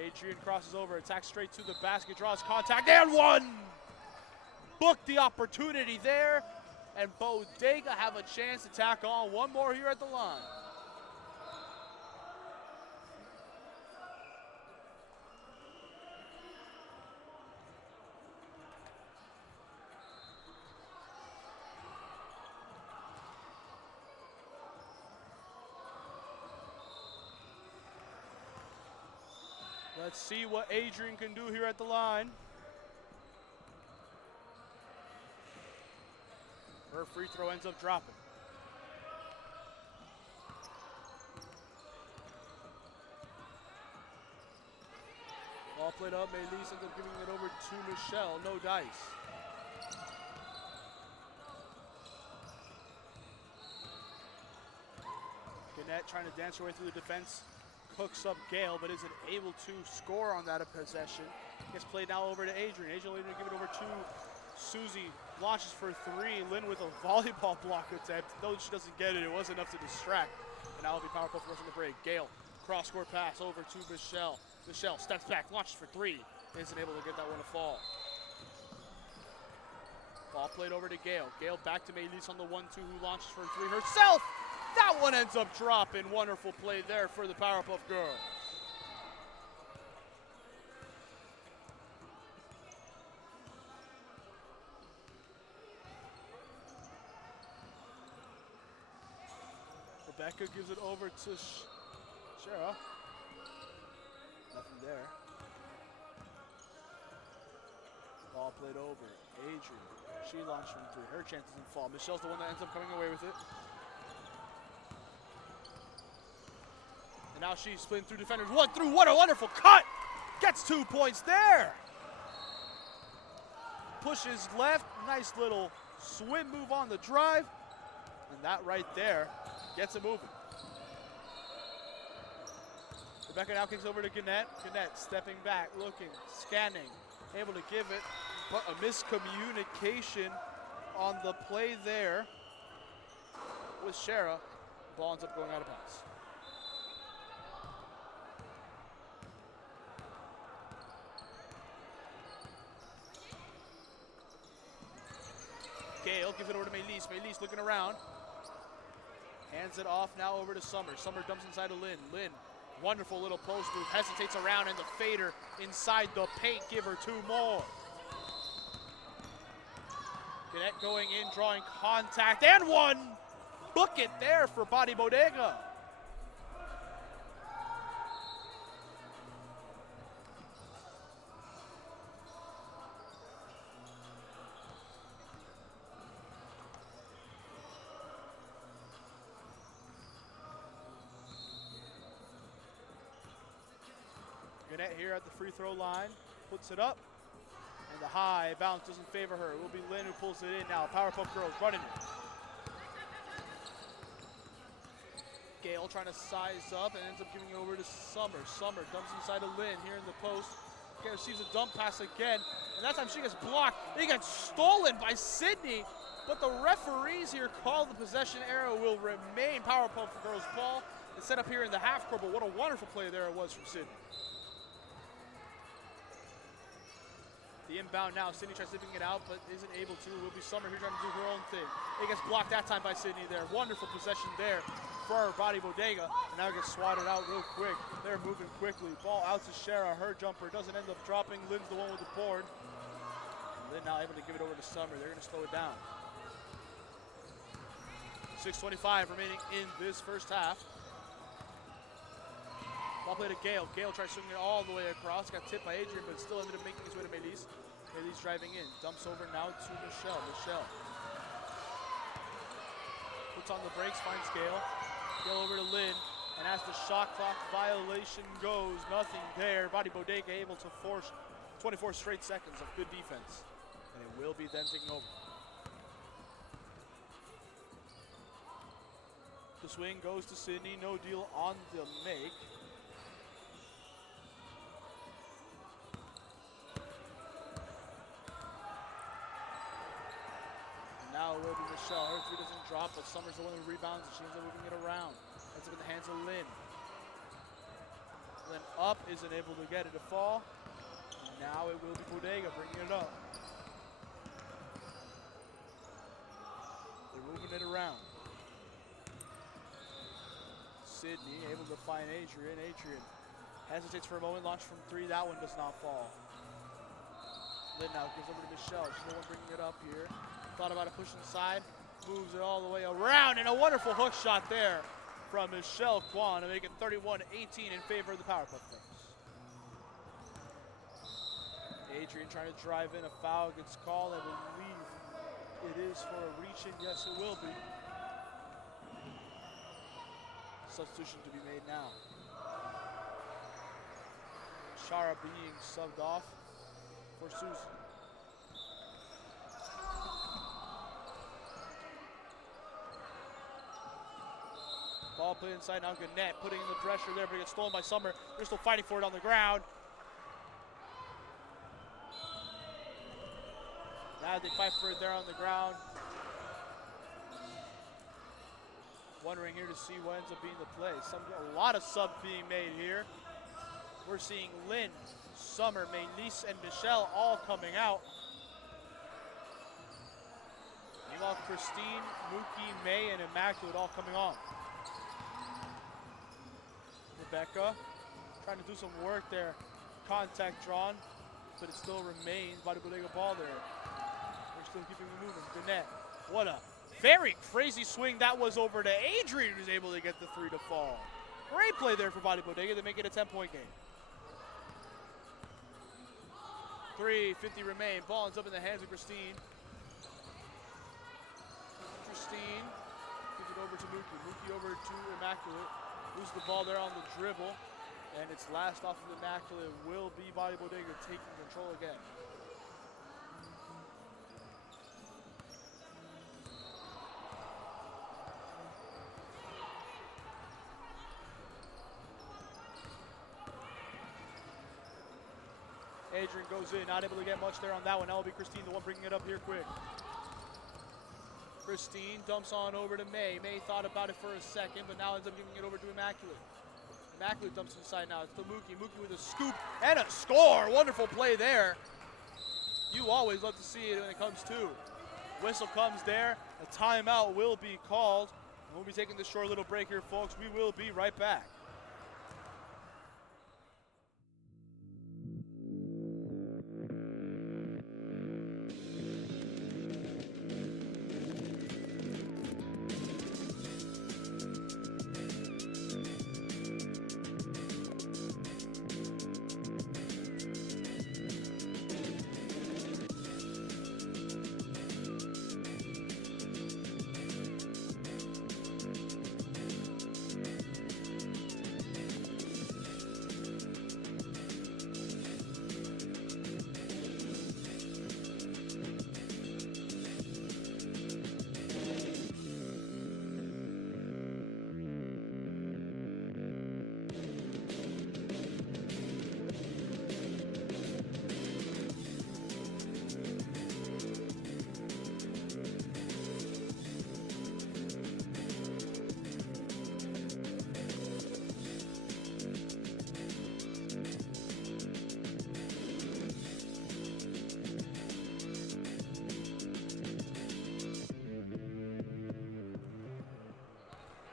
Adrian crosses over, attacks straight to the basket, draws contact, and one! Booked the opportunity there, and Bodega have a chance to tack on one more here at the line. Let's see what Adrian can do here at the line. Her free throw ends up dropping. Ball played up, Maylise ends up giving it over to Michelle, no dice. Gannett trying to dance her way through the defense. Hooks up Gail, but isn't able to score on that possession. Gets played now over to Adrian. Adrian later to give it over to Susie. Launches for 3. Lynn with a volleyball block attempt. Though she doesn't get it, it was enough to distract. And now it'll be Powerpuff Girls on the break. Gail, cross-court pass over to Michelle. Michelle steps back, launches for 3. Isn't able to get that one to fall. Ball played over to Gail. Gail back to Maylise on the 1-2, who launches for 3 herself. That one ends up dropping. Wonderful play there for the Powerpuff girls. Rebecca gives it over to Shara. Nothing there. Ball played over. Adrian. She launched from 3. Her chance doesn't fall. Michelle's the one that ends up coming away with it. Now she's splitting through defenders. 1-through. What a wonderful cut. Gets 2 points there. Pushes left. Nice little swim move on the drive. And that right there gets it moving. Rebecca now kicks over to Gannett. Gannett stepping back, looking, scanning, able to give it. But a miscommunication on the play there with Shara. Ball ends up going out of bounds. Gale gives it over to Melis. Melis looking around. Hands it off now over to Summer. Summer dumps inside to Lynn. Lynn, wonderful little post move. Hesitates around, and the fader inside the paint. Give her 2 more. Gannett going in, drawing contact, and 1. Book it there for Body Bodega. Gannett here at the free throw line, puts it up, and the high bounce doesn't favor her. It will be Lynn who pulls it in now. Powerpuff girls running it. Gale trying to size up and ends up giving it over to Summer. Summer dumps inside to Lynn here in the post. Gale receives a dump pass again, and that time she gets blocked. It gets stolen by Sydney, but the referees here call the possession error will remain. Powerpuff girls ball. It's set up here in the half court, but what a wonderful play there it was from Sydney. The inbound now, Sydney tries slipping it out, but isn't able to. It will be Summer here trying to do her own thing. It gets blocked that time by Sydney there. Wonderful possession there for our Body Bodega. And now it gets swatted out real quick. They're moving quickly. Ball out to Shara. Her jumper doesn't end up dropping. Lynn's the one with the board. Lynn now able to give it over to Summer. They're going to slow it down. 6:25 remaining in this first half. Ball play to Gale. Gale tries swinging it all the way across. Got tipped by Adrian, but still ended up making his way to Melis. Melis driving in. Dumps over now to Michelle. Michelle puts on the brakes, finds Gale. Gale over to Lynn. And as the shot clock violation goes, nothing there. Body Bodega able to force 24 straight seconds of good defense. And it will be them taking over. The swing goes to Sydney. No deal on the make. Now it will be Michelle. Her 3 doesn't drop, but Summer's the one who rebounds, and she ends up moving it around. Ends up in the hands of Lynn. Lynn up, isn't able to get it to fall. Now it will be Bodega bringing it up. They're moving it around. Sydney able to find Adrian. Adrian hesitates for a moment, launch from 3. That one does not fall. Lynn now gives over to Michelle. She's the one bringing it up here. Thought about it, push inside, moves it all the way around, and a wonderful hook shot there from Michelle Kwan to make it 31-18 in favor of the Powerpuff Girls. Adrian trying to drive in, a foul gets called. I believe it is for a reach in. Yes, it will be. Substitution to be made now. Shara being subbed off for Susan. Ball played inside now. Gannett putting in the pressure there, but it gets stolen by Summer. They're still fighting for it on the ground. Now they fight for it there on the ground. Wondering here to see what ends up being the play. A lot of subs being made here. We're seeing Lynn, Summer, Melis, and Michelle all coming out. Meanwhile, Christine, Mookie, May, and Immaculate all coming on. Rebecca trying to do some work there. Contact drawn, but it still remains Body Bodega ball there. We're still keeping it moving. Gannett, what a very crazy swing that was over to Adrian, who's able to get the 3 to fall. Great play there for Body Bodega to make it a 10-point game. 3:50 remain. Ball ends up in the hands of Christine. Christine gives it over to Mookie. Mookie over to Immaculate. Loses the ball there on the dribble, and it's last off of Immaculate. Will be Body Bodega taking control again. Adrian goes in, not able to get much there on that one. That will be Christine, the one bringing it up here quick. Christine dumps on over to May. May thought about it for a second, but now ends up giving it over to Immaculate. Immaculate dumps inside now. It's to Mookie. Mookie with a scoop and a score. Wonderful play there. You always love to see it when it comes to Whistle comes there. A timeout will be called. We'll be taking this short little break here, folks. We will be right back.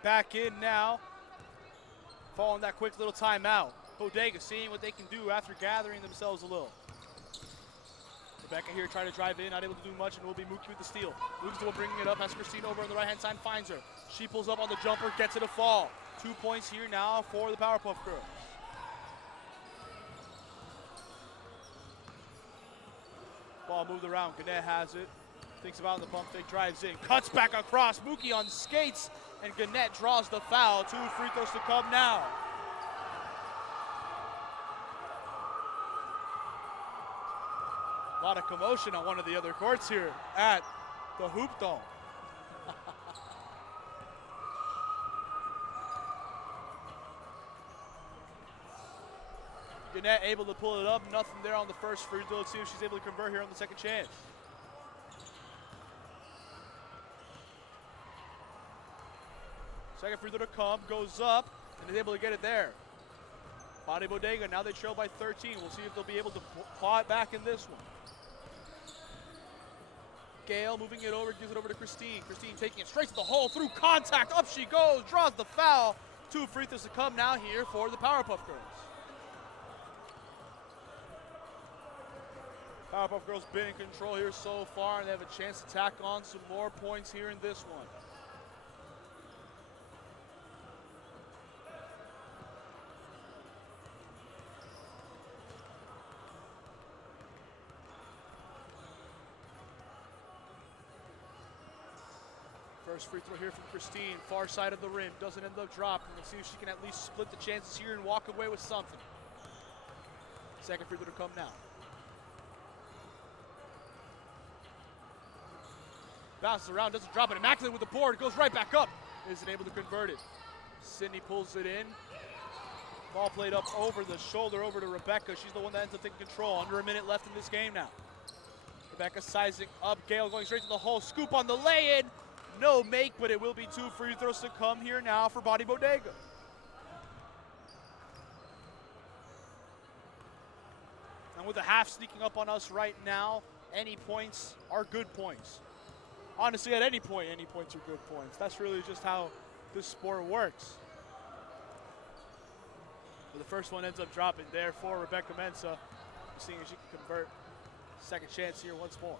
Back in now, following that quick little timeout. Bodega seeing what they can do after gathering themselves a little. Rebecca here trying to drive in, not able to do much, and will be Mookie with the steal. Moves the one, bringing it up, has Christine over on the right-hand side, finds her. She pulls up on the jumper, gets it a fall. 2 points here now for the Powerpuff Girls. Ball moved around, Gannett has it. Thinks about the pump fake, drives in, cuts back across. Mookie on skates, and Gannett draws the foul. 2 free throws to come now. A lot of commotion on one of the other courts here at the Hoop Dome. Gannett able to pull it up, nothing there on the first free throw. Let's see if she's able to convert here on the second chance. Second free throw to come, goes up, and is able to get it there. Body Bodega, now they trail by 13. We'll see if they'll be able to claw it back in this one. Gale moving it over, gives it over to Christine. Christine taking it straight to the hole, through contact, up she goes, draws the foul. 2 free throws to come now here for the Powerpuff Girls. Powerpuff Girls been in control here so far, and they have a chance to tack on some more points here in this one. First free throw here from Christine, far side of the rim, doesn't end up dropping. Let's see if she can at least split the chances here and walk away with something. Second free throw to come now. Bounces around, doesn't drop it. Immaculate with the board, goes right back up. Isn't able to convert it. Sydney pulls it in. Ball played up over the shoulder, over to Rebecca. She's the one that ends up taking control. Under a minute left in this game now. Rebecca sizing up, Gale going straight to the hole. Scoop on the lay-in. No make, but it will be 2 free throws to come here now for Body Bodega. And with the half sneaking up on us right now, any points are good points. Honestly, at any point, any points are good points. That's really just how this sport works. But the first one ends up dropping there for Rebecca Mensah. Seeing if she can convert. Second chance here once more.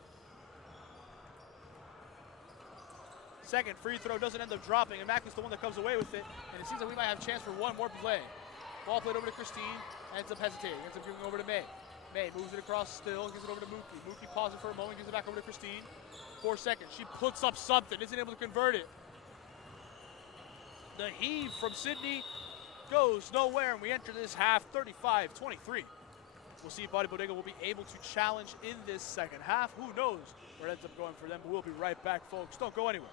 Second free throw doesn't end up dropping. Immaculate's the one that comes away with it. And it seems like we might have a chance for one more play. Ball played over to Christine. Ends up hesitating. Ends up giving over to May. May moves it across still. Gives it over to Mookie. Mookie pauses for a moment. Gives it back over to Christine. 4 seconds. She puts up something. Isn't able to convert it. The heave from Sydney goes nowhere. And we enter this half 35-23. We'll see if Body Bodega will be able to challenge in this second half. Who knows where it ends up going for them. But we'll be right back, folks. Don't go anywhere.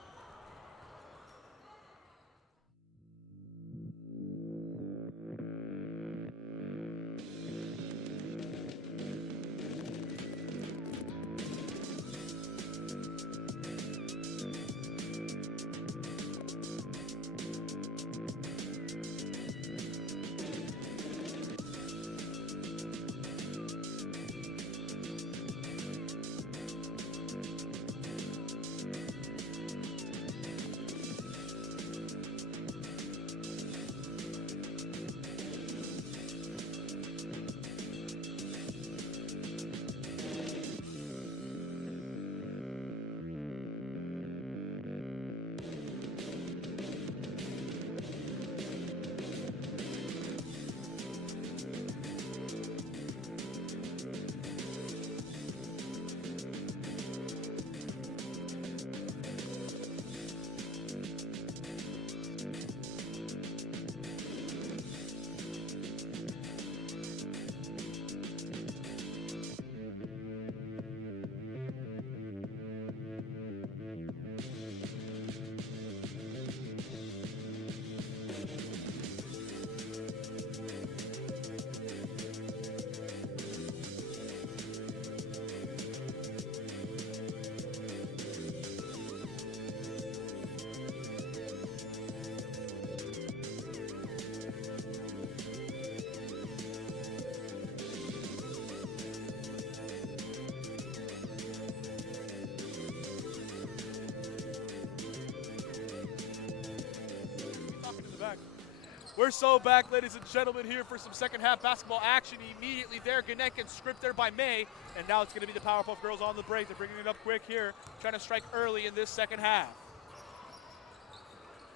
We're so back, ladies and gentlemen, here for some second half basketball action. Immediately there, Gannett gets stripped there by May, and now it's going to be the Powerpuff Girls on the break. They're bringing it up quick here, trying to strike early in this second half.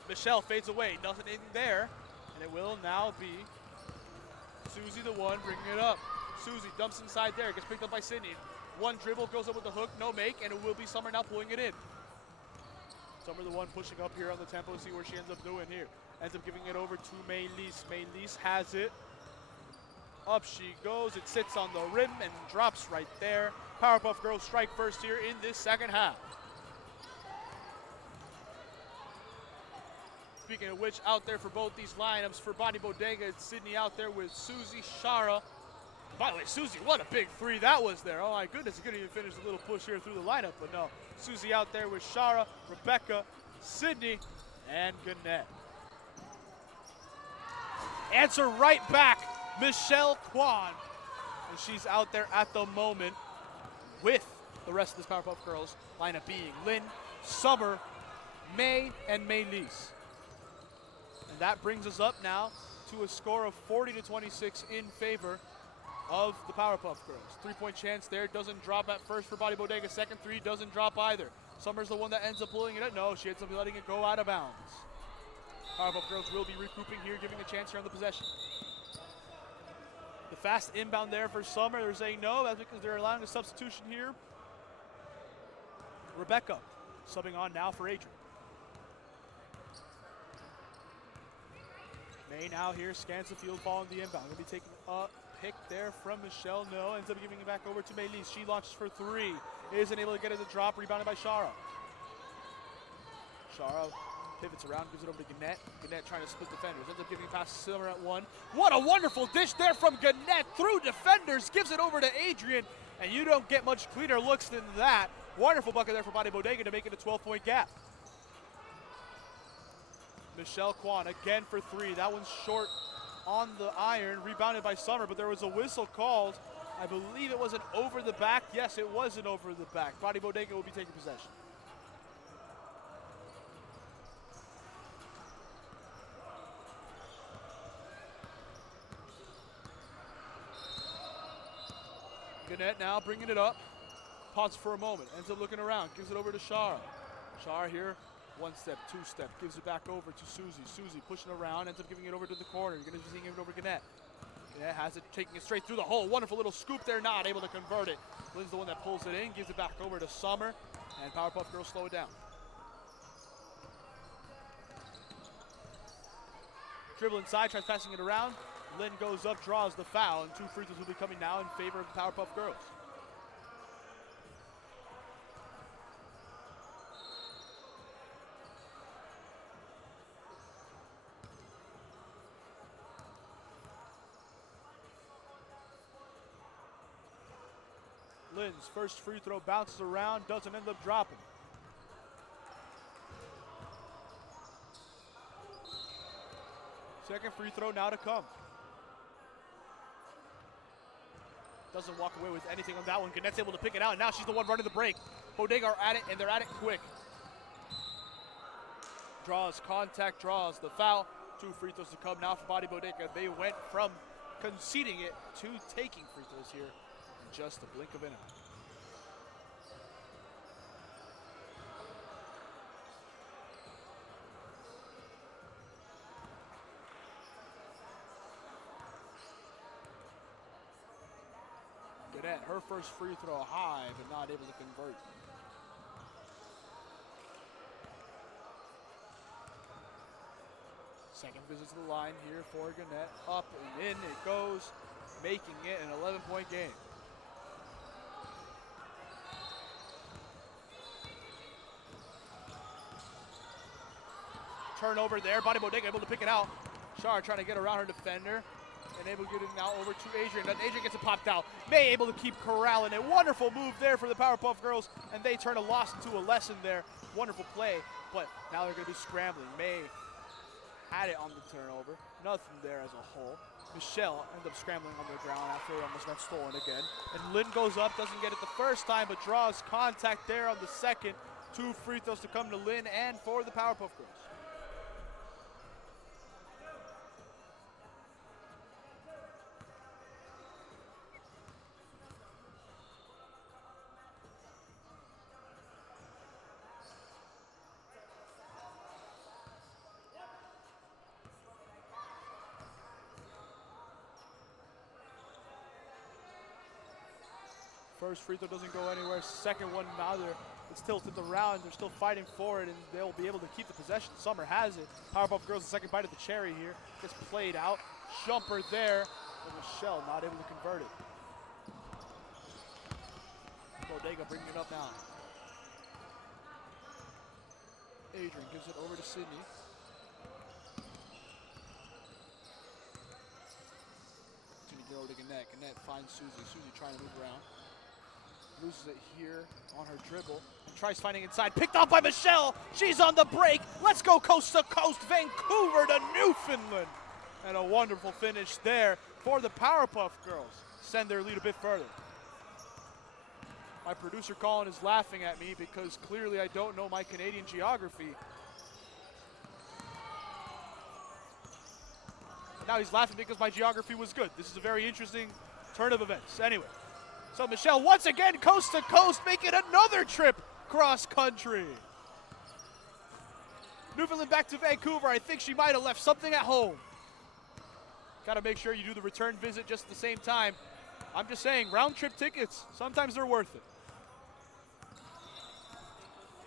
Michelle fades away, nothing there, and it will now be Susie the one bringing it up. Susie dumps inside there, gets picked up by Sydney. One dribble, goes up with the hook, no make, and it will be Summer now pulling it in. Summer the one pushing up here on the tempo, see where she ends up doing here. Ends up giving it over to Maylise. Maylise has it. Up she goes. It sits on the rim and drops right there. Powerpuff Girls strike first here in this second half. Speaking of which, out there for both these lineups, for Bodega, it's Sydney out there with Susie, Shara. By the way, Susie, what a big three that was there. Oh my goodness, he couldn't even finish the little push here through the lineup, but no. Susie out there with Shara, Rebecca, Sydney, and Gannett. Answer right back, Michelle Kwan. And she's out there at the moment with the rest of this Powerpuff Girls lineup being Lynn, Summer, May, and Maylise. And that brings us up now to a score of 40-26 in favor of the Powerpuff Girls. 3-point chance there, doesn't drop at first for Bodega. Second three doesn't drop either. Summer's the one that ends up pulling it up. No, she ends up letting it go out of bounds. Powerpuff Girls will be regrouping here, giving a chance here on the possession. The fast inbound there for Summer. They're saying no. That's because they're allowing a substitution here. Rebecca subbing on now for Adrian. May now here scans the field, following the inbound. Going to be taking a pick there from Michelle. No, ends up giving it back over to Maylise. She launches for three. Isn't able to get it to drop. Rebounded by Shara. Shara pivots around, gives it over to Gannett. Gannett trying to split defenders. Ends up giving it past Summer at one. What a wonderful dish there from Gannett through defenders. Gives it over to Adrian. And you don't get much cleaner looks than that. Wonderful bucket there for Bodega to make it a 12-point gap. Michelle Kwan again for three. That one's short on the iron. Rebounded by Summer, but there was a whistle called. I believe it was an over the back. Yes, it was an over the back. Bodega will be taking possession. Gannett now bringing it up. Pauses for a moment. Ends up looking around. Gives it over to Shara. Shara here. One step, two step. Gives it back over to Susie. Susie pushing around. Ends up giving it over to the corner. You're going to be seeing it over to Gannett. Gannett has it, taking it straight through the hole. Wonderful little scoop there. Not able to convert it. Lynn's the one that pulls it in. Gives it back over to Summer. And Powerpuff Girls slow it down. Dribble inside. Tries passing it around. Lynn goes up, draws the foul, and two free throws will be coming now in favor of the Powerpuff Girls. Lynn's first free throw bounces around, doesn't end up dropping. Second free throw now to come. Doesn't walk away with anything on that one. Gannett's able to pick it out, and now she's the one running the break. Bodega are at it, and they're at it quick. Draws contact, draws the foul. Two free throws to come now for Bodega. They went from conceding it to taking free throws here in just a blink of an eye. Gannett, her first free throw high, but not able to convert. Second visit to the line here for Gannett. Up and in it goes, making it an 11-point game. Turnover there, Bodega able to pick it out. Shar trying to get around her defender. And able to get it now over to Adrian. Then Adrian gets it popped out. May able to keep corralling it. Wonderful move there for the Powerpuff Girls. And they turn a loss into a lesson there. Wonderful play. But now they're going to be scrambling. May had it on the turnover. Nothing there as a whole. Michelle ends up scrambling on the ground after it almost got stolen again. And Lynn goes up, doesn't get it the first time, but draws contact there on the second. Two free throws to come to Lynn and for the Powerpuff Girls. First free throw doesn't go anywhere. Second one, neither. It's tilted around. They're still fighting for it, and they'll be able to keep the possession. Summer has it. Powerpuff Girls, the second bite of the cherry here. Gets played out. Jumper there. But Michelle not able to convert it. Bodega bringing it up now. Adrian gives it over to Sydney. Sydney get over to Gannett. Gannett finds Susie. Susie trying to move around. Loses it here on her dribble. And tries finding inside. Picked up by Michelle. She's on the break. Let's go coast to coast. Vancouver to Newfoundland. And a wonderful finish there for the Powerpuff Girls. Send their lead a bit further. My producer Colin is laughing at me because clearly I don't know my Canadian geography. Now he's laughing because my geography was good. This is a very interesting turn of events. Anyway, so Michelle once again coast to coast, making another trip cross country. Newfoundland back to Vancouver. I think she might have left something at home. Got to make sure you do the return visit just at the same time. I'm just saying, round trip tickets, sometimes they're worth it.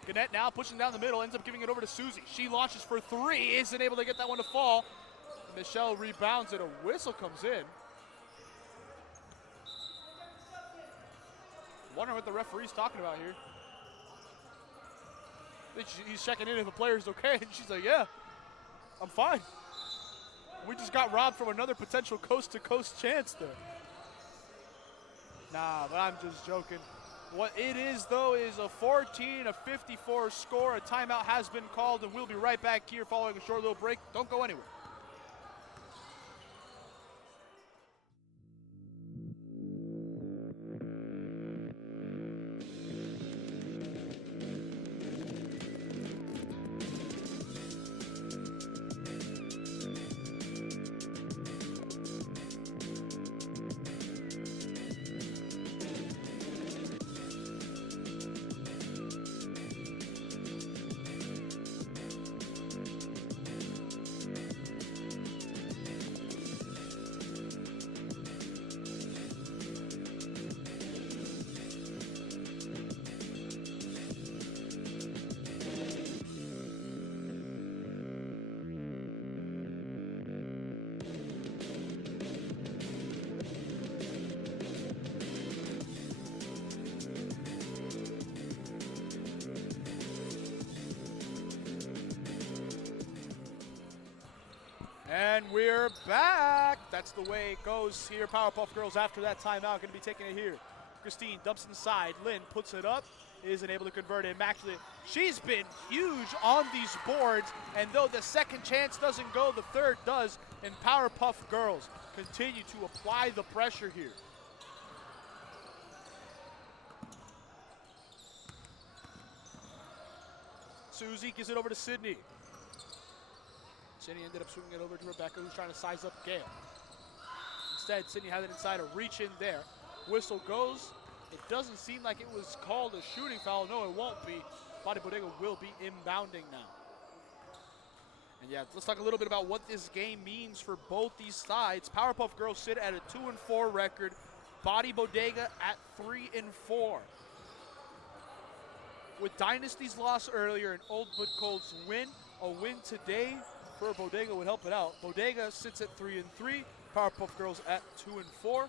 Gannett now pushing down the middle, ends up giving it over to Susie. She launches for three, isn't able to get that one to fall. Michelle rebounds it, a whistle comes in. Wondering what the referee's talking about here. He's checking in if the player's okay, and she's like, yeah, I'm fine. We just got robbed from another potential coast-to-coast chance there. Nah, but I'm just joking. What it is, though, is a 14-54 score. A timeout has been called, and we'll be right back here following a short little break. Don't go anywhere. And we're back. That's the way it goes here. Powerpuff Girls after that timeout going to be taking it here. Christine dumps inside. Lynn puts it up. Isn't able to convert it. Immaculate. She's been huge on these boards. And though the second chance doesn't go, the third does. And Powerpuff Girls continue to apply the pressure here. Susie gives it over to Sydney. Sydney ended up swinging it over to Rebecca, who's trying to size up Gale. Instead, Sydney had it inside, a reach in there. Whistle goes. It doesn't seem like it was called a shooting foul. No, it won't be. Bodega will be inbounding now. And yeah, let's talk a little bit about what this game means for both these sides. Powerpuff Girls sit at a 2-4 record. Bodega at 3-4. With Dynasty's loss earlier and Old But Cold's win, a win today for Bodega would help it out. Bodega sits at 3-3, Powerpuff Girls at 2-4,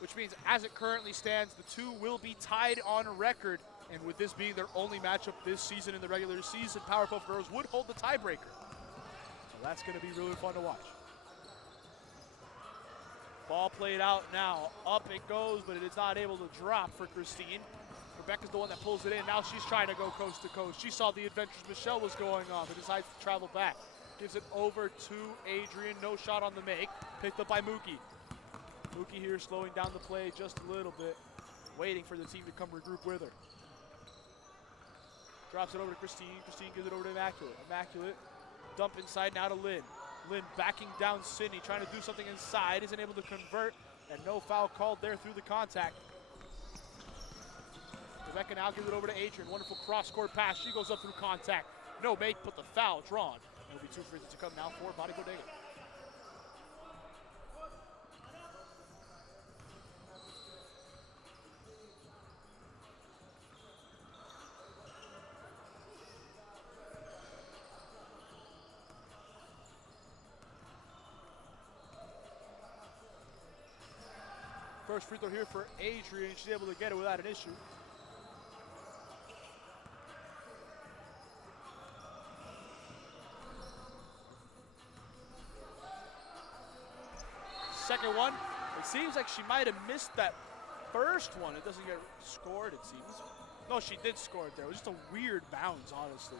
which means as it currently stands, the two will be tied on record. And with this being their only matchup this season in the regular season, Powerpuff Girls would hold the tiebreaker. So that's going to be really fun to watch. Ball played out now. Up it goes, but it is not able to drop for Christine. Rebecca's the one that pulls it in. Now she's trying to go coast to coast. She saw the adventures Michelle was going on, but decides to travel back. Gives it over to Adrian. No shot on the make. Picked up by Mookie. Mookie here slowing down the play just a little bit, waiting for the team to come regroup with her. Drops it over to Christine. Christine gives it over to Immaculate. Immaculate, dump inside now to Lynn. Lynn backing down Sydney, trying to do something inside. Isn't able to convert, and no foul called there through the contact. Rebecca now gives it over to Adrian. Wonderful cross-court pass. She goes up through contact. No make, but the foul drawn. It'll be two free throws to come now for Bodega. First free throw here for Adrian. She's able to get it without an issue. Second one. It seems like she might have missed that first one. It doesn't get scored, it seems. No, she did score it there. It was just a weird bounce, honestly.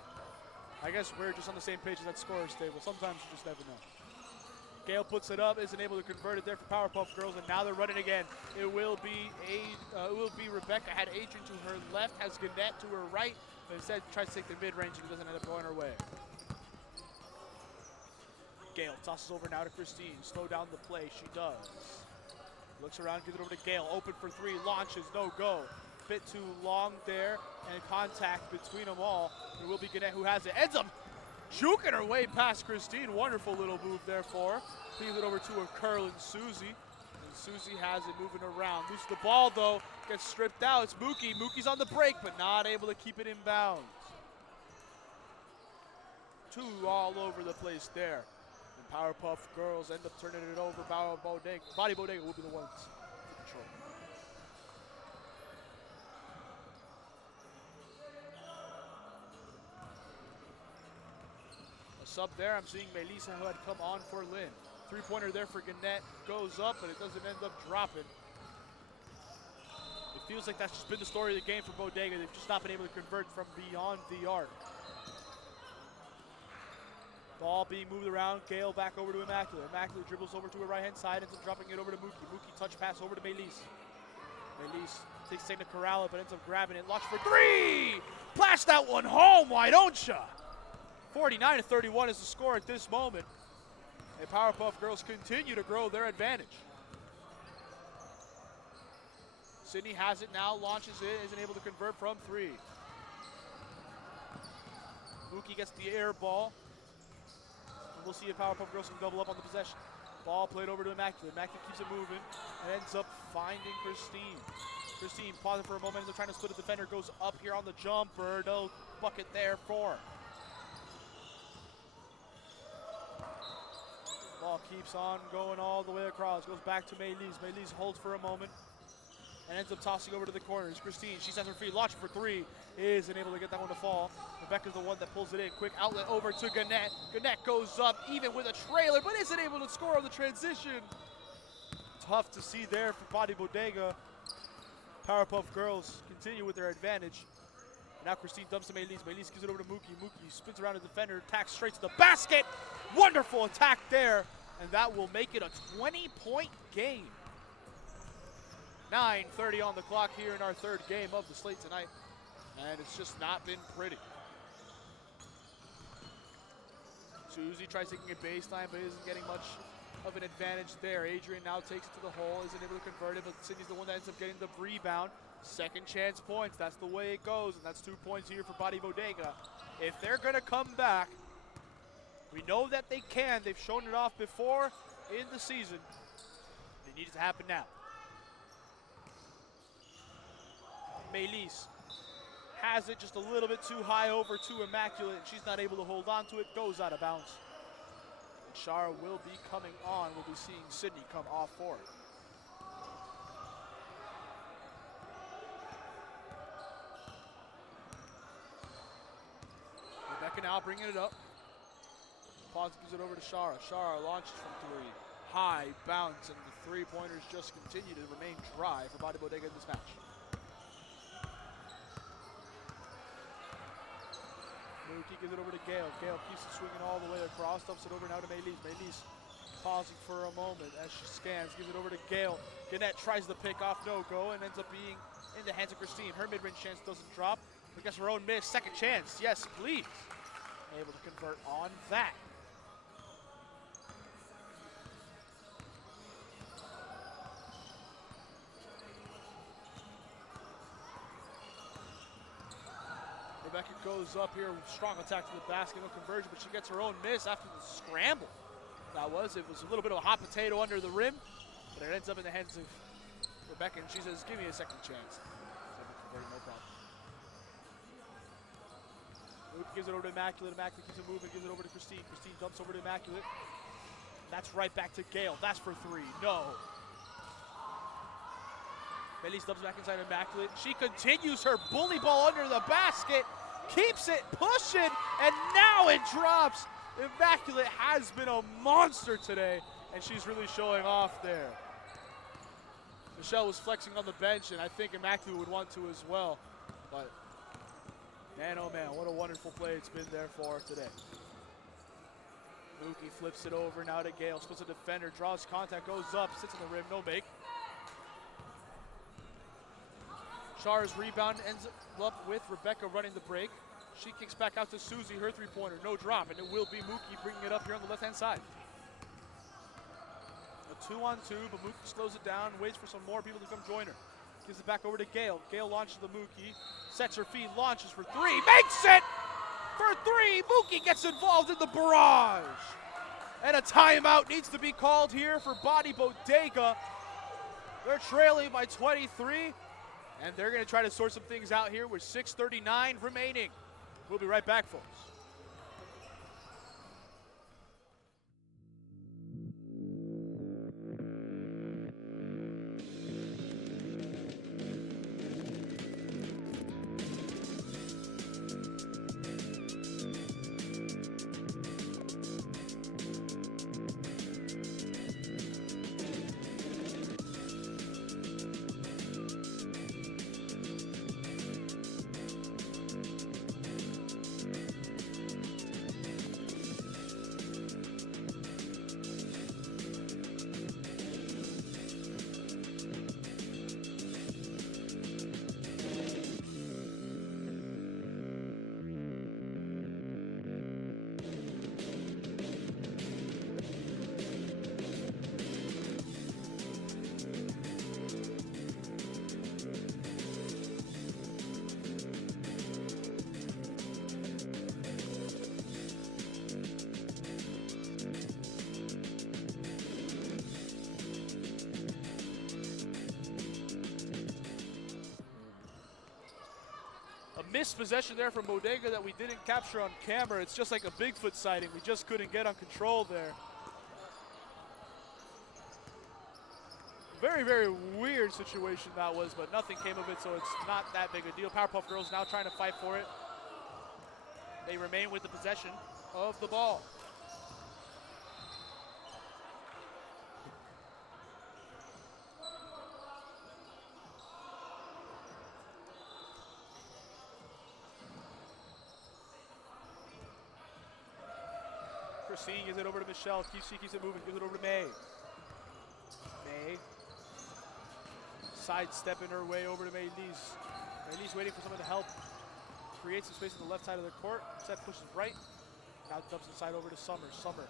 I guess we're just on the same page as that scorer's table. Sometimes you just never know. Gale puts it up, isn't able to convert it there for Powerpuff Girls, and now they're running again. It will be Rebecca. Had Adrian to her left, has Gannett to her right, but instead tries to take the mid-range and it doesn't end up going her way. Gale tosses over now to Christine. Slow down the play, she does. Looks around, gives it over to Gale. Open for three, launches, no go. Bit too long there, and contact between them all. It will be Gannett who has it. Ends up juking her way past Christine. Wonderful little move there for her. Leaves it over to her curling Susie. And Susie has it moving around. Loses the ball though, gets stripped out. It's Mookie. Mookie's on the break, but not able to keep it in bounds. Two all over the place there. And Powerpuff Girls end up turning it over. Body Bodega will be the ones to control. Sub there, I'm seeing Melissa who had come on for Lynn. Three-pointer there for Gannett, goes up, but it doesn't end up dropping. It feels like that's just been the story of the game for Bodega. They've just not been able to convert from beyond the arc. Ball being moved around, Gale back over to Immaculate. Immaculate dribbles over to her right-hand side, ends up dropping it over to Mookie. Mookie touch pass over to Melise. Melise takes second to Corrala, but ends up grabbing it. Launch for three! Blast that one home, why don't ya? 49-31 is the score at this moment. And Powerpuff Girls continue to grow their advantage. Sydney has it now, launches it, isn't able to convert from three. Mookie gets the air ball. And we'll see if Powerpuff Girls can double up on the possession. Ball played over to Immaculate. Immaculate keeps it moving and ends up finding Christine. Christine pausing for a moment, ends up trying to split a defender, goes up here on the jumper. No bucket there for her. Ball keeps on going all the way across. Goes back to Melise. Melise holds for a moment and ends up tossing over to the corners. Christine, she's at her feet, launching for three. Isn't able to get that one to fall. Rebecca's the one that pulls it in. Quick outlet over to Gannett. Gannett goes up even with a trailer, but isn't able to score on the transition. Tough to see there for Body Bodega. Powerpuff Girls continue with their advantage. Now Christine dumps to Melise. Melise gives it over to Mookie. Mookie spins around the defender, attacks straight to the basket. Wonderful attack there, and that will make it a 20-point game. 9:30 on the clock here in our third game of the slate tonight, and it's just not been pretty. Susie tries taking a baseline, but isn't getting much of an advantage there. Adrian now takes it to the hole, isn't able to convert it, but Sydney's the one that ends up getting the rebound. Second chance points, that's the way it goes, and that's 2 points here for Body Bodega. If they're gonna come back, we know that they can. They've shown it off before in the season. It needs to happen now. Melise has it just a little bit too high over to Immaculate, and she's not able to hold on to it, goes out of bounds. And Shara will be coming on. We'll be seeing Sydney come off for it. Rebecca now bringing it up. Pause gives it over to Shara. Shara launches from three. High bounce, and the three-pointers just continue to remain dry for Body Bodega in this match. Mookie gives it over to Gale. Gale keeps it swinging all the way across. Dumps it over now to Melise. Melise pausing for a moment as she scans. Gives it over to Gale. Gannett tries the pick off, no go, and ends up being in the hands of Christine. Her mid-range chance doesn't drop. But gets her own miss. Second chance. Yes, please. Able to convert on that. Rebecca goes up here, strong attack to the basket, no conversion, but she gets her own miss after the scramble. It was a little bit of a hot potato under the rim, but it ends up in the hands of Rebecca, and she says, give me a second chance. Converting, no problem. Luke gives it over to Immaculate. Immaculate keeps it moving, gives it over to Christine. Christine dumps over to Immaculate. That's right back to Gale. That's for three. No. Melis dubs back inside Immaculate. She continues her bully ball under the basket, keeps it pushing, and now it drops. Immaculate has been a monster today, and she's really showing off there. Michelle was flexing on the bench, and I think Immaculate would want to as well. But man, oh man, what a wonderful play it's been there for her today. Mookie flips it over now to Gale. Splits a defender, draws contact, goes up, sits on the rim, no make. Shara's rebound ends up with Rebecca running the break. She kicks back out to Susie, her three-pointer, no drop, and it will be Mookie bringing it up here on the left-hand side. A 2-on-2, but Mookie slows it down, waits for some more people to come join her. Gives it back over to Gale. Gale launches the Mookie, sets her feet, launches for three, makes it for three. Mookie gets involved in the barrage. And a timeout needs to be called here for Bodega. They're trailing by 23. And they're going to try to sort some things out here with 6:39 remaining. We'll be right back, folks. Missed possession there from Bodega that we didn't capture on camera. It's just like a Bigfoot sighting. We just couldn't get on control there. Very, very weird situation that was, but nothing came of it, so it's not that big a deal. Powerpuff Girls now trying to fight for it. They remain with the possession of the ball. Christine gives it over to Michelle. She keeps it moving. Gives it over to May. May sidestepping her way over to Maylise. Maylise waiting for someone to help. Creates some space on the left side of the court. Set pushes right. Now dumps inside over to Summer. Summer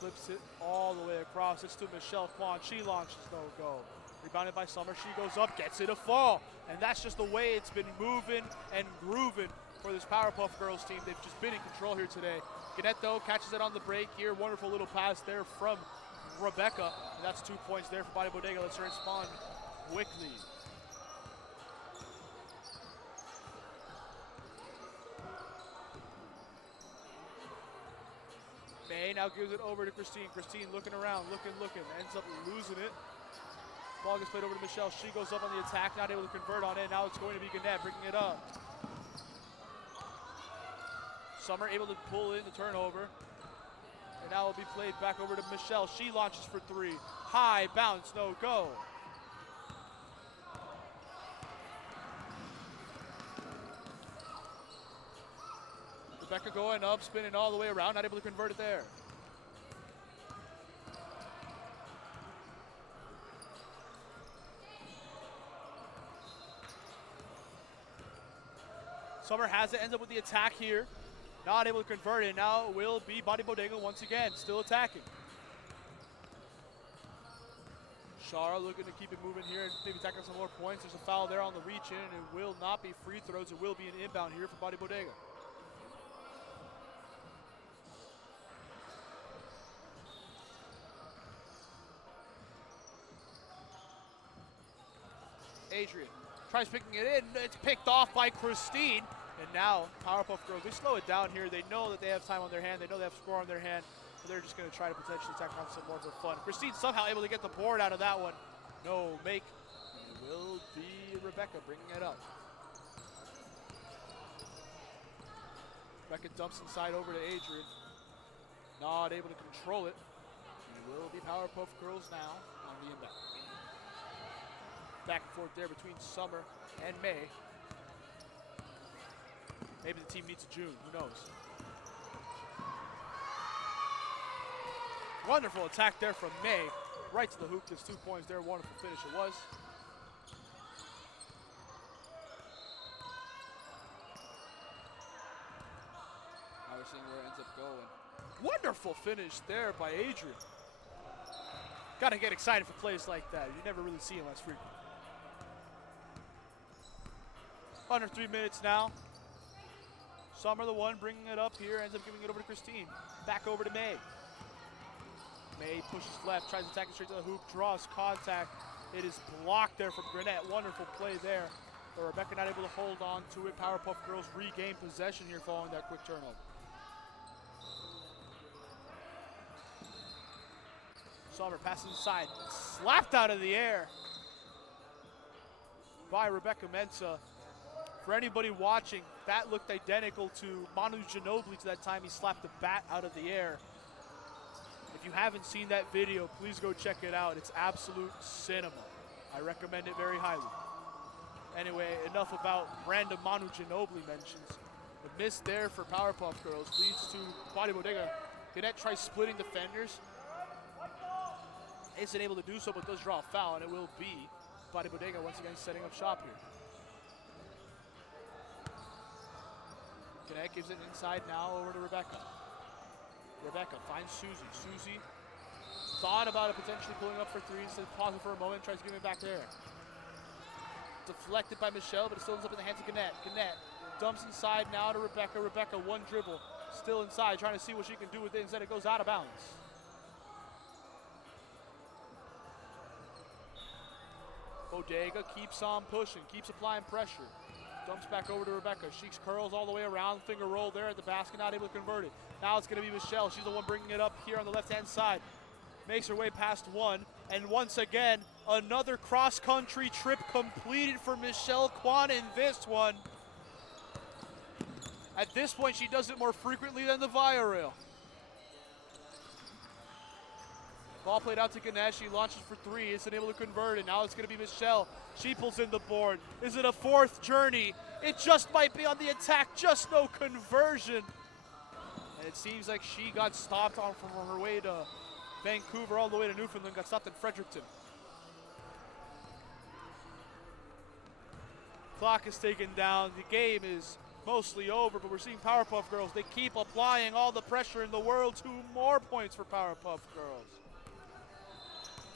flips it all the way across. It's to Michelle Kwan. She launches. No go. Rebounded by Summer. She goes up. Gets it a fall. And that's just the way it's been moving and grooving for this Powerpuff Girls team. They've just been in control here today. Ganetto catches it on the break here. Wonderful little pass there from Rebecca. And that's 2 points there for Bodega. Let's respond quickly. May now gives it over to Christine. Christine looking around, looking, ends up losing it. Ball gets played over to Michelle. She goes up on the attack, not able to convert on it. Now it's going to be Gannett bringing it up. Summer able to pull in the turnover. And now it'll be played back over to Michelle. She launches for three. High bounce, no go. Rebecca going up, spinning all the way around, not able to convert it there. Summer has it, ends up with the attack here. Not able to convert it. Now it will be Bodega once again, still attacking. Shara looking to keep it moving here and maybe tackle some more points. There's a foul there on the reach in, and it will not be free throws. It will be an inbound here for Bodega. Adrian tries picking it in. It's picked off by Christine. And now Powerpuff Girls, they slow it down here. They know that they have time on their hand. They know they have score on their hand. So they're just going to try to potentially tack on some more for fun. Christine somehow able to get the board out of that one. No make. will be Rebecca bringing it up. Rebecca dumps inside over to Adrian. Not able to control it. It will be Powerpuff Girls now on the inbound. Back and forth there between Summer and May. Maybe the team needs a June, who knows? Wonderful attack there from May. Right to the hoop, gets 2 points there. Wonderful finish it was. Now we're seeing where it ends up going. Wonderful finish there by Adrian. Got to get excited for plays like that. You never really see them less frequent. Under 3 minutes now. Summer the one bringing it up here, ends up giving it over to Christine. Back over to May. May pushes left, tries to attack it straight to the hoop, draws contact. It is blocked there from Grenette. Wonderful play there. But Rebecca not able to hold on to it. Powerpuff Girls regain possession here following that quick turnover. Summer passes inside, slapped out of the air by Rebecca Mensah. For anybody watching, that looked identical to Manu Ginobili to that time he slapped the bat out of the air. If you haven't seen that video, please go check it out. It's absolute cinema. I recommend it very highly. Anyway, enough about random Manu Ginobili mentions. The miss there for Powerpuff Girls leads to Bodega. Gannett tries splitting defenders. Isn't able to do so, but does draw a foul, and it will be Bodega once again setting up shop here. Gannett gives it inside now over to Rebecca. Rebecca finds Susie. Susie thought about it potentially pulling up for three, instead of pausing for a moment, tries to give it back there. Deflected by Michelle, but it still ends up in the hands of Gannett. Gannett dumps inside now to Rebecca. Rebecca, one dribble, still inside, trying to see what she can do with it. Instead, it goes out of bounds. Bodega keeps on pushing, keeps applying pressure. Dumps back over to Rebecca. Sheeks curls all the way around, finger roll there at the basket, not able to convert it. Now it's going to be Michelle. She's the one bringing it up here on the left-hand side. Makes her way past one, and once again, another cross-country trip completed for Michelle Kwan in this one. At this point, she does it more frequently than the via rail. Ball played out to Ganesh. She launches for three. Isn't able to convert it. Now it's going to be Michelle. She pulls in the board. Is it a fourth journey? It just might be on the attack. Just no conversion. And it seems like she got stopped on from her way to Vancouver all the way to Newfoundland. Got stopped in Fredericton. Clock is taken down. The game is mostly over, but we're seeing Powerpuff Girls. They keep applying all the pressure in the world. 2 more points for Powerpuff Girls.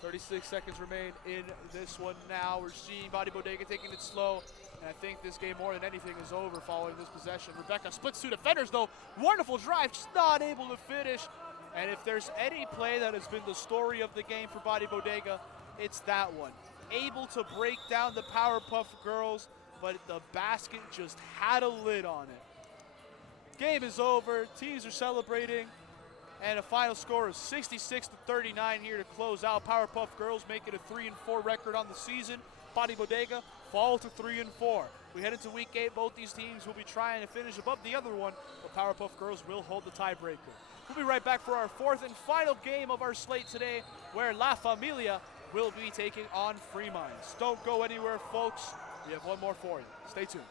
36 seconds remain in this one now. We're seeing Bodega taking it slow, and I think this game more than anything is over following this possession. Rebecca splits 2 defenders though. Wonderful drive, just not able to finish. And if there's any play that has been the story of the game for Bodega, it's that one. Able to break down the Powerpuff Girls, but the basket just had a lid on it. Game is over, teams are celebrating. And a final score is 66-39 here to close out. Powerpuff Girls make it a 3-4 record on the season. Bodega fall to 3-4. We head into week 8. Both these teams will be trying to finish above the other one, but Powerpuff Girls will hold the tiebreaker. We'll be right back for our 4th and final game of our slate today, where La Familia will be taking on Free Minds. Don't go anywhere, folks. We have one more for you. Stay tuned.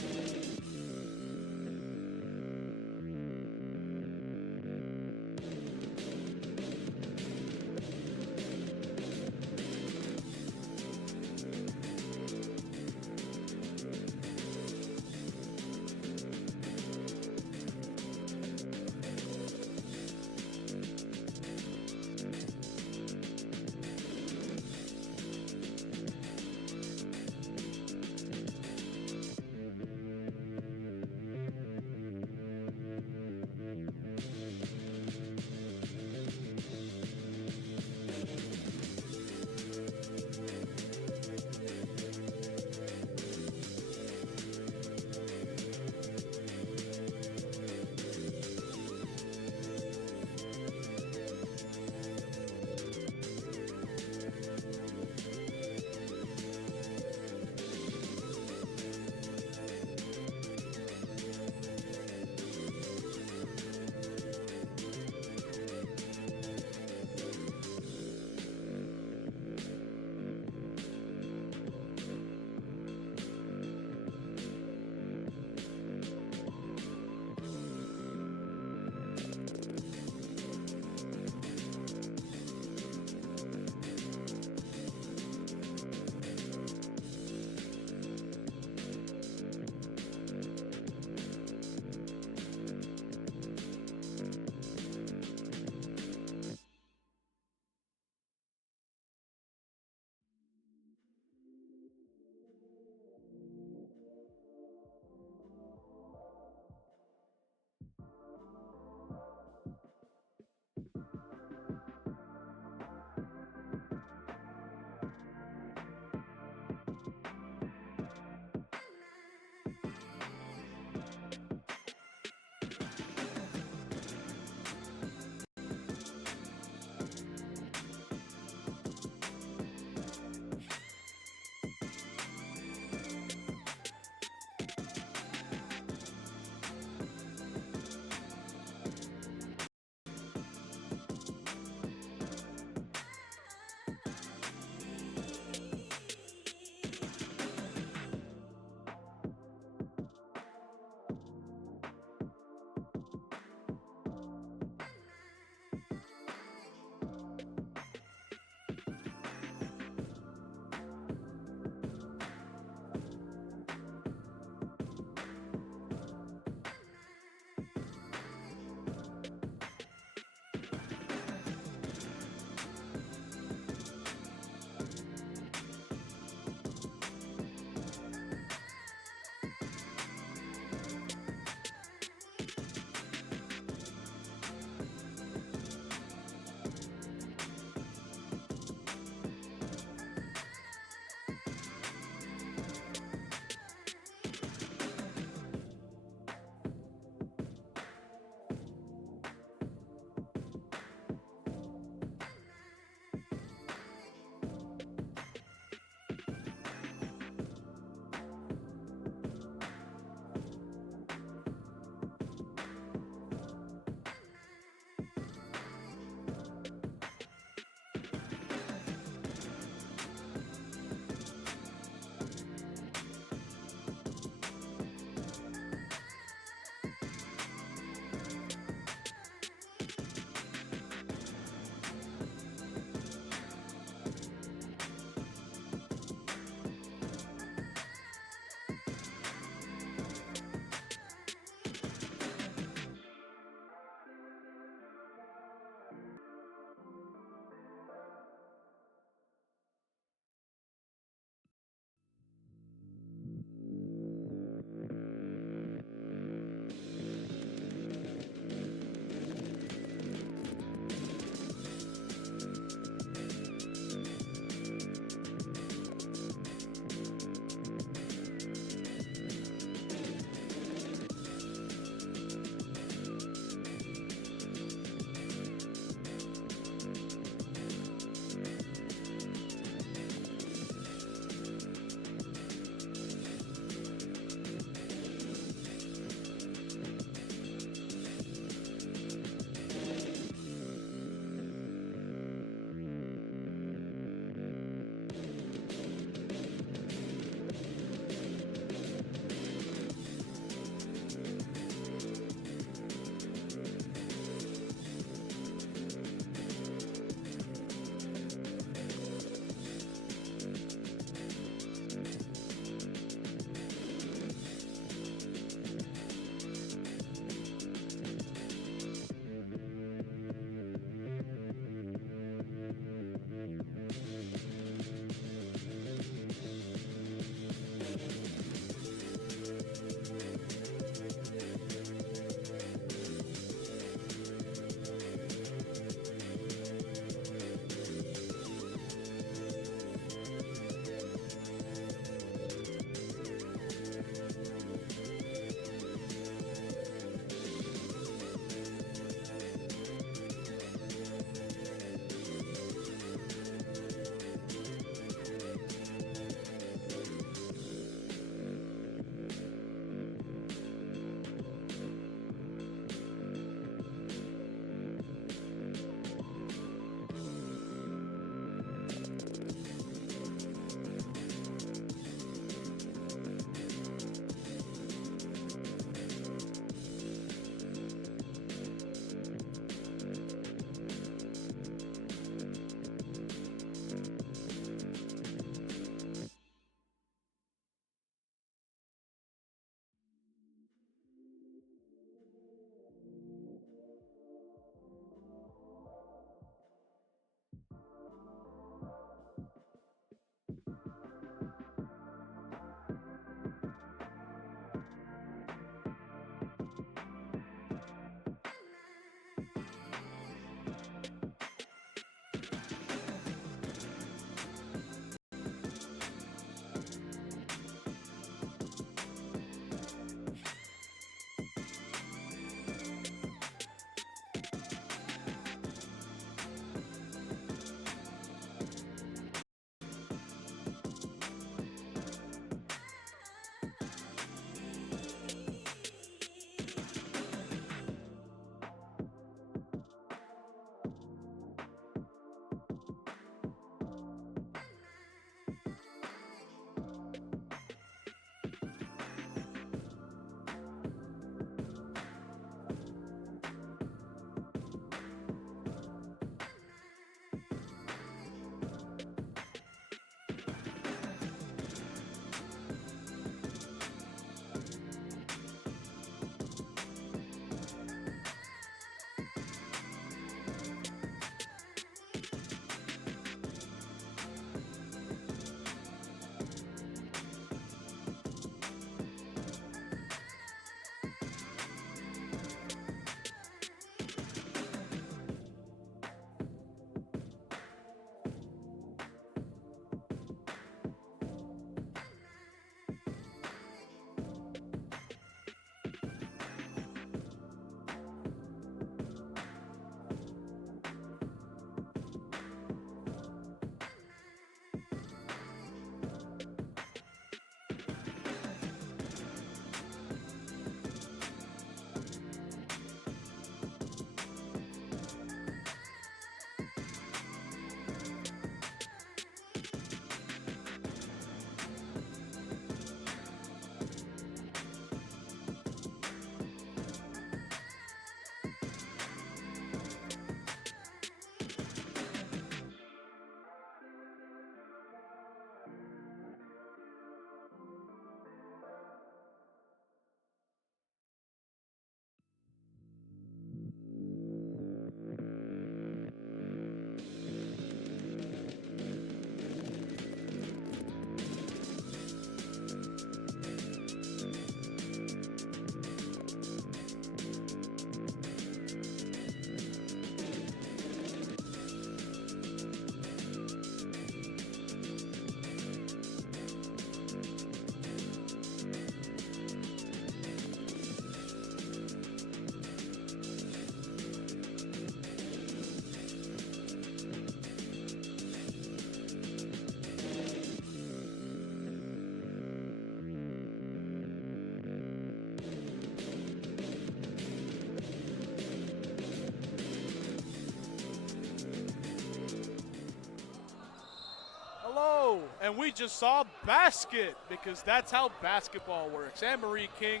And we just saw basket because that's how basketball works. Anne-Marie King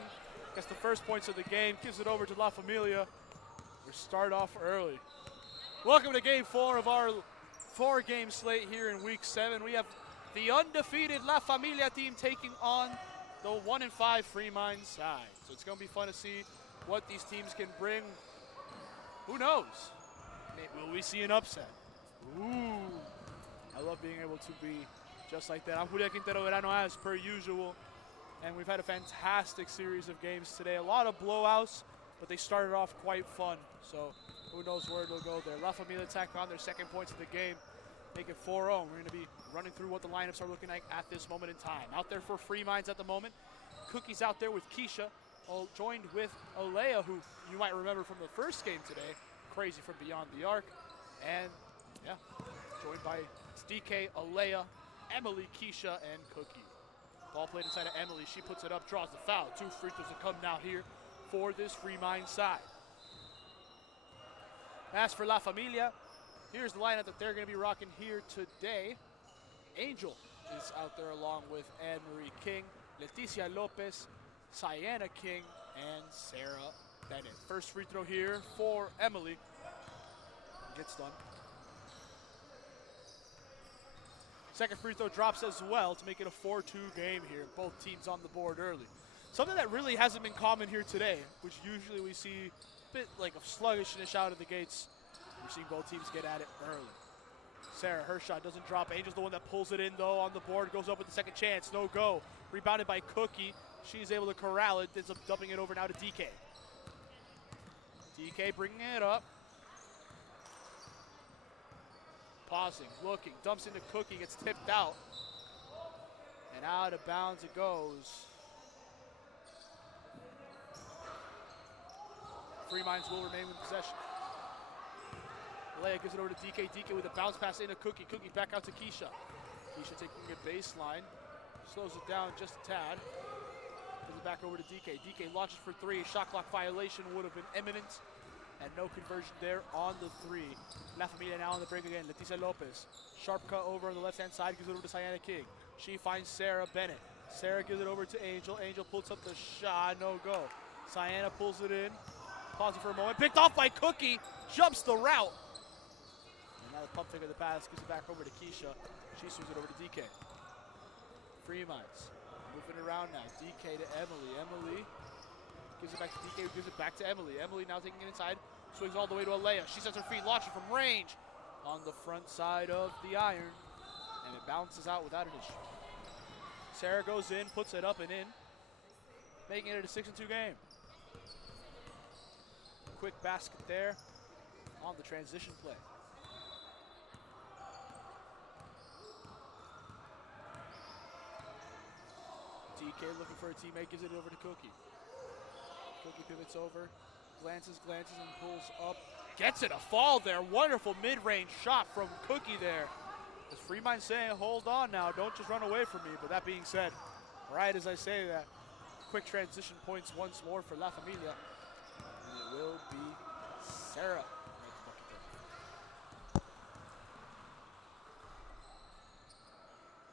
gets the first points of the game, gives it over to La Familia. We start off early. Welcome to game 4 of our 4-game slate here in week 7. We have the undefeated La Familia team taking on the 1-5 Free Mind side. So it's going to be fun to see what these teams can bring. Who knows? Will we see an upset? Ooh. I love being able to be just like that. I'm Julia Quintero Verano as per usual. And we've had a fantastic series of games today. A lot of blowouts, but they started off quite fun. So who knows where it'll go there. La Familia attack on their second points of the game. Make it 4-0. We're going to be running through what the lineups are looking like at this moment in time. Out there for Free Minds at the moment. Cookie's out there with Keisha, joined with Alea, who you might remember from the first game today. Crazy from Beyond the Arc. And, yeah, joined by DK, Alea, Emily, Keisha, and Cookie. Ball played inside of Emily. She puts it up, draws the foul. 2 free throws to come now here for this Free Mind side. As for La Familia, here's the lineup that they're going to be rocking here today. Angel is out there along with Anne-Marie King, Leticia Lopez, Sienna King, and Sarah Bennett. First free throw here for Emily. Gets done. Second free throw drops as well to make it a 4-2 game here. Both teams on the board early. Something that really hasn't been common here today, which usually we see a bit like a sluggishness out of the gates. We're seeing both teams get at it early. Sarah, her shot doesn't drop. Angel's the one that pulls it in though on the board. Goes up with the second chance. No go. Rebounded by Cookie. She's able to corral it. Ends up dumping it over now to DK. DK bringing it up. Pausing, looking, dumps into Cookie, gets tipped out. And out of bounds it goes. Free Minds will remain in possession. Leia gives it over to DK. DK with a bounce pass into Cookie. Cookie back out to Keisha. Keisha taking a baseline. Slows it down just a tad. Gives it back over to DK. DK launches for 3. Shot clock violation would have been imminent. And no conversion there on the 3. La Familia now on the break again. Leticia Lopez. Sharp cut over on the left-hand side. Gives it over to Sienna King. She finds Sarah Bennett. Sarah gives it over to Angel. Angel pulls up the shot. No go. Sienna pulls it in. Pauses for a moment. Picked off by Cookie. Jumps the route. And now the pump fake of the pass. Gives it back over to Keisha. She swings it over to DK. Free Minds. Moving around now. DK to Emily. Emily gives it back to DK, who gives it back to Emily. Emily now taking it inside, swings all the way to Alea. She sets her feet, launching from range on the front side of the iron, and it bounces out without an issue. Sarah goes in, puts it up and in, making it a 6-2 game. Quick basket there on the transition play. DK looking for a teammate, gives it over to Cookie. Cookie pivots over, glances, and pulls up. Gets it, a fall there. Wonderful mid-range shot from Cookie there. As Free Mind saying, hold on now, don't just run away from me. But that being said, right as I say that, quick transition points once more for La Familia. And it will be Sarah.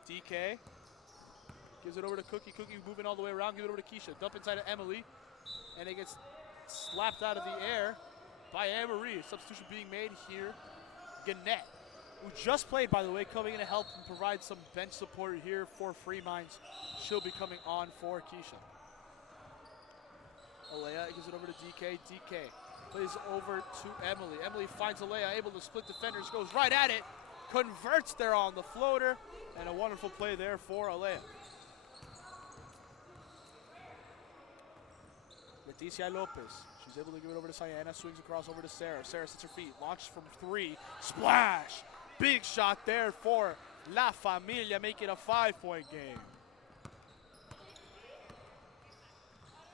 DK gives it over to Cookie. Cookie moving all the way around, give it over to Keisha. Dump inside of Emily. And it gets slapped out of the air by Anne-Marie. Substitution being made here. Gannett, who just played, by the way, coming in to help and provide some bench support here for Free Minds. She'll be coming on for Keisha. Alea gives it over to DK. DK plays over to Emily. Emily finds Alea, able to split defenders, goes right at it, converts there on the floater, and a wonderful play there for Alea. Leticia Lopez, she's able to give it over to Sienna, swings across over to Sarah. Sarah sets her feet, launches from 3, splash! Big shot there for La Familia, making a 5-point game.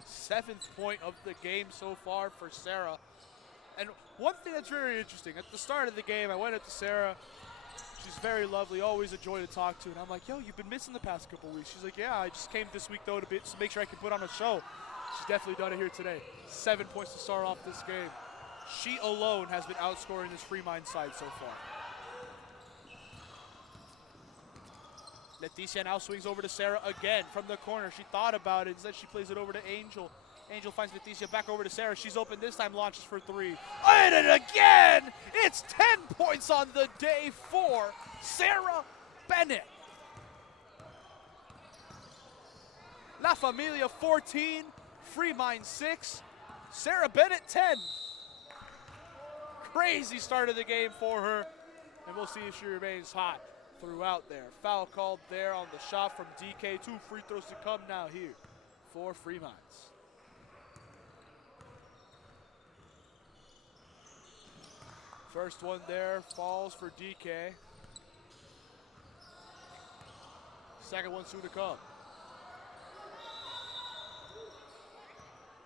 7th point of the game so far for Sarah. And one thing that's very interesting, at the start of the game, I went up to Sarah. She's very lovely, always a joy to talk to. And I'm like, yo, you've been missing the past couple weeks. She's like, yeah, I just came this week, though, to make sure I can put on a show. She's definitely done it here today. 7 points to start off this game. She alone has been outscoring this Free Mind side so far. Leticia now swings over to Sarah again from the corner. She thought about it. Instead, she plays it over to Angel. Angel finds Leticia back over to Sarah. She's open this time, launches for 3. And it again! It's 10 points on the day for Sarah Bennett. La Familia 14, Free Mind 6, Sarah Bennett 10. Crazy start of the game for her, and we'll see if she remains hot throughout there. Foul called there on the shot from DK. 2 free throws to come now here for Free Minds. First one there falls for DK. Second one soon to come.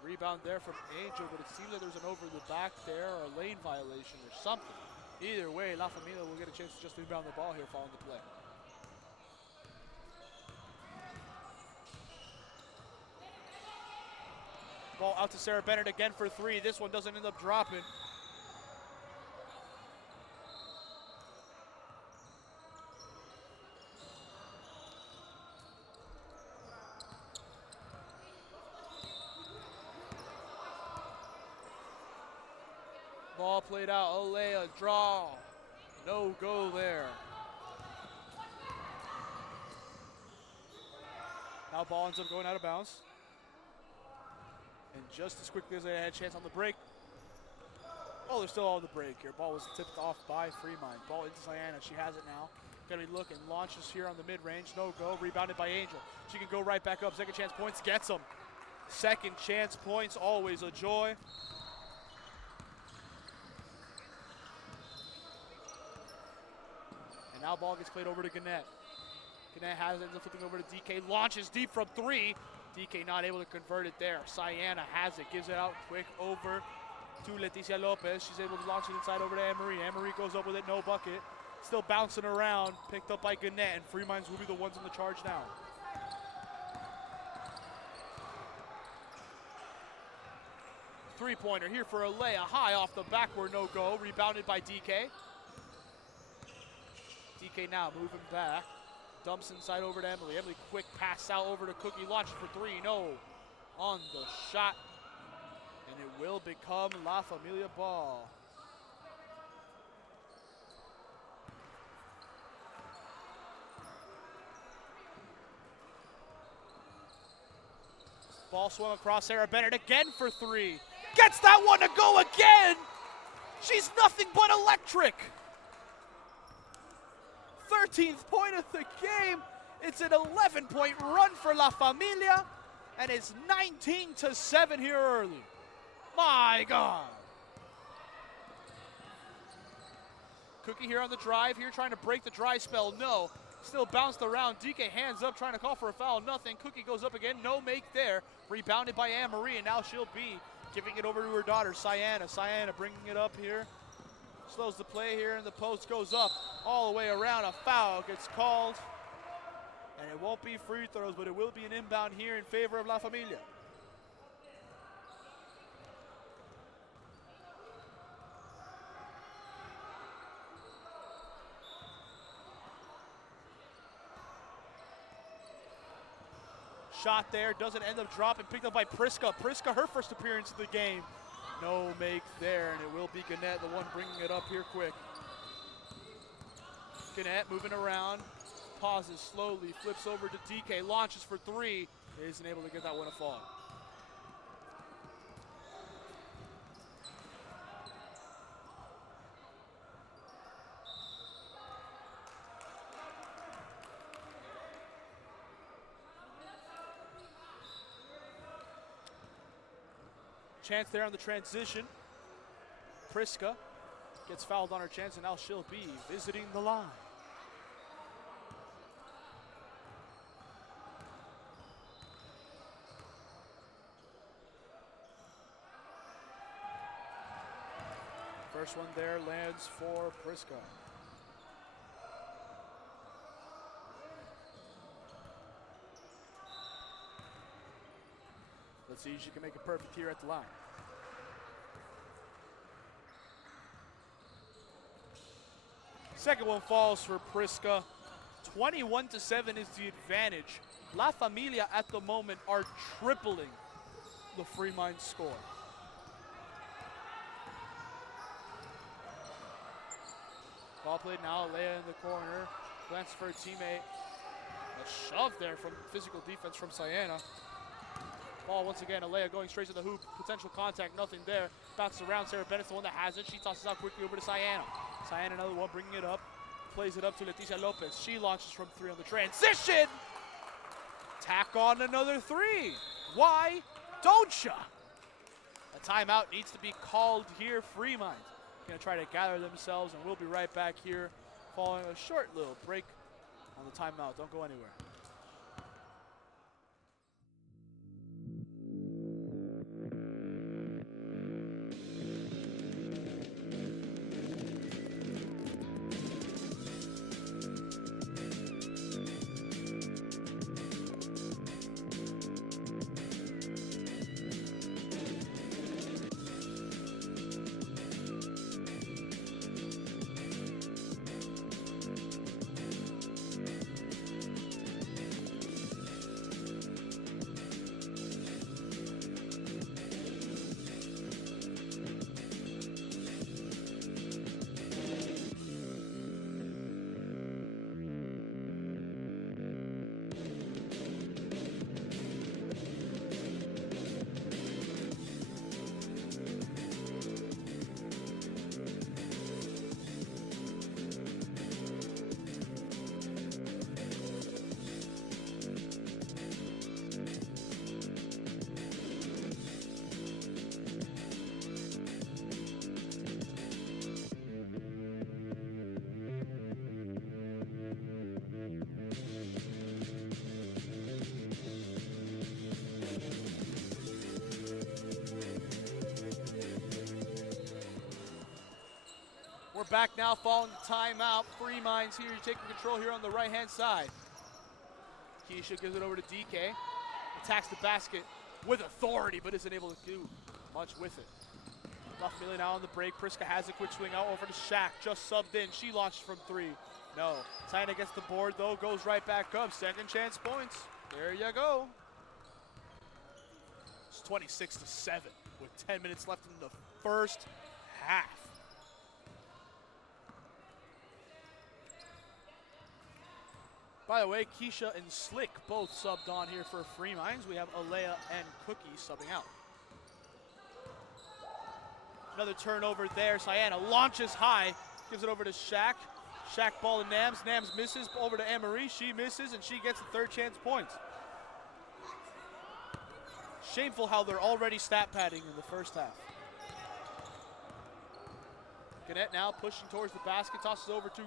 Rebound there from Angel, but it seems like there's an over the back there or a lane violation or something. Either way, La Familia will get a chance to just rebound the ball here following the play. Ball out to Sarah Bennett again for 3. This one doesn't end up dropping. Ball played out, Olea, draw. No go there. Now ball ends up going out of bounds. And just as quickly as they had a chance on the break. Oh, they're still on the break here. Ball was tipped off by Free Mind. Ball into Diana, she has it now. Gonna be looking, launches here on the mid-range, no go, rebounded by Angel. She can go right back up, second chance points, gets them. Second chance points, always a joy. And now ball gets played over to Gannett. Gannett has it, ends up flipping over to DK, launches deep from 3. DK not able to convert it there. Sienna has it, gives it out quick over to Leticia Lopez. She's able to launch it inside over to Anne-Marie. Anne-Marie goes up with it, no bucket. Still bouncing around, picked up by Gannett, and Free Minds will be the ones in the charge now. Three-pointer here for Alea, high off the backward, no go. Rebounded by DK. DK now moving back. Dumps inside over to Emily. Emily quick pass out over to Cookie. Launches for 3. No. On the shot. And it will become La Familia ball. Ball swung across Sarah Bennett again for 3. Gets that one to go again. She's nothing but electric. 13th point of the game. It's an 11-point run for La Familia, and it's 19-7 here early. My God. Cookie here on the drive here, trying to break the dry spell. No. Still bounced around. DK hands up, trying to call for a foul. Nothing. Cookie goes up again. No make there. Rebounded by Anne-Marie, and now she'll be giving it over to her daughter, Sienna. Sienna bringing it up here. Slows the play here, and the post goes up all the way around. A foul gets called, and it won't be free throws, but it will be an inbound here in favor of La Familia. Shot there, doesn't end up dropping, picked up by Priska. Priska, her first appearance of the game. No make there, and it will be Gannett, the one bringing it up here quick. Gannett moving around, pauses slowly, flips over to DK, launches for 3. Isn't able to get that one to fall. Chance there on the transition. Priska gets fouled on her chance, and now she'll be visiting the line. First one there lands for Priska. Let's see if she can make it perfect here at the line. Second one falls for Priska. 21-7 is the advantage. La Familia at the moment are tripling the Fremont score. Ball played now, Leia in the corner. Glances for a teammate. A shove there from physical defense from Sienna. Ball once again, Alea going straight to the hoop. Potential contact, nothing there. Bounces around, Sarah Bennett's the one that has it. She tosses out quickly over to Sienna. Sienna, another one, bringing it up. Plays it up to Leticia Lopez. She launches from 3 on the transition. Tack on another 3. Why don't ya? A timeout needs to be called here. Fremont gonna try to gather themselves, and we'll be right back here following a short little break on the timeout. Don't go anywhere. We're back now following the timeout. Fremont's here, taking control here on the right-hand side. Keisha gives it over to DK. Attacks the basket with authority, but isn't able to do much with it. La Familia now on the break. Priska has a quick swing out over to Shaq. Just subbed in. She launches from 3. No. Sienna gets the board, though. Goes right back up. Second chance points. There you go. It's 26-7 with 10 minutes left in the first half. By the way, Keisha and Slick both subbed on here for Fremont. We have Alea and Cookie subbing out. Another turnover there. Sienna launches high, gives it over to Shaq. Shaq ball to Nams. Nams misses over to Anne-Marie. She misses, and she gets the third chance points. Shameful how they're already stat padding in the first half. Gannett now pushing towards the basket, tosses over to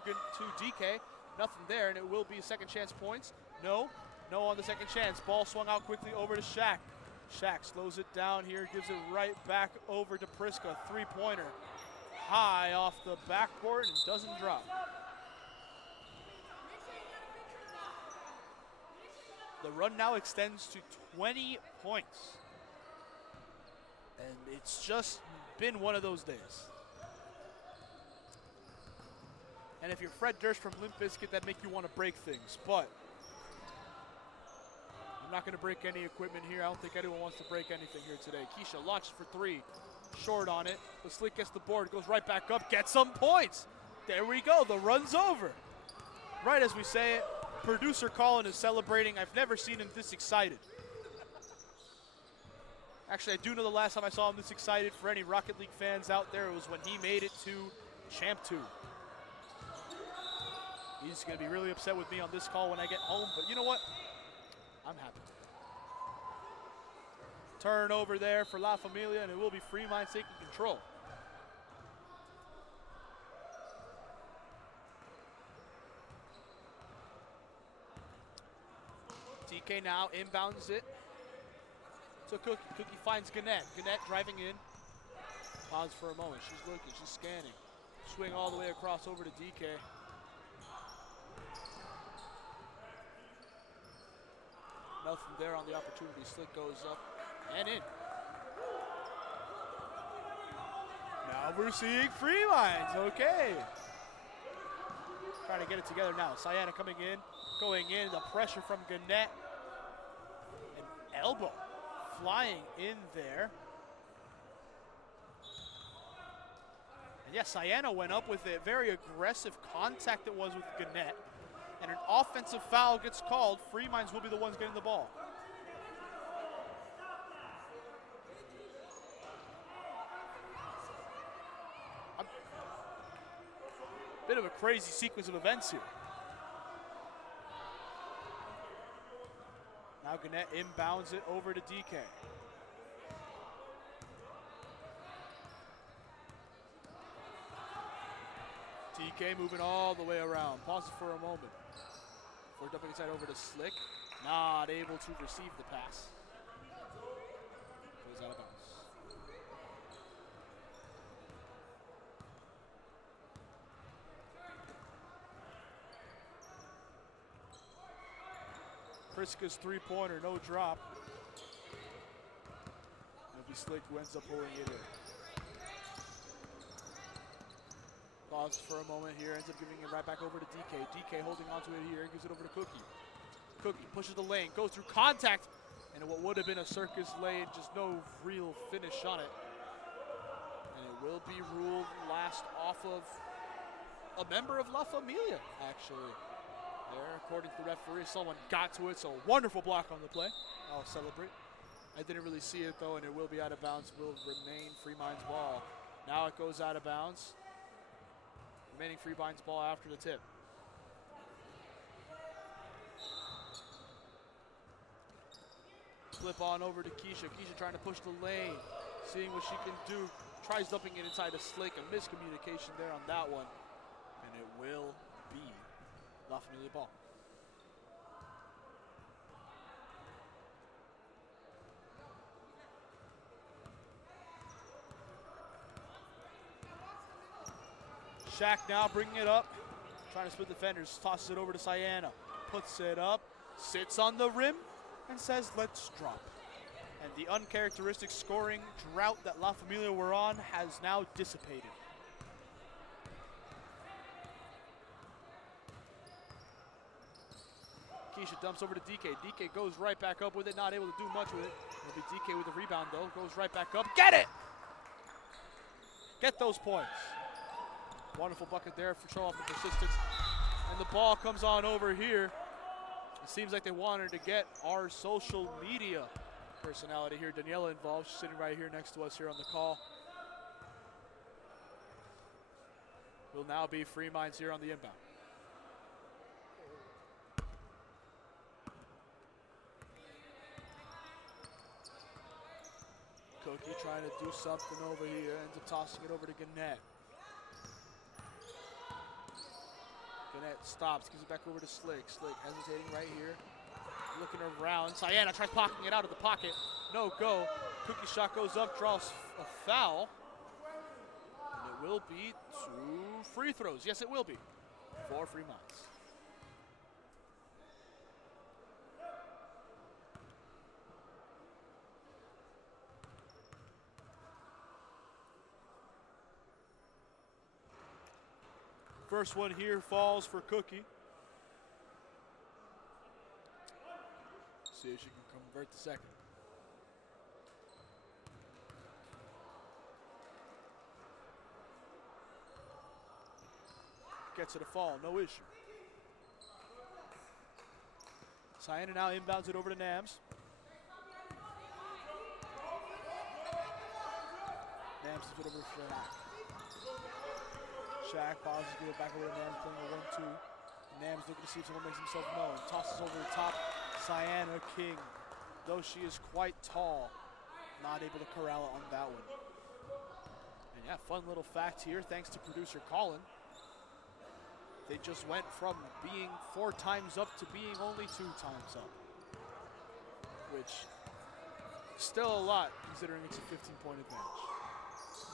DK. Nothing there, and it will be second chance points. No on the second chance. Ball swung out quickly over to Shaq. Shaq slows it down here, gives it right back over to Priska. Three-pointer high off the backboard and doesn't drop. The run now extends to 20 points. And it's just been one of those days. And if you're Fred Durst from Limp Bizkit, that'd make you want to break things. But I'm not going to break any equipment here. I don't think anyone wants to break anything here today. Keisha launches for 3. Short on it. The Slick gets the board, goes right back up, gets some points. There we go. The run's over. Right as we say it, producer Colin is celebrating. I've never seen him this excited. Actually, I do know the last time I saw him this excited. For any Rocket League fans out there, it was when he made it to Champ 2. He's going to be really upset with me on this call when I get home, but you know what? I'm happy. Turnover there for La Familia, and it will be Fremont taking control. TK now inbounds it. So Cookie finds Gannett. Gannett driving in. Pause for a moment. She's looking. She's scanning. Swing all the way across over to DK. Nothing there on the opportunity. Slick goes up and in. Now we're seeing Fremont. Okay. trying to get it together now. Sayana coming in, going in, the pressure from Gannett. An elbow flying in there. And yes, Sayana went up with a very aggressive contact it was with Gannett. And an offensive foul gets called. Free Minds will be the ones getting the ball. Bit of a crazy sequence of events here. Now Gannett inbounds it over to DK. DK moving all the way around. Pause it for a moment. Before dumping inside over to Slick. Not able to receive the pass. Goes out of bounds. Priska's three-pointer, no drop. It'll be Slick who ends up pulling it in. Pause for a moment here, ends up giving it right back over to DK. DK holding onto it here, gives it over to Cookie. Cookie pushes the lane, goes through contact, and what would have been a circus lane, just no real finish on it. And it will be ruled last off of a member of La Familia, actually. There, according to the referee, someone got to it, so wonderful block on the play. I'll celebrate. I didn't really see it though, and it will be out of bounds, will remain Free Minds ball. Now it goes out of bounds. Remaining Free Minds ball after the tip. Flip on over to Keisha. Keisha trying to push the lane, seeing what she can do. Tries dumping it inside a Slick, a miscommunication there on that one. And it will be La Familia ball. Shaq now bringing it up, trying to split defenders, tosses it over to Sayana, puts it up, sits on the rim, and says, let's drop. And the uncharacteristic scoring drought that La Familia were on has now dissipated. Keisha dumps over to DK. DK goes right back up with it, not able to do much with it. It'll be DK with the rebound though, goes right back up. Get it! Get those points. Wonderful bucket there for show off the persistence. And the ball comes on over here. It seems like they wanted to get our social media personality here, Daniela, involved. She's sitting right here next to us here on the call. Will now be Free Minds here on the inbound. Cookie trying to do something over here, ends up tossing it over to Gannett. Gannett stops, gives it back over to Slick. Slick hesitating right here, looking around. Sayana tries pocketing it out of the pocket. No go. Cookie shot goes up, draws a foul. And it will be 2 free throws. Yes, it will be. 4 Free Minds. First one here falls for Cookie. See if she can convert the second. Gets it a fall, no issue. Sayana now inbounds it over to Nams. Nams gives it over to Shaq. Shaq pauses, give it back over to Nams, playing a 1-2. Nams looking to see if someone makes himself known. Tosses over the top. Sayana King, though she is quite tall, not able to corral it on that one. And yeah, fun little fact here, thanks to producer Colin. They just went from being 4 times up to being only 2 times up, which still a lot considering it's a 15-point advantage.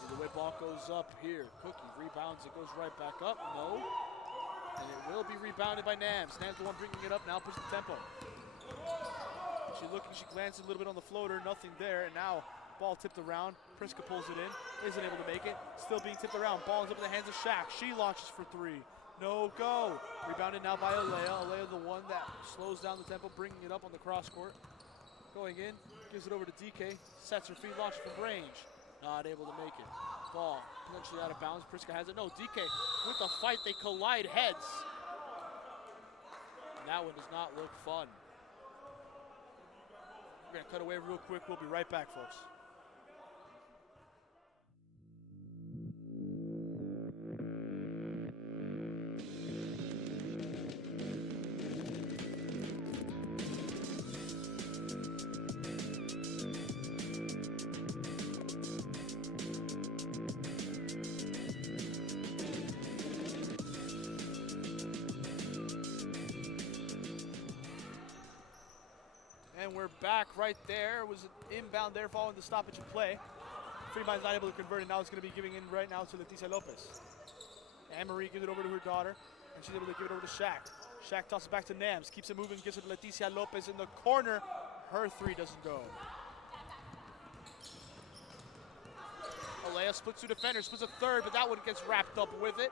The way ball goes up here, Cookie rebounds, it goes right back up, no. And it will be rebounded by Nams. Nams the one bringing it up, now pushes the tempo. She glances a little bit on the floater, nothing there, and now ball tipped around. Priska pulls it in, isn't able to make it, still being tipped around. Ball is up in the hands of Shaq. She launches for 3, No go. Rebounded now by Alea. Alea, the one that slows down the tempo, bringing it up on the cross court. Going in, gives it over to DK. Sets her feet, launches from range. Not able to make it. Ball potentially out of bounds. Priska has it. No, DK with the fight. They collide heads. And that one does not look fun. We're going to cut away real quick. We'll be right back, folks. And we're back right there. It was an inbound there following the stoppage of play. Freeman's not able to convert it. Now it's going to be giving in right now to Leticia Lopez. Anne-Marie gives it over to her daughter, and she's able to give it over to Shaq. Shaq tosses it back to Nams, keeps it moving, gives it to Leticia Lopez in the corner. Her three doesn't go. Alea splits two defenders, splits a third, but that one gets wrapped up with it.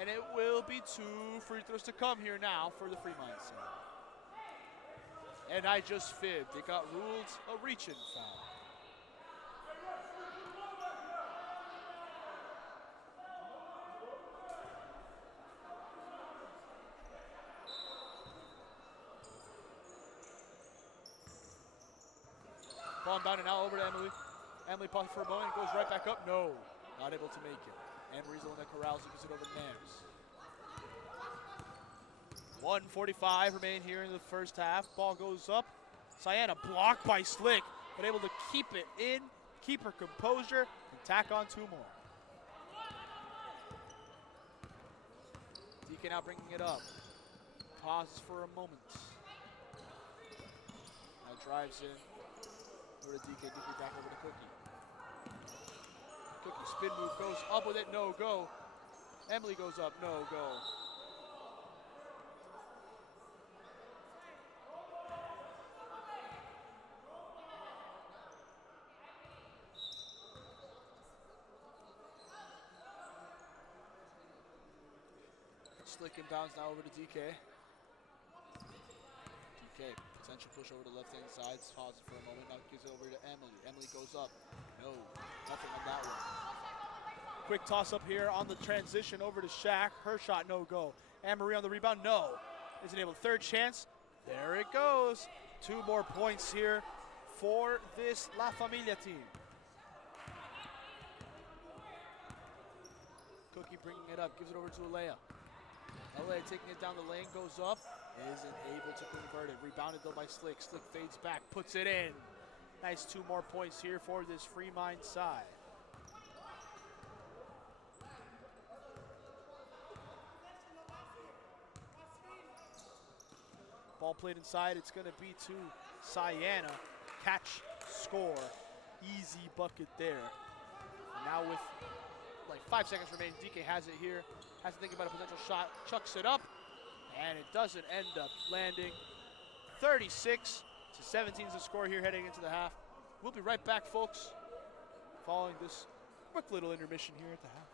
And it will be 2 free throws to come here now for the Fremont side. And I just fibbed. It got ruled a reach-in foul. Ball down and now over to Emily. Emily pauses for a moment, goes right back up. No, not able to make it. Anne-Marie's the one that corrals it, gives it over to Nams. 1:45 remain here in the first half. Ball goes up. Sienna blocked by Slick, but able to keep it in, keep her composure, and tack on 2 more. DK now bringing it up. Pauses for a moment. Now drives in. Over to DK. DK back over to Cookie. Cookie spin move, goes up with it, no go. Emily goes up, no go. Slick inbounds now over to DK. DK, potential push over to left-hand side. Pauses for a moment. Now gives it over to Emily. Emily goes up. No, nothing on that one. Quick toss-up here on the transition over to Shaq. Her shot, no go. Anne-Marie on the rebound, no. Isn't able. Third chance. There it goes. 2 more points here for this La Familia team. Cookie bringing it up. Gives it over to Alea. Alea taking it down the lane, goes up, isn't able to convert it. Rebounded though by Slick. Slick fades back, puts it in. Nice 2 more points here for this Fremont side. Ball played inside, it's gonna be to Sienna. Catch, score, easy bucket there. And now with like 5 seconds remaining, DK has it here. Has to think about a potential shot, chucks it up, and it doesn't end up landing. 36-17 is the score here heading into the half. We'll be right back, folks, following this quick little intermission here at the half.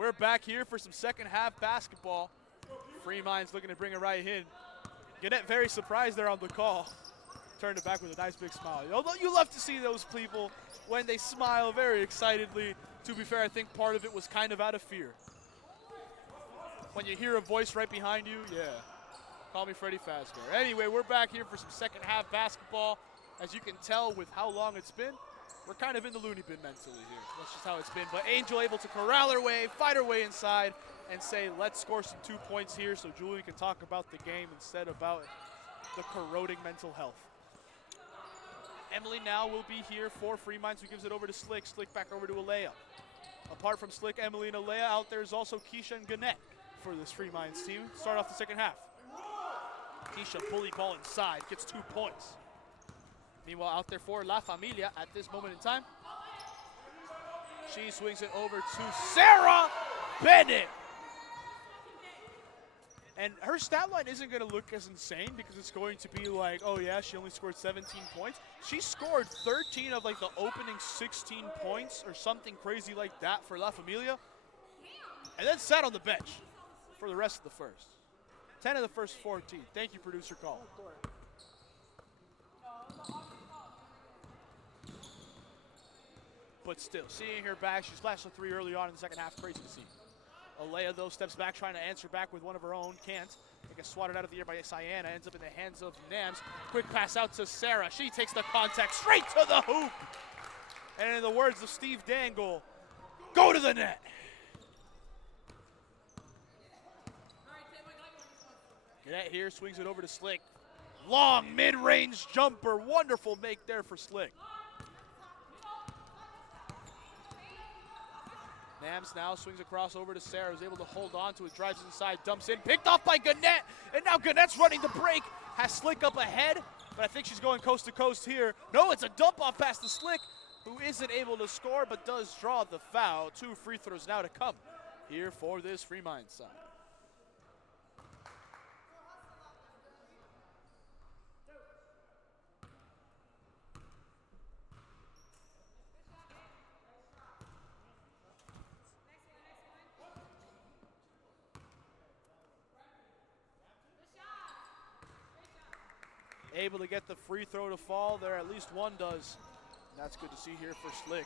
We're back here for some second half basketball. Freeminds looking to bring it right in. Gannett very surprised there on the call. Turned it back with a nice big smile. Although you love to see those people when they smile very excitedly. To be fair, I think part of it was kind of out of fear. When you hear a voice right behind you, yeah. Call me Freddy Fazbear. Anyway, we're back here for some second half basketball. As you can tell with how long it's been, we're kind of in the loony bin mentally here. That's just how it's been. But Angel able to corral her way, fight her way inside, and say, let's score some 2 points here so Julian can talk about the game instead about the corroding mental health. Emily now will be here for Freeminds, who gives it over to Slick. Slick back over to Alea. Apart from Slick, Emily, and Alea, out there is also Keisha and Gannett for this Freeminds team. Start off the second half. Keisha bully ball inside, gets 2 points. Meanwhile, out there for La Familia at this moment in time. She swings it over to Sarah Bennett. And her stat line isn't going to look as insane because it's going to be like, oh yeah, she only scored 17 points. She scored 13 of like the opening 16 points or something crazy like that for La Familia. And then sat on the bench for the rest of the first. 10 of the first 14. Thank you, producer Call. But still, seeing her back, she splashed a 3 early on in the second half. Crazy to see. Alea, though, steps back, trying to answer back with one of her own. Can't. It gets swatted out of the air by Sienna. Ends up in the hands of Nams. Quick pass out to Sarah. She takes the contact straight to the hoop. And in the words of Steve Dangle, go to the net. Gannett here swings it over to Slick. Long mid-range jumper. Wonderful make there for Slick. Nams now swings across over to Sarah, who's able to hold on to it, drives inside, dumps in, picked off by Gannett, and now Gannett's running the break, has Slick up ahead, but I think she's going coast to coast here. No, it's a dump off pass to Slick, who isn't able to score, but does draw the foul. 2 free throws now to come here for this Freeminds side. Able to get the free throw to fall there, at least one does. That's good to see here for Slick.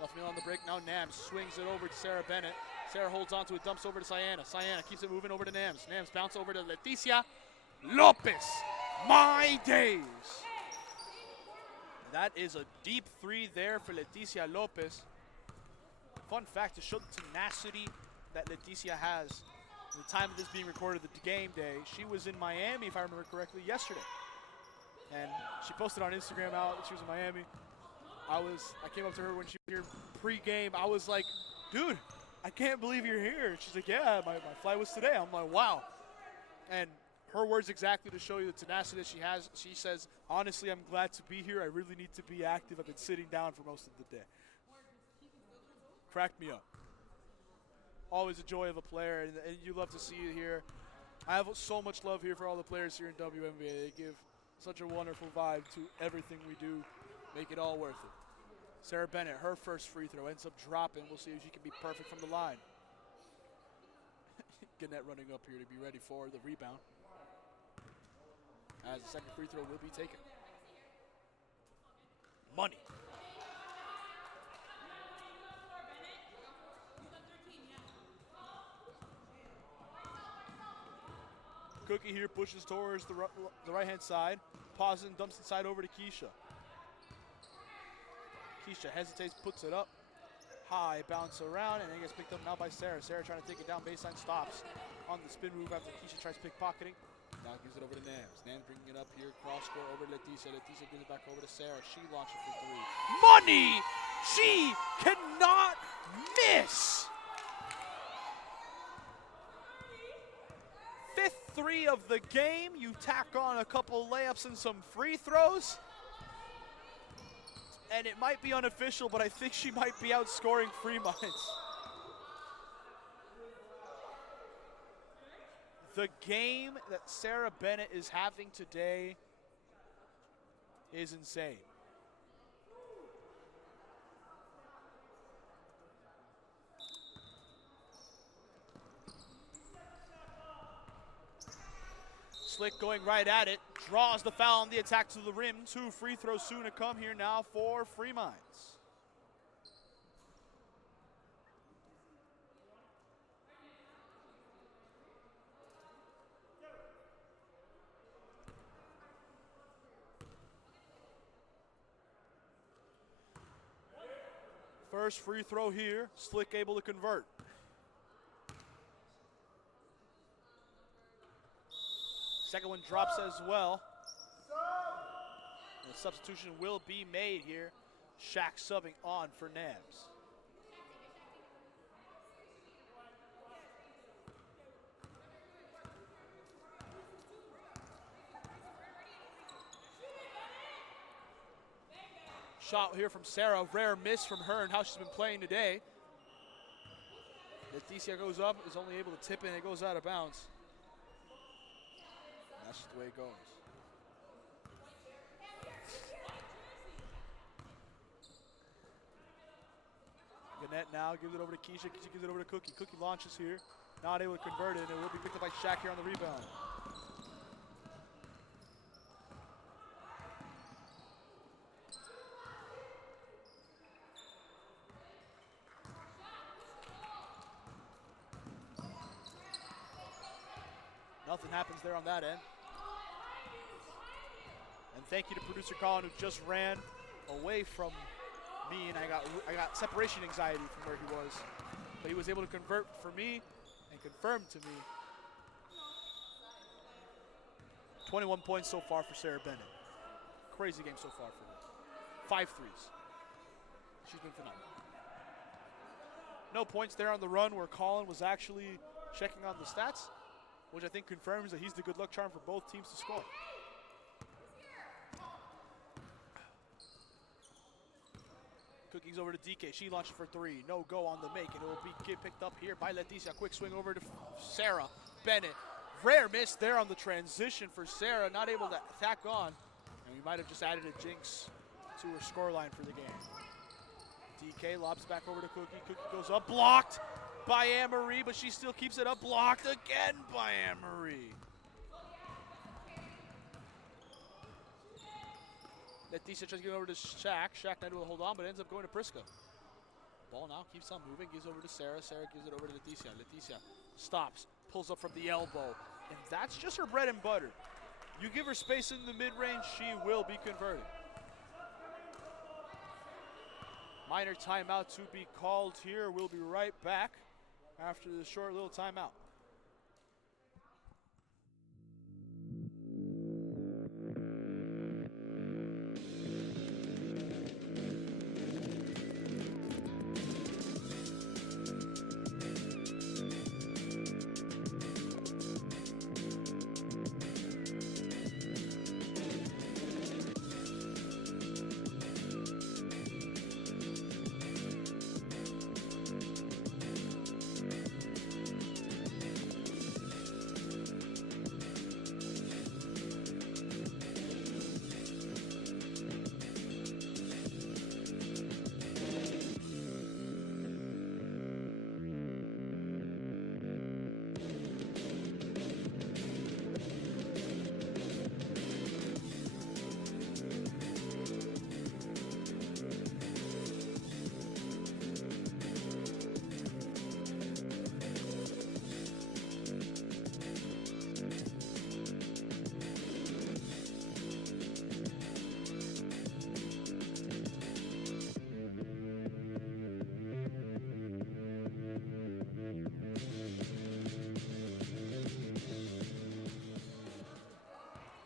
Left me on the break, now Nams swings it over to Sarah Bennett. Sarah holds on to it, dumps over to Sienna. Sienna keeps it moving over to Nams. Nams bounce over to Leticia Lopez. My days. That is a deep 3 there for Leticia Lopez. Fun fact to show the tenacity that Leticia has. At the time of this being recorded, the game day, she was in Miami, if I remember correctly, yesterday. And she posted on Instagram out that she was in Miami. I came up to her when she was here pre-game. I was like, dude, I can't believe you're here. She's like, yeah, my flight was today. I'm like, wow. And her words exactly to show you the tenacity that she has. She says, honestly, I'm glad to be here. I really need to be active. I've been sitting down for most of the day. Cracked me up. Always a joy of a player, and you love to see it here. I have so much love here for all the players here in WMBA. They give such a wonderful vibe to everything we do, make it all worth it. Sarah Bennett, her first free throw, ends up dropping. We'll see if she can be perfect from the line. Gannett running up here to be ready for the rebound, as the second free throw will be taken. Money. Cookie here pushes towards the right-hand side. Pauses and dumps inside over to Keisha. Keisha hesitates, puts it up. High, bounce around, and it gets picked up now by Sarah. Sarah trying to take it down, baseline stops on the spin move after Keisha tries pickpocketing. Now gives it over to Nams. Nams bringing it up here, cross score over to Leticia. Leticia gives it back over to Sarah. She launches for 3. Money! She cannot miss! 5th 3 of the game. You tack on a couple layups and some free throws. And it might be unofficial, but I think she might be outscoring Freeminds. The game that Sarah Bennett is having today is insane. Slick going right at it. Draws the foul on the attack to the rim. 2 free throws soon to come here now for Free Minds. First free throw here. Slick able to convert. Second one drops as well. And a substitution will be made here. Shaq subbing on for Nabs. Shot here from Sarah. Rare miss from her and how she's been playing today. Leticia goes up, is only able to tip in. It goes out of bounds. And that's just the way it goes. Gannett now gives it over to Keisha. Keisha gives it over to Cookie. Cookie launches here. Not able to convert it, and it will be picked up by Shaq here on the rebound. Nothing happens there on that end. And thank you to producer Colin, who just ran away from me, and I got separation anxiety from where he was. But he was able to convert for me and confirm to me. 21 points so far for Sarah Bennett. Crazy game so far for her. 5 threes. She's been phenomenal. No points there on the run where Colin was actually checking on the stats, which I think confirms that he's the good luck charm for both teams to score. Cookies over to DK. She launches for 3. No go on the make, and it will be picked up here by Leticia. Quick swing over to Sarah Bennett. Rare miss there on the transition for Sarah. Not able to attack on. And we might have just added a jinx to her scoreline for the game. DK lobs back over to Cookie. Cookie goes up. Blocked by Anne-Marie, but she still keeps it up. Blocked again by Anne-Marie. Leticia tries to get over to Shaq. Shaq not able to hold on, but ends up going to Prisca. Ball now keeps on moving, gives over to Sarah. Sarah gives it over to Leticia. Leticia stops, pulls up from the elbow, and that's just her bread and butter. You give her space in the mid-range, she will be converted. Minor timeout to be called here. We'll be right back after this short little timeout.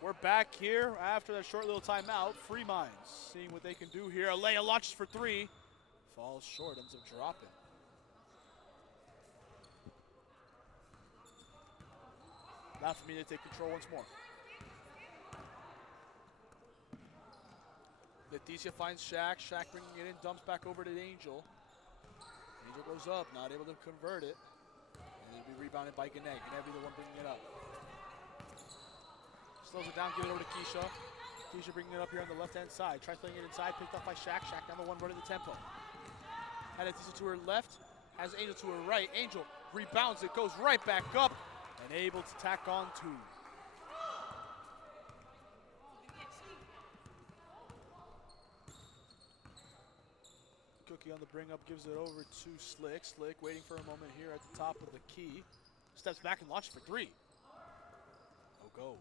We're back here after that short little timeout. Free Minds seeing what they can do here. Alea launches for 3. Falls short, ends up dropping. Now for me to take control once more. Leticia finds Shaq. Shaq bringing it in, dumps back over to Angel. Angel goes up, not able to convert it. And it'll be rebounded by Gannett. Gannett be the one bringing it up. Slows it down, give it over to Keisha. Keisha bringing it up here on the left-hand side. Tries playing it inside, picked up by Shaq. Shaq down the one, running the tempo. Had Leticia to her left, has Angel to her right. Angel rebounds it, goes right back up, and able to tack on 2. Cookie on the bring up, gives it over to Slick. Slick waiting for a moment here at the top of the key. Steps back and launches for three. No go.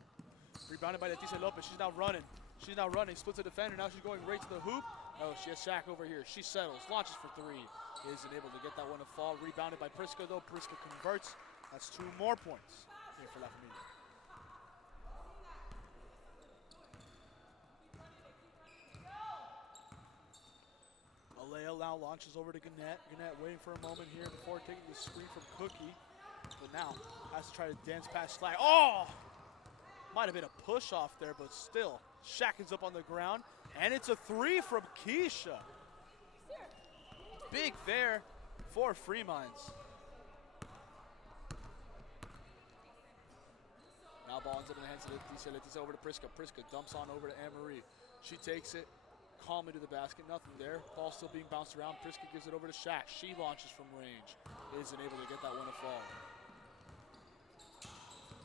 Rebounded by Leticia Lopez. She's now running. Splits a defender. Now she's going right to the hoop. Oh, she has Shaq over here. She settles. Launches for three. Isn't able to get that one to fall. Rebounded by Priska, though. Priska converts. That's 2 more points here for La Familia. Alea now launches over to Gannett. Gannett waiting for a moment here before taking the screen from Cookie. But now has to try to dance past Slag. Oh! Might have been a push off there, but still. Shackens up on the ground. And it's a 3 from Keisha. Big there for Free Minds. Now ball ends up in the hands of Leticia. Leticia over to Priska. Priska dumps on over to Anne-Marie. She takes it calmly to the basket. Nothing there. Ball still being bounced around. Priska gives it over to Shaq. She launches from range. Isn't able to get that one to fall.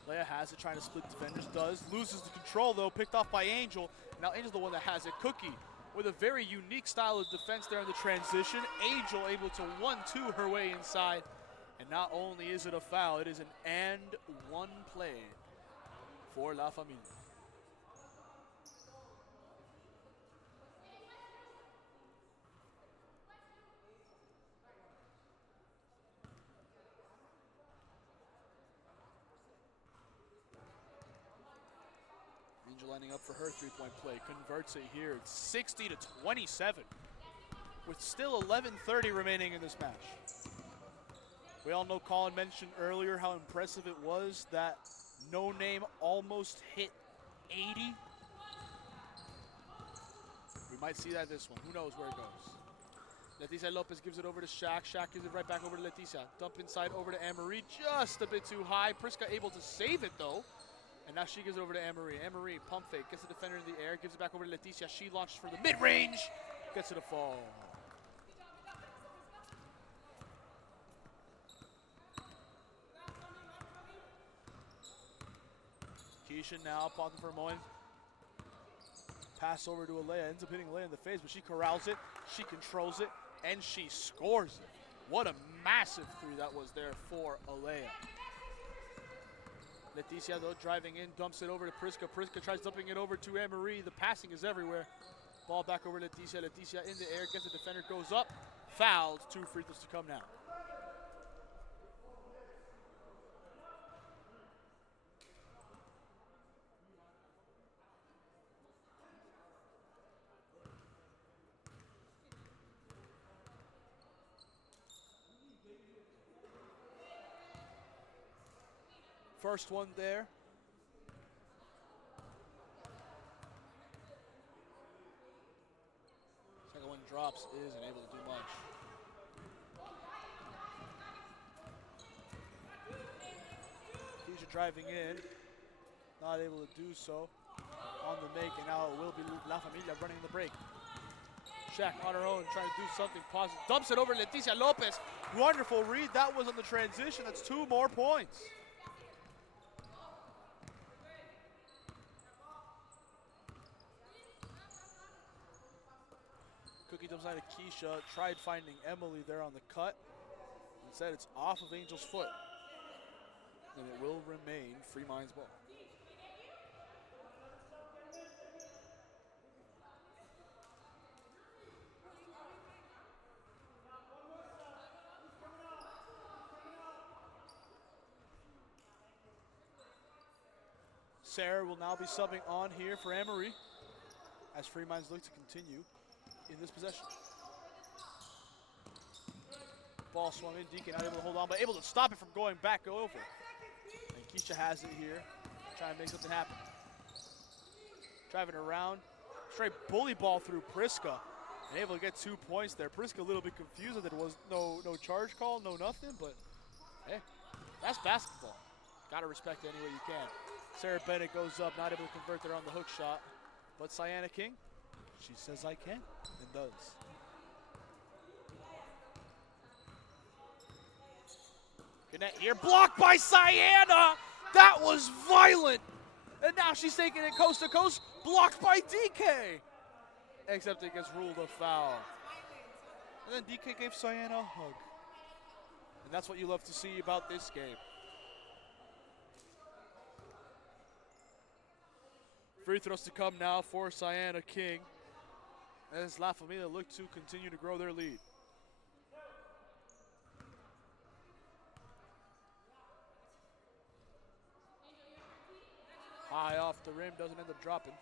Leia has it, trying to split defenders, does. Loses the control, though, picked off by Angel. Now Angel's the one that has it. Cookie with a very unique style of defense there in the transition. Angel able to 1-2 her way inside. And not only is it a foul, it is an and one play for La Familia. Angel lining up for her three-point play. Converts it here. It's 60-27 with still 11:30 remaining in this match. We all know Colin mentioned earlier how impressive it was that No Name almost hit 80. We might see that this one. Who knows where it goes. Leticia Lopez gives it over to Shaq. Shaq gives it right back over to Leticia. Dump inside over to Anne-Marie. Just a bit too high. Priska able to save it, though. And now she gives it over to Anne-Marie. Anne-Marie, pump fake, gets the defender in the air, gives it back over to Leticia. She launches for the mid-range, gets it to fall. Keisha now, pausing for a moment. Pass over to Alea, ends up hitting Alea in the face, but she corrals it, she controls it, and she scores it. What a massive three that was there for Alea. Leticia, though, driving in, dumps it over to Priska. Priska tries dumping it over to Anne-Marie. The passing is everywhere. Ball back over to Leticia. Leticia in the air, gets the defender, goes up, fouled. 2 free throws to come now. First one there. Second one drops, isn't able to do much. Keisha driving in, not able to do so on the make, and now it will be La Familia running the break. Shaq on her own, trying to do something positive. Dumps it over to Leticia Lopez. Wonderful read. That was on the transition. That's 2 more points. Cookie dumps out of Keisha, tried finding Emily there on the cut. Instead, it's off of Angel's foot. And it will remain Free Minds ball. Sarah will now be subbing on here for Anne-Marie as Free Minds look to continue in this possession. Ball swung in, Deacon not able to hold on, but able to stop it from going back over. And Keisha has it here, trying to make something happen. Driving around, straight bully ball through Priska, and able to get 2 points there. Priska a little bit confused that there was no charge call, no nothing, but hey, that's basketball. Gotta respect it any way you can. Sarah Bennett goes up, not able to convert there on the hook shot, but Sienna King, she says I can, and does. Gannett here, blocked by Sienna! That was violent! And now she's taking it coast to coast, blocked by DK! Except it gets ruled a foul. And then DK gave Cyan a hug. And that's what you love to see about this game. Free throws to come now for Cyan King, as La Familia look to continue to grow their lead. High off the rim, doesn't end up dropping.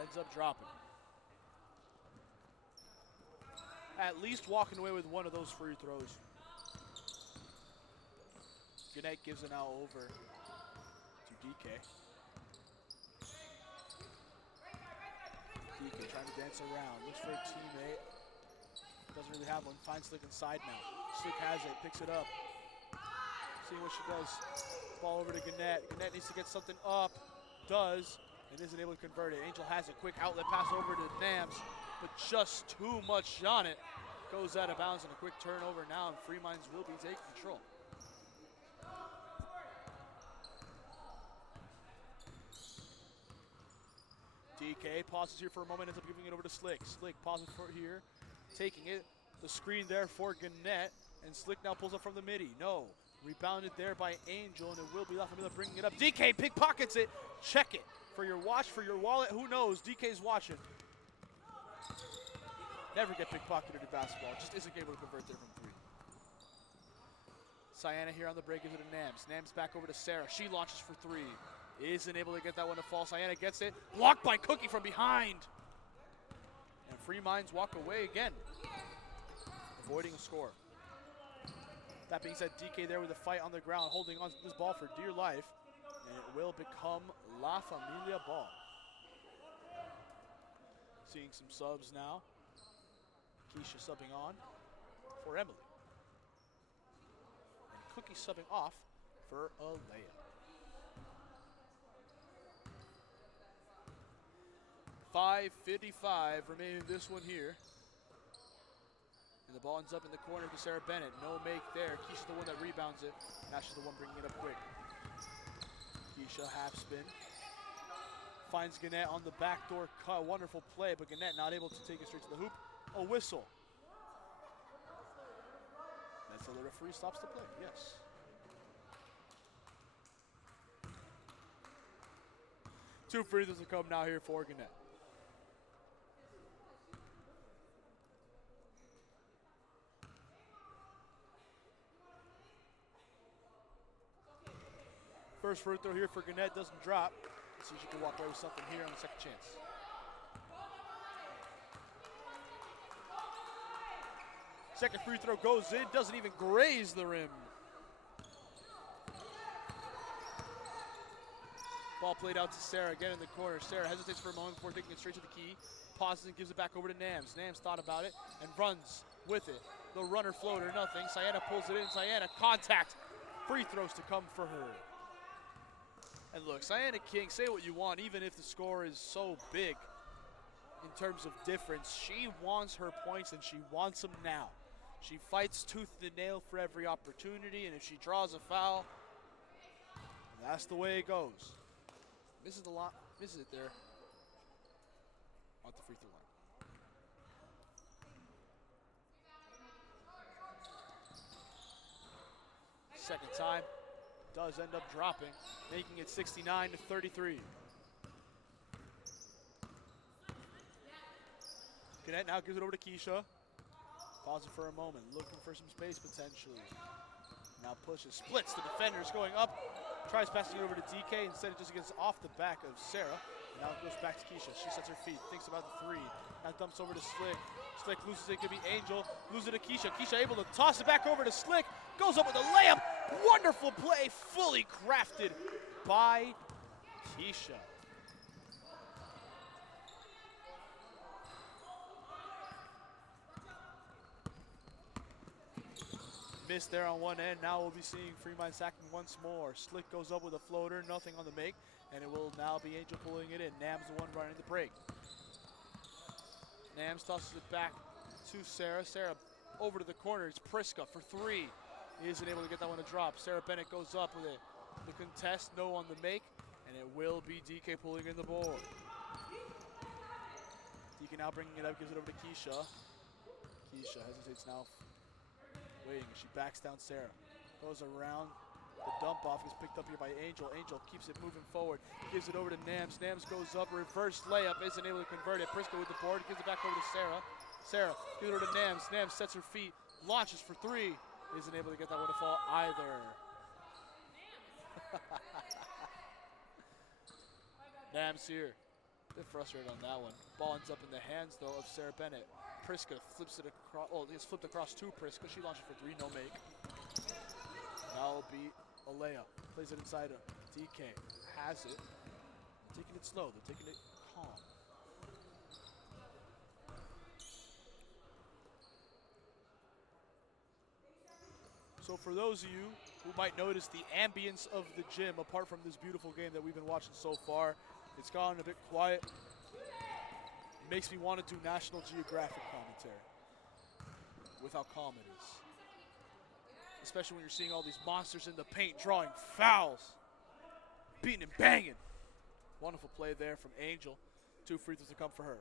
Ends up dropping. At least walking away with one of those free throws. Gannett gives it now over to DK. DK trying to dance around, looks for a teammate. Doesn't really have one, finds Slick inside now. Slick has it, picks it up. Seeing what she does. Ball over to Gannett. Gannett needs to get something up, does, and isn't able to convert it. Angel has a quick outlet pass over to Nams, but just too much on it. Goes out of bounds on a quick turnover now, and Free Minds will be taking control. DK pauses here for a moment, ends up giving it over to Slick. Slick pauses for here, taking it. The screen there for Gannett, and Slick now pulls up from the midi. No, rebounded there by Angel, and it will be La Familia bringing it up. DK pickpockets it. Check it for your watch, for your wallet. Who knows? DK's watching. Never get pickpocketed in basketball. Just isn't able to convert there from three. Cyan here on the break gives it to Nams. Nams back over to Sarah. She launches for three. Isn't able to get that one to fall. Cyan gets it. Blocked by Cookie from behind. And Free Minds walk away again, avoiding a score. That being said, DK there with a fight on the ground, holding on to this ball for dear life. And it will become La Familia ball. Seeing some subs now. Keisha subbing on for Emily. And Cookie subbing off for Alea. 5:55 remaining this one here. And the ball ends up in the corner to Sarah Bennett. No make there. Keisha's the one that rebounds it. Now she's the one bringing it up quick. Keisha half spin. Finds Gannett on the backdoor cut. Wonderful play, but Gannett not able to take it straight to the hoop. A whistle. That's how the referee stops the play, yes. Two free throws will come now here for Gannett. First free throw here for Gannett doesn't drop. Let's see if she can walk away with something here on the second chance. Second free throw goes in, doesn't even graze the rim. Ball played out to Sarah, again in the corner. Sarah hesitates for a moment before taking it straight to the key. Pauses and gives it back over to Nams. Nams thought about it and runs with it. The runner floater, nothing. Cyan pulls it in. Cyan contact. Free throws to come for her. And look, Cyan King, say what you want, even if the score is so big in terms of difference, she wants her points and she wants them now. She fights tooth and nail for every opportunity, and if she draws a foul, that's the way it goes. Misses the lot, misses it there at the free throw line. Second time, does end up dropping, making it 69-33. Gannett now gives it over to Keisha. Pause it for a moment, looking for some space potentially. Now pushes, splits the defenders going up. Tries passing it over to DK, instead it just gets off the back of Sarah. Now it goes back to Keisha. She sets her feet, thinks about the three. Now dumps over to Slick. Slick loses it, could be Angel. Loses it to Keisha. Keisha able to toss it back over to Slick. Goes up with a layup. Wonderful play, fully crafted by Keisha. Missed there on one end. Now we'll be seeing Free Minds sacking once more. Slick goes up with a floater, nothing on the make, and it will now be Angel pulling it in. Nams the one running the break. Nams tosses it back to Sarah. Sarah over to the corner. It's Priska for three. He isn't able to get that one to drop. Sarah Bennett goes up with it. the contest, no on the make, and it will be DK pulling in the board. DK now bringing it up, gives it over to Keisha. Keisha hesitates now, waiting. She backs down Sarah. Goes around. The dump off is picked up here by Angel. Angel keeps it moving forward. Gives it over to Nams. Nams goes up, reverse layup, isn't able to convert it. Prisco with the board, gives it back over to Sarah. Sarah gives it over to Nams. Nams sets her feet, launches for three. Isn't able to get that one to fall either. Nams here. A bit frustrated on that one. Ball ends up in the hands, though, of Sarah Bennett. Priska flips it across. Oh, it's flipped across to Priska. She launches for three, no make. That'll be a layup. Plays it inside of DK. Has it. They're taking it slow. They're taking it calm. So for those of you who might notice the ambience of the gym, apart from this beautiful game that we've been watching so far, it's gone a bit quiet. It makes me want to do National Geographic commentary with how calm it is. Especially when you're seeing all these monsters in the paint drawing fouls, beating and banging. Wonderful play there from Angel. 2 free throws to come for her.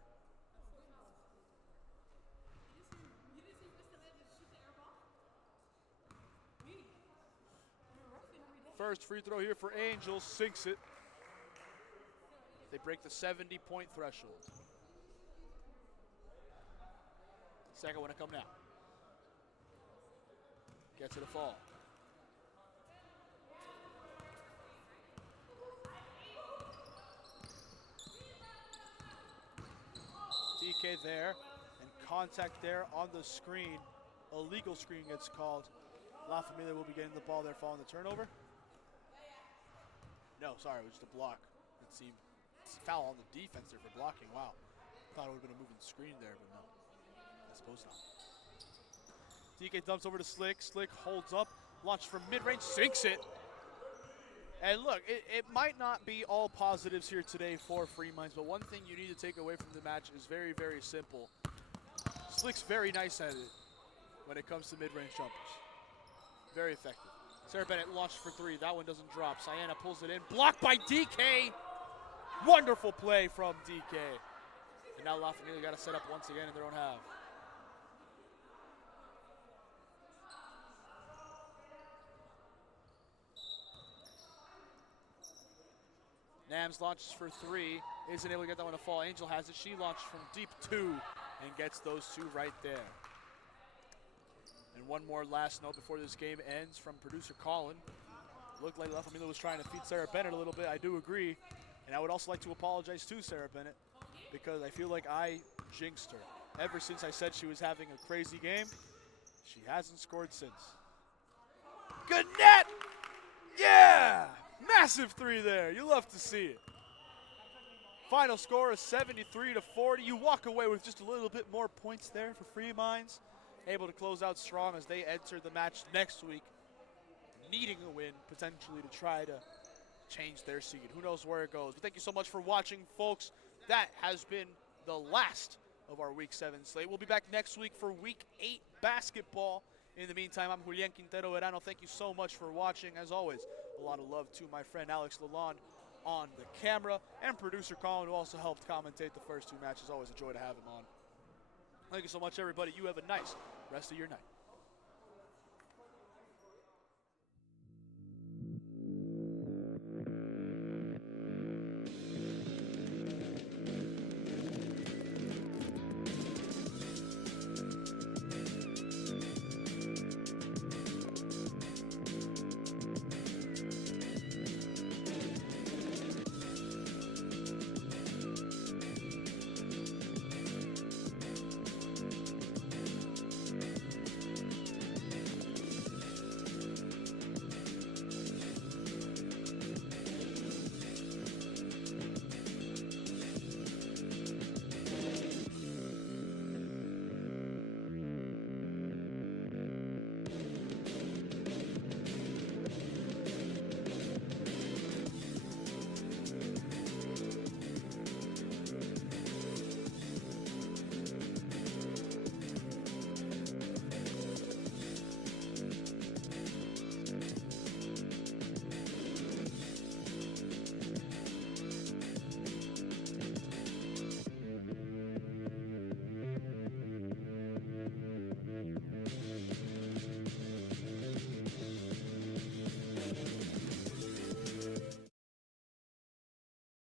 First free throw here for Angel, sinks it. They break the 70-point threshold. Second one to come now. Gets it a fall. DK there, and contact there on the screen. Illegal screen gets called. La Familia will be getting the ball there following the turnover. No, sorry, it was just a block. It seemed foul on the defense there for blocking. Wow. Thought it would have been a moving screen there, but no. I suppose not. DK dumps over to Slick. Slick holds up, launches from mid-range, sinks it. And look, it might not be all positives here today for Free Minds, but one thing you need to take away from the match is very, very simple. Slick's very nice at it when it comes to mid-range jumpers. Very effective. Sarah Bennett launched for three. That one doesn't drop. Sienna pulls it in. Blocked by DK. Wonderful play from DK. And now La Familia got to set up once again in their own half. Nams launches for three. Isn't able to get that one to fall. Angel has it. She launched from deep two and gets those two right there. And one more last note before this game ends from producer Colin. Looked like La Familia was trying to feed Sarah Bennett a little bit. I do agree. And I would also like to apologize to Sarah Bennett because I feel like I jinxed her. Ever since I said she was having a crazy game, she hasn't scored since. Good net! Yeah! Massive three there. You love to see it. Final score is 73-40. You walk away with just a little bit more points there for Free Minds. Able to close out strong as they enter the match next week, needing a win potentially to try to change their seed. Who knows where it goes. But thank you so much for watching, folks. That has been the last of our Week 7 slate. We'll be back next week for Week 8 basketball. In the meantime, I'm Julian Quintero Verano. Thank you so much for watching. As always, a lot of love to my friend Alex Lalonde on the camera, and producer Colin, who also helped commentate the first two matches. Always a joy to have him on. Thank you so much, everybody. You have a nice rest of your night.